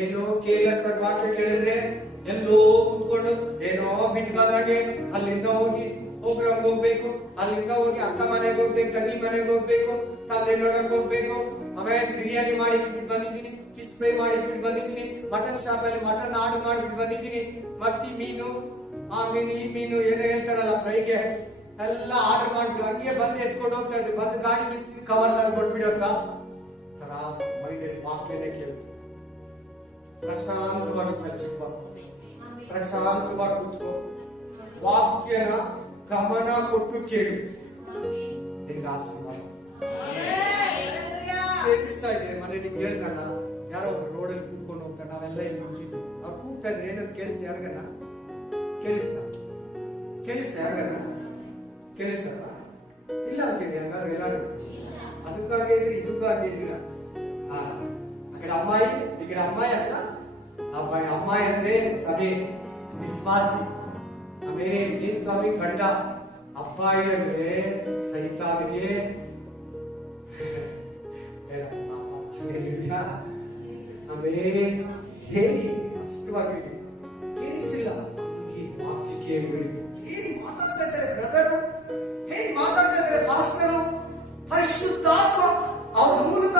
ಏನೋ ಕೇಳಿಸ್ ವಾಕ್ಯ ಕೇಳಿದ್ರೆ ಎಲ್ಲೋ ಕುತ್ಕೊಂಡು ಏನೋ ಬಿಟ್ಟು ಬಂದಾಗೆ ಅಲ್ಲಿಂದ ಹೋಗಿ ಪ್ರೋಗ್ರಾಮ್ ಹೋಗ್ಬೇಕು, ಅಲ್ಲಿಂದ ಹೋಗಿ ಅಕ್ಕ ಮನೆಗೆ ಹೋಗ್ಬೇಕು, ತಂಗಿ ಮನೆಗೆ ಹೋಗ್ಬೇಕು, ತಂದೆ ನೋಡಕ್ ಹೋಗ್ಬೇಕು. ಆಮೇಲೆ ಬಿರಿಯಾನಿ ಮಾಡಿ ಬಿಟ್ಟು ಬಂದಿದ್ದೀನಿ, ಫಿಶ್ ಫ್ರೈ ಮಾಡಿ ಬಿಟ್ಟು ಬಂದಿದ್ದೀನಿ, ಮಟನ್ ಶಾಪ್ ಅಲ್ಲಿ ಮಟನ್ ಆರ್ಡರ್ ಮಾಡಿಬಿಟ್ಟು ಬಂದಿದ್ದೀನಿ, ಮತ್ತಿ ಮೀನು, ಆ ಮೀನು ಈ ಮೀನು ಏನೋ ಹೇಳ್ತಾರಲ್ಲ ಫ್ರೈಗೆ ಎಲ್ಲ ಆರ್ಡರ್ ಮಾಡ್ಬಿಟ್ಟು ಹಂಗೆ ಬಂದು ಎತ್ಕೊಂಡು ಹೋಗ್ತಾ ಇದ್ರಿ. ಬಂದು ಗಾಡಿ ನಿಲ್ಸಿ ಕವರ್ದಾಗ ಕೊಟ್ಬಿಡೋಂತ ತರ ಮೈಂಡ್ ವಾಕ್ಯನೇ ಕೇಳ್ತು. ಪ್ರಶಾಂತವಾಗಿ ಚರ್ಚೆಗೆ ಬಾ, ಪ್ರಶಾಂತವಾಗಿ ಕೂತ್ಕೋ, ವಾಕ್ಯನ ಗಮನ ಕೊಟ್ಟು ಕೇಳು. ನಿನ್ಗೆ ಆಶೀರ್ವಾದ ಕೇಳಿಸ್ತಾ ಇದೆ. ಮನೆ ನಿಮ್ಗೆ ಹೇಳ್ದಲ್ಲ, ಯಾರೋ ಒಬ್ರು ರೋಡಲ್ಲಿ ಕೂತ್ಕೊಂಡು ಹೋಗ್ತಾರೆ, ನಾವೆಲ್ಲ ಇಲ್ಲಿ ಕೂತಿದ್ವಿ, ಅವ್ರು ಕೂಗ್ತಾ ಇದ್ರೆ ಏನಂತ ಕೇಳಿಸ್ತ? ಯಾರಿಗನ್ನ ಕೇಳಿಸ್ತಾ? ಯಾರಿಗನ್ನ ಕೇಳಿಸ್ತಲ್ಲ? ಇಲ್ಲ ಅಂತೀವಿ ಹಂಗಾದ್ರೆ ಎಲ್ಲಾರು. ಅದಕ್ಕಾಗೇ ಇದ್ರಿ, ಇದಕ್ಕಾಗೇ ಇದ್ದೀರಾ. ಆ ಕಡೆ ಅಮ್ಮಾಯಿ, ಈ ಕಡೆ ಅಮ್ಮಾಯಿ ಅಲ್ಲ. ಅಮ್ಮಾಯಿ ಅಂದ್ರೆ ಸಭೆ ವಿಶ್ವಾಸಿ, ಆಮೇಲೆ ಯೇಸು ಸ್ವಾಮಿ ಗಂಡ. ಅಪ್ಪಾಯಿ ಅಂದ್ರೆ ಸೈತಾನಿಗೆ ಆಮೇಲೆ ಹೇಳಿ ಅಷ್ಟವಾಗಿ ಕೇಳಿಸಿಲ್ಲ. ಈ ವಾಕ್ಯ ಕೇಳಿಬಿಡಿ. ಏನ್ ಮಾತಾಡ್ತಾ ಇದ್ದಾರೆ ಬ್ರದರ್, ಹೇಗ್ ಮಾತಾಡ್ತಾ ಇದ್ದಾರೆ ಪಾಸ್ಟರು, ಪರಿಶುದ್ಧಾತ್ಮ ಅವ್ರ ಮೂಲಕ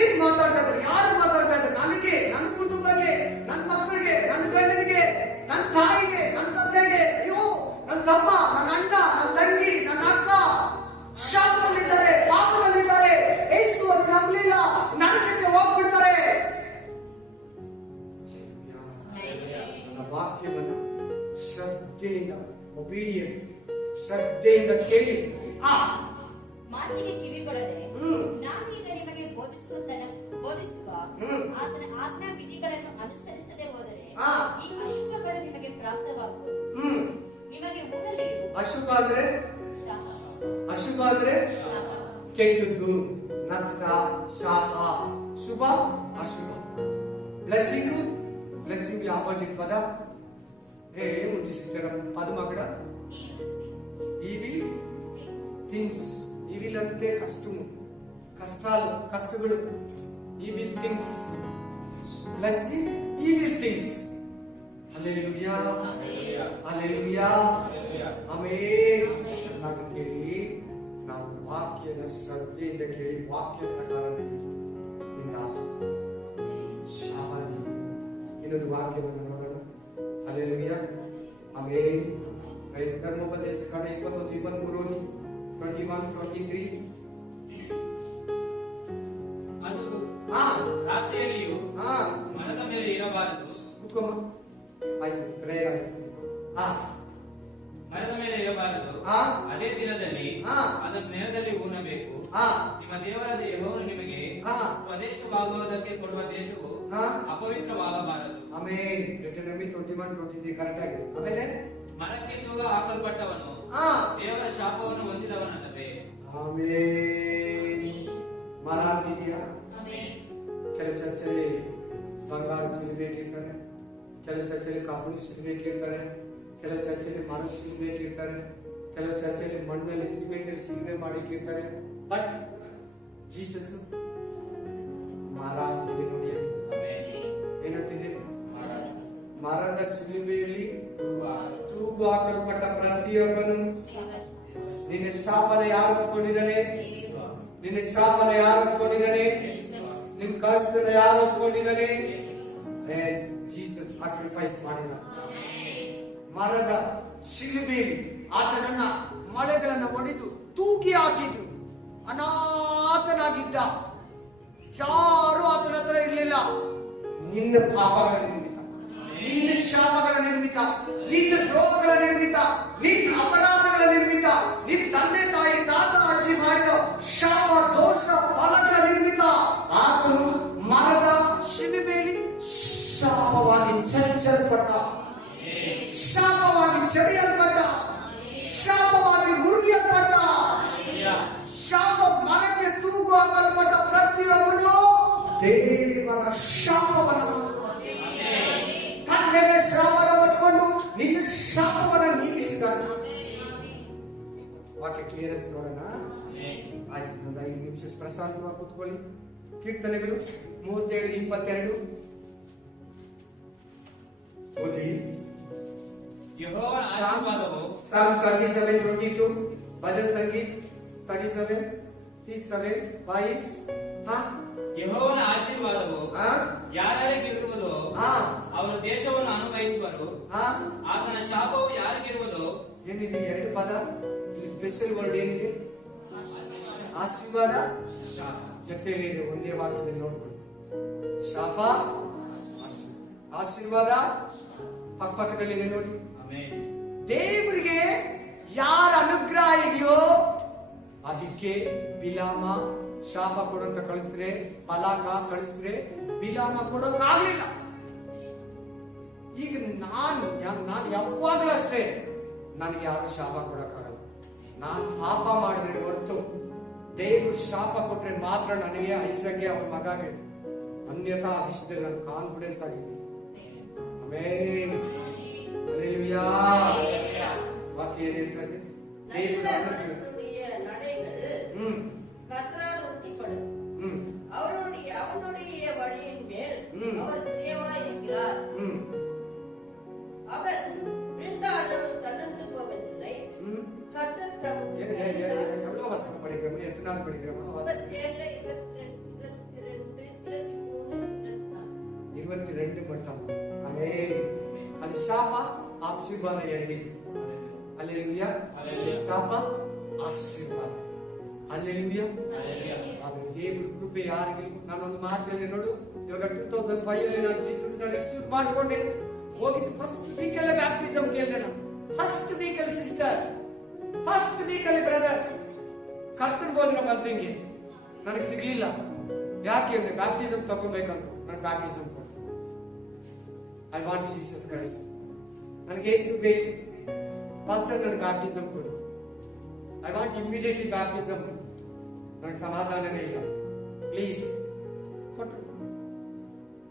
ಏನ್ ಮಾತಾಡ್ತಾ ಇದ್ದಾರೆ? ಯಾರು ಮಾತಾಡ್ತಾ ಇದ್ದಾರೆ? ನನಗೆ, ನನ್ನ ಕುಟುಂಬಕ್ಕೆ, ನನ್ನ ಮಕ್ಕಳಿಗೆ, ನನ್ನ ಗಂಡನಿಗೆ, ನನ್ನ ತಾಯಿಗೆ, ನನ್ನ ತಂದೆಗೆ, ಅಯ್ಯೋ ನನ್ನ ತಮ್ಮ, ನನ್ನ ಅಣ್ಣ, ನನ್ನ ತಂಗಿ, ನನ್ನ ಅಕ್ಕ ಶಾಪದಲ್ಲಿದ್ದಾರೆ, ಪಾಪದಲ್ಲಿದ್ದಾರೆ, ಯೇಸುವನ್ನು ನಂಬಲಿಲ್ಲ, ನರಕಕ್ಕೆ ಹೋಗ್ಬಿಡ್ತಾರೆ. ನನ್ನ ವಾಕ್ಯವನ್ನ ಶ್ರದ್ಧೆಯಿಂದ, ಒಬಿಡಿಯಂಟ್, ಶ್ರದ್ಧೆಯಿಂದ ಕೇಳಿ. ಮಾತಿಗೆ ಕಿವಿ ಕೊಡದೆ ನಾನೀಗ ನಿಮಗೆ ಬೋಧಿಸುವ ಆತನ ಆಜ್ಞಾ ವಿಧಿಗಳನ್ನು ಅನುಸರಿಸದೆ ಹೋದರೆ ಈ ಅಶುಭಗಳು ನಿಮಗೆ ಪ್ರಾಪ್ತವಾಗುವುದು. ನಿಮಗೆ ಊರಲ್ಲಿಯೂ ಅಶುಭ ಅಂದ್ರೆ ಕೆಟ್ಟದ್ದು, ನಷ್ಟ, ಶಾಪ. ಶುಭ, ಅಶುಭ. ಬ್ಲೆಸ್ಸಿಂಗ್ ಆಪೋಸಿಟ್ ಪದ ఏముంది సిస్టర్ పదం అక్కడ ఈవిల్ థింగ్స్. ఈవిల్ అంటే కష్టము, కష్టాలు, కష్టಗಳು. evil things. Blessing evil things. Hallelujah. Hallelujah. Amen. ಚೆನ್ನಾಗಿ ಕೇಳಿ, ನಾವು ವಾಕ್ಯದ ಶ್ರದ್ಧೆಯಿಂದ ಕೇಳಿ ವಾಕ್ಯ ಪ್ರಕಾರ ಶಾಪ. ಇನ್ನೊಂದು ವಾಕ್ಯವನ್ನು ನೋಡೋಣ. Hallelujah. Amen. ಧರ್ಮೋಪದೇಶ ಕಾಂಡ 21-23 21-23. ಅದು ರಾತ್ರಿಯಲ್ಲಿಯೂ ಮರದ ಮೇಲೆ ಇರಬಾರದು. ಆಯ್ತು, ಪ್ರೇಯರ್ ಆಯ್ತು. ಮರದ ಮೇಲೆ ಇರಬಾರದು. ಅದೇ ದಿನದಲ್ಲಿ ಅದನ್ನು ನೆಲದಲ್ಲಿ ಉಣ್ಣಬೇಕು. ನಿಮ್ಮ ದೇವರಾದ ಯೆಹೋವನು ನಿಮಗೆ ಸ್ವದೇಶವಾಗುವುದಕ್ಕೆ ಕೊಡುವ ದೇಶವು ಅಪವಿತ್ರವಾಗಬಾರದು. ಆಮೇಲೆ ಡಿಟರ್ನಮಿ 21-23 ಕರೆಕ್ಟ್ ಆಗಿದೆ. ಆಮೇಲೆ ಮರಕ್ಕೆ ತೂಗ ಹಾಕಲ್ಪಟ್ಟವನು ದೇವರ ಶಾಪವನ್ನು ಹೊಂದಿದವನಲ್ಲವೇ. ಆಮೇಲೆ ಮರ ಅಂತಿದೆಯಾ? ಕೆಲವು ಚರ್ಚಲ್ಲಿ ಬಂಗಾರ ಶಿಲ್ಬೆ ಇಟ್ಟಿರ್ತಾರೆ, ಕೆಲವು ಚರ್ಚಲ್ಲಿ ಕಬ್ಬಿಣ ಶಿಲ್ಬೆ ಇಟ್ಟಿರ್ತಾರೆ, ಕೆಲವು ಚರ್ಚಲ್ಲಿ ಮರ ಶಿಲ್ಬೆ ಇಟ್ಟಿರ್ತಾರೆ, ಕೆಲವು ಚರ್ಚಲ್ಲಿ ಮಣ್ಣಲ್ಲಿ ಸಿಮೆಂಟ್ ಅಲ್ಲಿ ಶಿಲ್ಬೆ ಮಾಡಿ ಇಟ್ಟಿರ್ತಾರೆ. ಬಟ್ ಜೀಸಸ್ ಮರ ಅಂತಿದೆ ನೋಡಿ. ಏನಂತಿದೆ? ಮರದ ಶಿಲುಬೆಯಲ್ಲಿ ತೂಗು ಹಾಕಲ್ಪಟ್ಟ ಪ್ರತಿಯೊಬ್ಬನು. ನಿನ್ನ ಶಾಪನ ಯಾರು ಹೊತ್ಕೊಂಡಿದ್ದಾನೆ? ನಿನ್ನ ಶಾಪನ ಯಾರು ಹೊತ್ಕೊಂಡಿದ್ದಾನೆ? ನಿನ್ನ ಕರ್ಸನ ಯಾರು ಹೊತ್ಕೊಂಡಿದ್ದಾನೆ? ಜೀಸಸ್ ಸಾಕ್ರಿಫೈಸ್ ಮಾಡಿದ. ಮರದ ಶಿಲುಬೆಯಲ್ಲಿ ಆತನನ್ನ ಮಳೆಗಳನ್ನ ಒಡೆದು ತೂಗಿ ಹಾಕಿದ್ರು. ಅನಾಥನಾಗಿದ್ದ, ಯಾರು ಆತನ ಹತ್ರ ಇರಲಿಲ್ಲ. ನಿನ್ನ ಪಾಪಗಳ ನಿರ್ಮಿತ, ನಿನ್ನ ಶಾಪಗಳ ನಿರ್ಮಿತ, ನಿನ್ನ ದ್ರೋಹಗಳ ನಿರ್ಮಿತ, ನಿನ್ನ ಅಪರಾಧಗಳ ನಿರ್ಮಿತ, ನಿನ್ನ ತಂದೆ ತಾಯಿ ತಾತ ಅಜ್ಜಿ ಮಾಡಿದ ಶಾಪ ದೋಷ ಫಲಗಳ ನಿರ್ಮಿತ ಆತನು ಮರದ ಶಿಲುಬೆಯಲ್ಲಿ ಶಾಪವಾಗಿ ಚರ್ಚಲ್ಪಟ್ಟ, ಶಾಪವಾಗಿ ಚಡಿಯಲ್ಪಟ್ಟ, ಶಾಪವಾಗಿ ಮುರಿಯಲ್ಪಟ್ಟ, ಶಾಪ ಮರಕ್ಕೆ ತೂಗು ಹಾಕಲ್ಪಟ್ಟ ಪ್ರತಿಯೊಬ್ಬನು ದೇವರ ಶಾಪವನ್ನು ತನ್ನ ಮೇಲೆ ಶಾಪನ ಹೊತ್ಕೊಂಡು ನಿನ್ನ ಶಾಪವನ್ನು ನೀಗಿಸಿದ್ದಾನೆ. ವಾಕ್ಯ ಕ್ಲಿಯರೆನ್ಸ್ ನೋಡೋಣ. ಆಯ್ತು, ಒಂದು 5 ನಿಮಿಷ ಪ್ರಶಾಂತವಾಗಿ ಕೂತ್ಕೊಳ್ಳಿ. ಕೀರ್ತನೆಗಳು 37-22 ಓದಿ. ಯೆಹೋವನ ಆಶೀರ್ವಾದವು Psalms 37-22 ಭಜನ್ ಸಂಗೀತ 37-22 ಯೆಹೋವನ ಆಶೀರ್ವಾದವು ಯಾರಿಗಿರುವುದೋ ಅವರು ದೇಶವನ್ನು ಅನುಭವಿಸುವರು. ಆತನ ಶಾಪವು ಯಾರಿಗಿರುವುದೋ. ಏನಿದೆ? 2 ಪದ ಸ್ಪೆಷಲ್ ವರ್ಡ್ ಏನಿದೆ? ಆಶೀರ್ವಾದ ಜೊತೆಲಿದೆ. ಒಂದೇ ವಾಕ್ಯದಲ್ಲಿ ನೋಡ್ಕೊಳ್ಳಿ. ಶಾಪ, ಆಶೀರ್ವಾದ ಪಕ್ಕದಲ್ಲಿದೆ ನೋಡಿ. ದೇವರಿಗೆ ಯಾರ ಅನುಗ್ರಹ ಇದೆಯೋ ಅದಕ್ಕೆ ಬಿಲಾಮ ಶಾಪ ಕೊಡೋಂತ ಕಳಿಸಿದ್ರೆ, ಪಲಾಕ ಕಳಿಸಿದ್ರೆ ಬಿಲಾಮ ಕೊಡೋಕ್ಕಾಗ್ಲಿಲ್ಲ. ಈಗ ನಾನು ಯಾವಾಗಲೂ ಅಷ್ಟೇ, ನನಗೆ ಯಾರು ಶಾಪ ಕೊಡಕ್ಕಾಗಲ್ಲ. ನಾನು ಪಾಪ ಮಾಡಿದ್ರೆ ಹೊರತು ದೇವರು ಶಾಪ ಕೊಟ್ರೆ ಮಾತ್ರ ನನಗೆ ಐಸಕ್ಕೆ ಅವನ ಮಗಗೆ. ಅನ್ಯಥಾ ಆ ವಿಷಯದಲ್ಲಿ ನಾನು ಕಾನ್ಫಿಡೆನ್ಸ್ ಆಗಿದ್ದೀನಿ. ಆಮೆನ್. ಹಲ್ಲೆಲೂಯಾ. ವಾಕ್ಯ ಏನ್ ಹೇಳ್ತದೆ? அவருடைய வழியின் மேல் அவர் பிரியமாயிருக்கிறார். அவர் விழுந்தாலும் தள்ளந்து போவதில்லை. கர்த்தர் தம் எவ்வளவு வசனம் படிக்கிறோம்? எத்தனை நாள் படிக்கிறோம்? 22 மட்டும். ஆமென். அது ಶಾಪ ಆಶೀರ್ವಾದ ಎರಡಿದೆ. ಹಲ್ಲೆಲೂಯಾ. ಶಾಪ ಆಶೀರ್ವಾದ. ಹಲ್ಲೆಲೂಯಾ. ಅದು ದೇವರ ಕೃಪೆ ಯಾರಿಗೆ. ನಾನೊಂದು ಮಾತಲ್ಲಿ ನೋಡು, ಇವಾಗ 2005 ಅಲ್ಲಿ ನಾನು ಜೀಸಸ್ ನ ರಿಸೀವ್ ಮಾಡ್ಕೊಂಡೆ. ಹೋಗಿದ್ದು ಫಸ್ಟ್ ವೀಕ್ ಅಲ್ಲಿ ಬ್ಯಾಪ್ಟಿಸಮ್ ಕೇಳಿದೆ ನಾನು. ಫಸ್ಟ್ ವೀಕ್ ಅಲ್ಲಿ ಸಿಸ್ಟರ್, ಫಸ್ಟ್ ವೀಕ್ ಅಲ್ಲಿ ಬ್ರದರ್ ಕರ್ತನ ಭೋಜನ ಬಂತು. ಹಿಂಗೆ ನನಗೆ ಸಿಗ್ಲಿಲ್ಲ. ಯಾಕೆ ಅಂದ್ರೆ ಬ್ಯಾಪ್ಟಿಸಮ್ ತಗೋಬೇಕಂತ ನಾನು ಬ್ಯಾಪ್ಟಿಸಮ್ ಕೊಟ್ಟೆ. I want Jesus Christ. ನನಗೆ ಯೇಸು ಬೇಕು. ಪಾಸ್ಟರ್ ನನಗೆ ಬ್ಯಾಪ್ಟಿಸಮ್ ಕೊಡು. I want immediately baptism. ನನಗೆ ಸಮಾಧಾನನೇ ಇಲ್ಲ, ಪ್ಲೀಸ್ ಕೊಟ್ಟರು.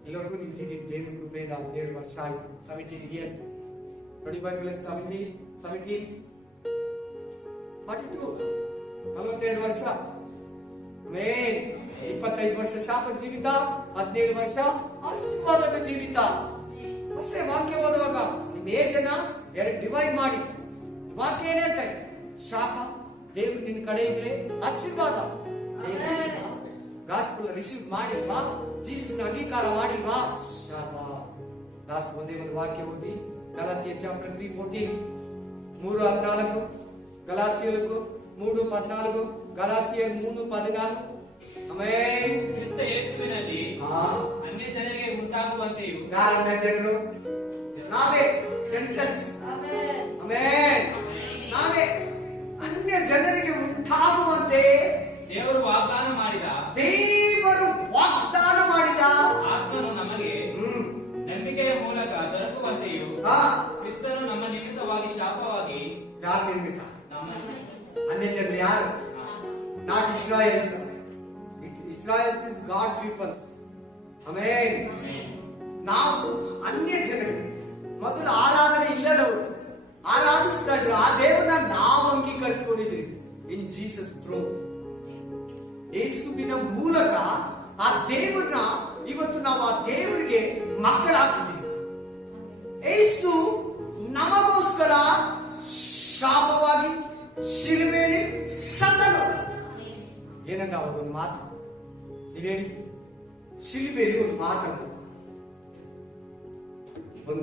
ಎಲ್ಲರಿಗೂ ನಿಂತಿದ್ದೀನಿ ದೇವ್ರ ಕೃಪೆಯಿಂದ. 7 ವರ್ಷ ಆಯ್ತು. 17 years. 25 plus 70 17 42 42 ವರ್ಷ. ಆಮೆನ್. 25 ವರ್ಷ ಶಾಪ ಜೀವಿತ, 17 ವರ್ಷ ಆಶೀರ್ವಾದದ ಜೀವಿತ. ಅಷ್ಟೇ ವಾಕ್ಯ ಓದುವಾಗ ನಿಮ್ಮ ಏಜನ್ನ 2 ಡಿವೈಡ್ ಮಾಡಿ. ವಾಕ್ಯ ಏನ್ ಹೇಳ್ತಾರೆ? ಶಾಪ, ದೇವ್ರು ನಿನ್ನ ಕಡೆ ಇದ್ರೆ ಆಶೀರ್ವಾದ. ಗಾಸ್ಪಲ್ ರಿಸೀವ್ ಮಾಡಿಲ್ವಾ? ಜೀಸಸ್ನ ಅಂಗೀಕಾರ ಮಾಡಿಲ್ವಾ? ಶಾಪ. ಲಾಸ್ಟ್ ಒಂದೇ ಒಂದು ವಾಕ್ಯ ಓದಿ, ಗಲಾತ್ಯ ಚಾಪ್ಟರ್ 3:14, 3:14, ಗಲಾತ್ಯలకు 3:14, ಗಲಾತ್ಯ 3:14. ಆಮೆನ್. ಕ್ರಿಸ್ತ ಯೇಸುವಿನಲ್ಲಿ ಅನ್ಯ ಜನರಿಗೆ ಉಂಟಾಗುವಂತೆಯೂ. ಯಾರು ಅನ್ಯ ಜನರು? ನಾವೇ, ಜೆಂಟಲ್ಸ್. ಆಮೆನ್. ನಾವೇ ಅನ್ಯ ಜನರಿಗೆ ಉಂಟಾಗುವಂತೆ ದೇವರು ವಾಗ್ದಾನ ಮಾಡಿದ ಆತ್ಮನು ನಮಗೆ ನಂಬಿಕೆಯ ಮೂಲಕ ದೊರಕುವಂತೆಯೂ ಕ್ರಿಸ್ತನು ನಮ್ಮ ನಿಮಿತ್ತವಾಗಿ ಶಾಪವಾಗಿ. ಯಾರ ನಿಮಿತ್ತ? ಅನ್ಯ ಜನರು ಯಾರು? Not Israels. Israels is God peoples. Amen. ನಾವು ಅನ್ಯ ಜನರು, ಮೊದಲು ಆರಾಧನೆ ಇಲ್ಲದವರು ಆರಾಧಿಸ್ತಾ ಇದ್ರು. ಆ ದೇವರನ್ನ ನಾವು ಅಂಗೀಕರಿಸಿಕೊಂಡಿದ್ವಿ ಇನ್ ಜೀಸಸ್ ಥ್ರೂ. ಯೇಸುವಿನ ಮೂಲಕ ಆ ದೇವರನ್ನ ಇವತ್ತು ನಾವು ಆ ದೇವರಿಗೆ ಮಕ್ಕಳಾಗಿದ್ದೀವಿ. ಯೇಸು ನಮಗೋಸ್ಕರ ಶಾಪವಾಗಿ ಶಿಲುಬೆಯಲ್ಲಿ ಸತ್ತನು. ಏನಂತ ಅವಾಗ ಒಂದು ಮಾತು ನೀವೇಳಿ, ಶಿಲುಬೆಯಲ್ಲಿ ಒಂದು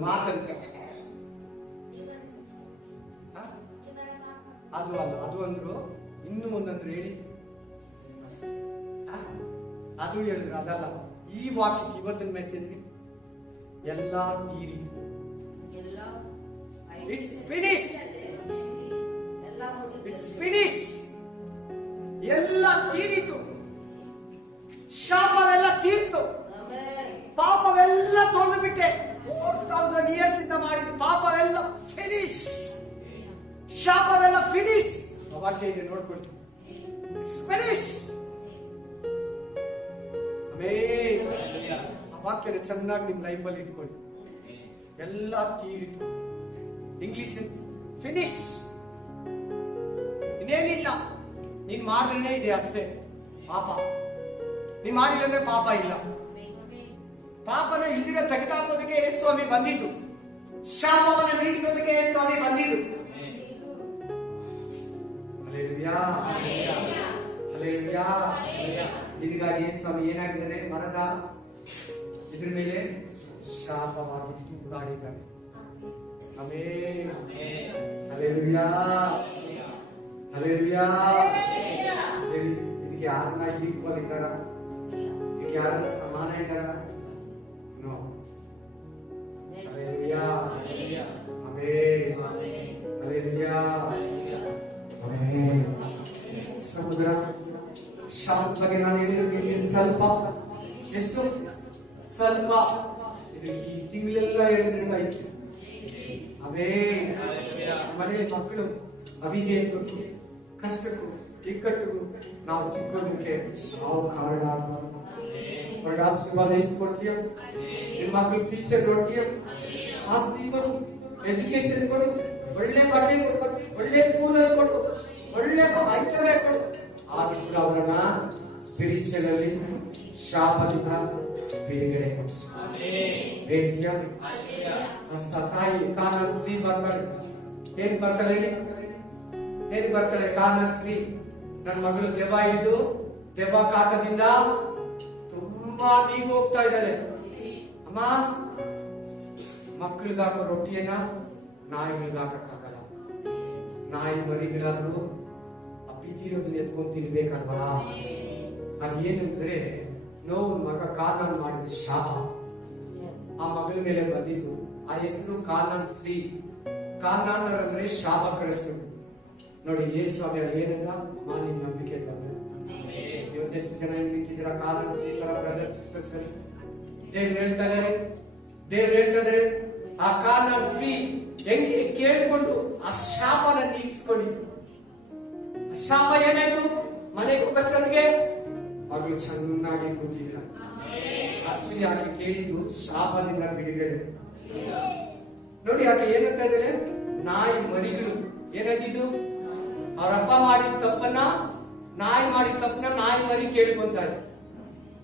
ಮಾತಂತ ಅದು ಅಲ್ಲ, ಅದು ಅಂದ್ರು. ಇನ್ನೂ ಒಂದಂದ್ರು ಹೇಳಿ. ಅದು ಹೇಳಿದ್ರು, ಅದಲ್ಲ. ಈ ವಾಕ್ಯಕ್ಕೆ ಇವತ್ತಿನ ಮೆಸೇಜ್ಗೆ ಎಲ್ಲ ತೀರಿತು. It's finish. It's finish. ಎಲ್ಲ ತೀರಿತು. ಶಾಪವೆಲ್ಲ ತೀರ್ತು. ಪಾಪವೆಲ್ಲ ತೊಳೆದು ಬಿಟ್ಟೆ. 4000 ಇಯರ್ಸ್ ಇಂದ ಮಾಡಿದ ಪಾಪವೆಲ್ಲ ಫಿನಿಶ್. ಶಾಪವೆಲ್ಲ ಫಿನಿಶ್. ವಾಕ್ಯ ಇದೆ, ನೋಡ್ಕೊಳ್ತೀವಿ. It's finish. ಆ ವಾಕ್ಯನ ಚೆನ್ನಾಗಿ ನಿಮ್ ಲೈಫ್ ಅಲ್ಲಿ ಇಟ್ಕೊಳ್ಳಿ. ಎಲ್ಲ ತೀರಿತು. English finish. ಇನ್ನೇನಿಲ್ಲ. ನೀನ್ ಮಾಡಿದ್ರೆ ಇದೆ ಅಷ್ಟೇ ಪಾಪ. ನೀನ್ ಮಾಡಿಲ್ಲ ಅಂದ್ರೆ ಪಾಪ ಇಲ್ಲ. ಪಾಪನ ಇಲ್ದಿರ ತೆಗೆದಾಕೋದಕ್ಕೆ ಸ್ವಾಮಿ ಬಂದಿದ್ದು. ಶಾಪವನ್ನು ನೀಗಿಸೋದಕ್ಕೆ ಸ್ವಾಮಿ ಬಂದಿದ್ದು. ಇದಕ್ಕಾಗಿ ಸ್ವಾಮಿ ಏನಾಗಿದ್ದಾನೆ? ಮರದ ಇದ್ರ ಮೇಲೆ ಶಾಪವಾಗಿ ತೂಗಾಡಿದ್ದಾನೆ. ಆಮೆನ್. ಹಲ್ಲೆಲೂಯಾ. ಹಲ್ಲೆಲೂಯಾ. ಇದಕ್ಕೆ ಯಾರನ್ನ ಈಕ್ವಲ್ ಇದ್ದಾರ? ಇದಕ್ಕೆ ಯಾರನ್ನ ಸಮಾನ ಇದ್ದಾರ? No. Hallelujah. Amen. Hallelujah. Amen. ಸಮುದ್ರ ಶಾಪದ ಬಗ್ಗೆ ನಾನು ಹೇಳಿದ್ರೆ ಸ್ವಲ್ಪ, ಎಷ್ಟು ಸ್ವಲ್ಪ, ಇದು ಈ ತಿಂಗಳೆಲ್ಲ ಹೇಳಿದ್ರೆ ಆಯ್ತು. ಆಮೆನ್. ಮನೆಯಲ್ಲಿ ಮಕ್ಕಳು ಅವಿಧೇಯಕ್ಕೂ ಕಷ್ಟಕ್ಕೂ ಇಕ್ಕಟ್ಟಿಗೂ ನಾವು ಸಿಕ್ಕೋದಕ್ಕೆ ನಾವು ಕಾರಣ ಆಗಬಾರ್ದು. ಒಳ್ಳೆ ಆಶೀರ್ವಾದ ಇಸ್ಕೊಡ್ತೀಯ. ನಿಮ್ಮ ಮಕ್ಕಳು ಫ್ಯೂಚರ್ ನೋಡ್ತೀಯ. ಆಸ್ತಿ ಕೊಡು, ಎಜುಕೇಶನ್ ಕೊಡು, ಒಳ್ಳೆ ಬಟ್ಟೆ ಕೊಡು, ಒಳ್ಳೆ ಸ್ಕೂಲಲ್ಲಿ ಕೊಡು, ಒಳ್ಳೆ ಐಟಮೇ ಕೊಡು. ಆದ್ರೂ ಕೂಡ ಅವರನ್ನ ಸ್ಪಿರಿಚುವಲ್ ಅಲ್ಲಿ ಶಾಪದಿಂದ ಬಿಡುಗಡೆ ಕೊಡಿಸು. ಹೇಳ್ತೀಯಾ? ತಾಯಿ ಕಾನೂನು ಸ್ತ್ರೀ ಬರ್ತಾಳೆ. ಏನ್ ಬರ್ತಾಳೆ ಹೇಳಿ? ಏನ್ ಬರ್ತಾಳೆ? ಕಾನೂನು ಸ್ತ್ರೀ, ನನ್ನ ಮಗಳು ದೆವ್ವ ಹಿಡಿದು ದೆವ್ವ ಕಾಟದಿಂದ ತುಂಬಾ ನೀಗ್ ಹೋಗ್ತಾ ಇದ್ದಾಳೆ. ಅಮ್ಮ, ಮಕ್ಕಳಿಗಾಕೋ ರೊಟ್ಟಿಯನ್ನ ನಾಯಿಗಳಿಗೆ ಹಾಕಕ್ಕಾಗಲ್ಲ. ನಾಯಿ ಮರಿಗಳಾದ್ರೂ ಆ ಬಿದ್ದಿರೋದನ್ನ ಎತ್ಕೊಂಡು ತಿನ್ಬೇಕಲ್ವಾ? ಅದೇನಂದ್ರೆ ನೋವು ಮಗ ಕಾನೂನು ಮಾಡಿದ ಶಾಪ ಆ ಮಗಳ ಮೇಲೆ ಬಂದಿತ್ತು. ಆ ಹೆಸರು ಕಾನಾನ್ ಸ್ತ್ರೀ. ಕಾನಾನರ್ ಅಂದ್ರೆ ಶಾಪಗ್ರಸ್ತರು. ನೋಡಿ ಯೇಸು ಸ್ವಾಮಿ ಅಲ್ಲಿ ಏನಂದ? ಅಮ್ಮ ನಿಮ್ ನಂಬಿಕೆ ತಂದೆ. ಇವತ್ತೆಷ್ಟು ಜನ ನಿಂತಿದ್ದೀರ ಕಾನಾನ್ ಸ್ತ್ರೀ ತರ ಬ್ರದರ್ ಸಿಸ್ಟರ್ಸ್ ಅಲ್ಲಿ. ದೇವ್ರು ಹೇಳ್ತಾರೆ ಆ ಕಾನಾನ್ ಸ್ತ್ರೀ ಹೆಂಗೆ ಕೇಳಿಕೊಂಡು ಆ ಶಾಪನ ನೀಗಿಸ್ಕೊಂಡಿದ್ದು. ಆ ಶಾಪ ಏನಾಯ್ತು? ಮನೆಗೆ ಹೋಗಷ್ಟೊತ್ತಿಗೆ ಮಗಳು ಚೆನ್ನಾಗಿ ಕೂತಿದ್ರ. ಆಕ್ಚುಲಿ ಆಕೆ ಕೇಳಿದ್ದು ಶಾಪದಿಂದ ಬಿಡುಗಡೆ. ನೋಡಿ ಆಕೆ ಏನಂತ ಇದ್ದಾರೆ? ನಾಯಿ ಮರಿಗಳು ಏನಾಗಿದ್ದು? ಅವರಪ್ಪ ಮಾಡಿದ ತಪ್ಪನ್ನ, ನಾಯಿ ಮಾಡಿದ ತಪ್ಪನ್ನ ನಾಯಿ ಮರಿ ಕೇಳ್ಕೊಂತಾರೆ.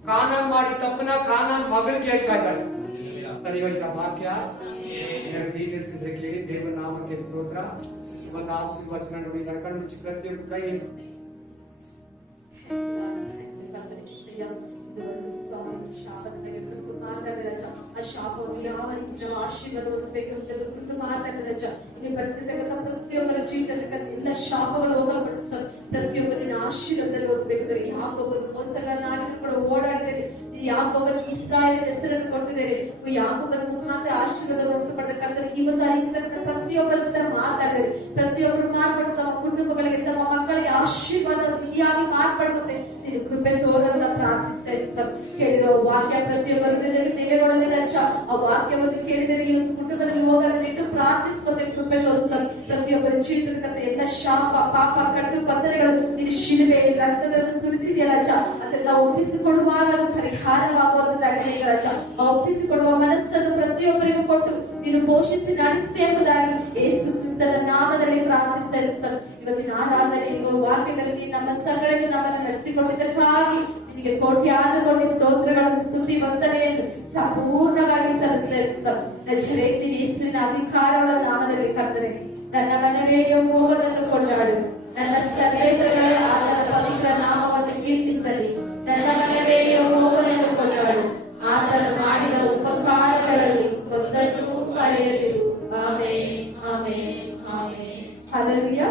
ಕಾನಾನ್ ಮಾಡಿ ತಪ್ಪನ ಕಾನಾನ್ ಮಗಳಿಗೆ ಹೇಳ್ತಾ ಇದ್ದಾಳೆ. ಸರಿ ಹೋಯ್ತಾ ವಾಕ್ಯ? ಏನಾದ್ರು ಡೀಟೇಲ್ಸ್ ಇದ್ರೆ ಕೇಳಿ. ದೇವರ ನಾಮಕ್ಕೆ ಸ್ತೋತ್ರ. ಒಂದು ಆಶೀರ್ವಚನ ನೋಡಿ ಕಣ್ಣು ಮುಚ್ಚಿ ಪ್ರತಿಯೊಂದು ಕೈ ಆ ಶಾಪವನ್ನು ಯಾವ ರೀತಿ ನಾವು ಆಶೀರ್ವಾದ ಹೊಂದಬೇಕಂತ ಕುರಿತು ಮಾತಾಡಿದ ಇಲ್ಲಿ ಬರ್ತಿರ್ತಕ್ಕಂಥ ಪ್ರತಿಯೊಬ್ಬರ ಜೀವಿತಕ್ಕಂಥ ಎಲ್ಲ ಶಾಪಗಳು ಹೋಗಲ್ಪಡಿಸ ಪ್ರತಿಯೊಬ್ಬರಿನ ಆಶೀರ್ವಾದದಲ್ಲಿ ಓದಬೇಕಾದ್ರೆ ಯಾಕೊಬ್ಬರು ಮೋಸಗಾರನಾಗಿದ್ರು ಕೂಡ ಓಡಾಡಿದರೆ ಯಾಕೊಬ್ಬರು ಇಸ್ರಾಯೇಲ್ ಹೆಸರನ್ನು ಕೊಟ್ಟಿದ್ದಾರೆ ಯಾಕೊಬ್ಬರ ಮುಖಾಂತರ ಆಶೀರ್ವಾದ ಉಂಟು ಮಾಡಬೇಕಂದ್ರೆ ಈ ಒಂದು ಅರಿತಕ್ಕಂಥ ಪ್ರತಿಯೊಬ್ಬರ ತರ ಮಾತಾಡಿದರೆ ಪ್ರತಿಯೊಬ್ಬರು ಮಾರ್ಪಟ್ಟು ತಮ್ಮ ಕುಟುಂಬಗಳಿಗೆ ತಮ್ಮ ಮಕ್ಕಳಿಗೆ ಆಶೀರ್ವಾದ ರೀತಿಯಾಗಿ ಮಾರ್ಪಡುತ್ತೆ ನೀನು ಕೃಪೆ ತೋರನ್ನ ಪ್ರಾರ್ಥಿಸ್ತಾ ಇರ್ತಾರೆ. ಕೇಳಿರೋ ವಾಕ್ಯ ಪ್ರತಿಯೊಬ್ಬರ ನೆಲೆಗೊಳ್ಳದೆ ರಚ ಆ ವಾಕ್ಯವನ್ನು ಕೇಳಿದರೆ ಈ ಒಂದು ಕುಟುಂಬದಲ್ಲಿ ಹೋಗಲಿಟ್ಟು ಪ್ರಾರ್ಥಿಸ್ಕೊಂಡೆ ಕೃಪೆ ತೋರಿಸ್ತಾರೆ. ಪ್ರತಿಯೊಬ್ಬರ ಜೀವಿತಕ್ಕಂಥ ಎಲ್ಲ ಶಾಪ ಪಾಪ ಕಟ್ಟು ಪತ್ತರೆಗಳು ನೀನು ಶಿಲುಬೆ ರಕ್ತದಲ್ಲಿ ಸುರಿಸಿದೆಯಲ್ಲ ರಚ ಅದನ್ನ ಒಪ್ಪಿಸಿಕೊಡುವಾಗ ಪರಿಹಾರವಾಗುವಂತದ್ದಾಗಿ ರಚ ಆ ಒಪ್ಪಿಸಿಕೊಡುವ ಮನಸ್ಸನ್ನು ಪ್ರತಿಯೊಬ್ಬರಿಗೂ ಕೊಟ್ಟು ನೀನು ಪೋಷಿಸಿ ನಡೆಸಿ ಎಂಬುದಾಗಿ ಯೇಸು ಕ್ರಿಸ್ತನ ನಾಮದಲ್ಲಿ ಪ್ರಾರ್ಥಿಸ್ತಾ ಇರ್ತಾರೆ. ಇವತ್ತಿನ ಆರಾಧನೆ ವಾಕ್ಯದಲ್ಲಿ ನಮ್ಮ ಸ್ಥಳಗಳಿಗೆ ನಮ್ಮನ್ನು ನಡೆಸಿಕೊಂಡಿದ್ದಕ್ಕಾಗಿ ನಿನಗೆ ಕೋಟ್ಯಾನುಕೋಟಿ ಸ್ತೋತ್ರಗಳನ್ನು ಸ್ತುತಿ ವಂದನೆಯನ್ನು ಸಂಪೂರ್ಣವಾಗಿ ಸಲ್ಲಿಸ್ತಾ ಇರ್ತಾರೆ. ಯೇಸುವಿನ ಅಧಿಕಾರಗಳ ನಾಮದಲ್ಲಿ ಕರ್ತನೆ ನನ್ನ ಮನವೇ ಯೆಹೋವನನ್ನು ಕೊಂಡಾಡು, ನನ್ನ ಸರ್ವೇಂದ್ರಗಳ ಆತನ ಪವಿತ್ರ ನಾಮವನ್ನು ಕೀರ್ತಿಸಲಿ. ನನ್ನ ಮನವೇ ಯೆಹೋವನನ್ನು ಕೊಂಡಾಡು, ಆತನು ಮಾಡಿದ ಉಪಕಾರಗಳಲ್ಲಿ ಒಂದನ್ನೂ ಮರೆಯದಿರು. Amen, amen, amen. Hallelujah.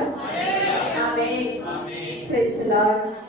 Amen. Praise the Lord.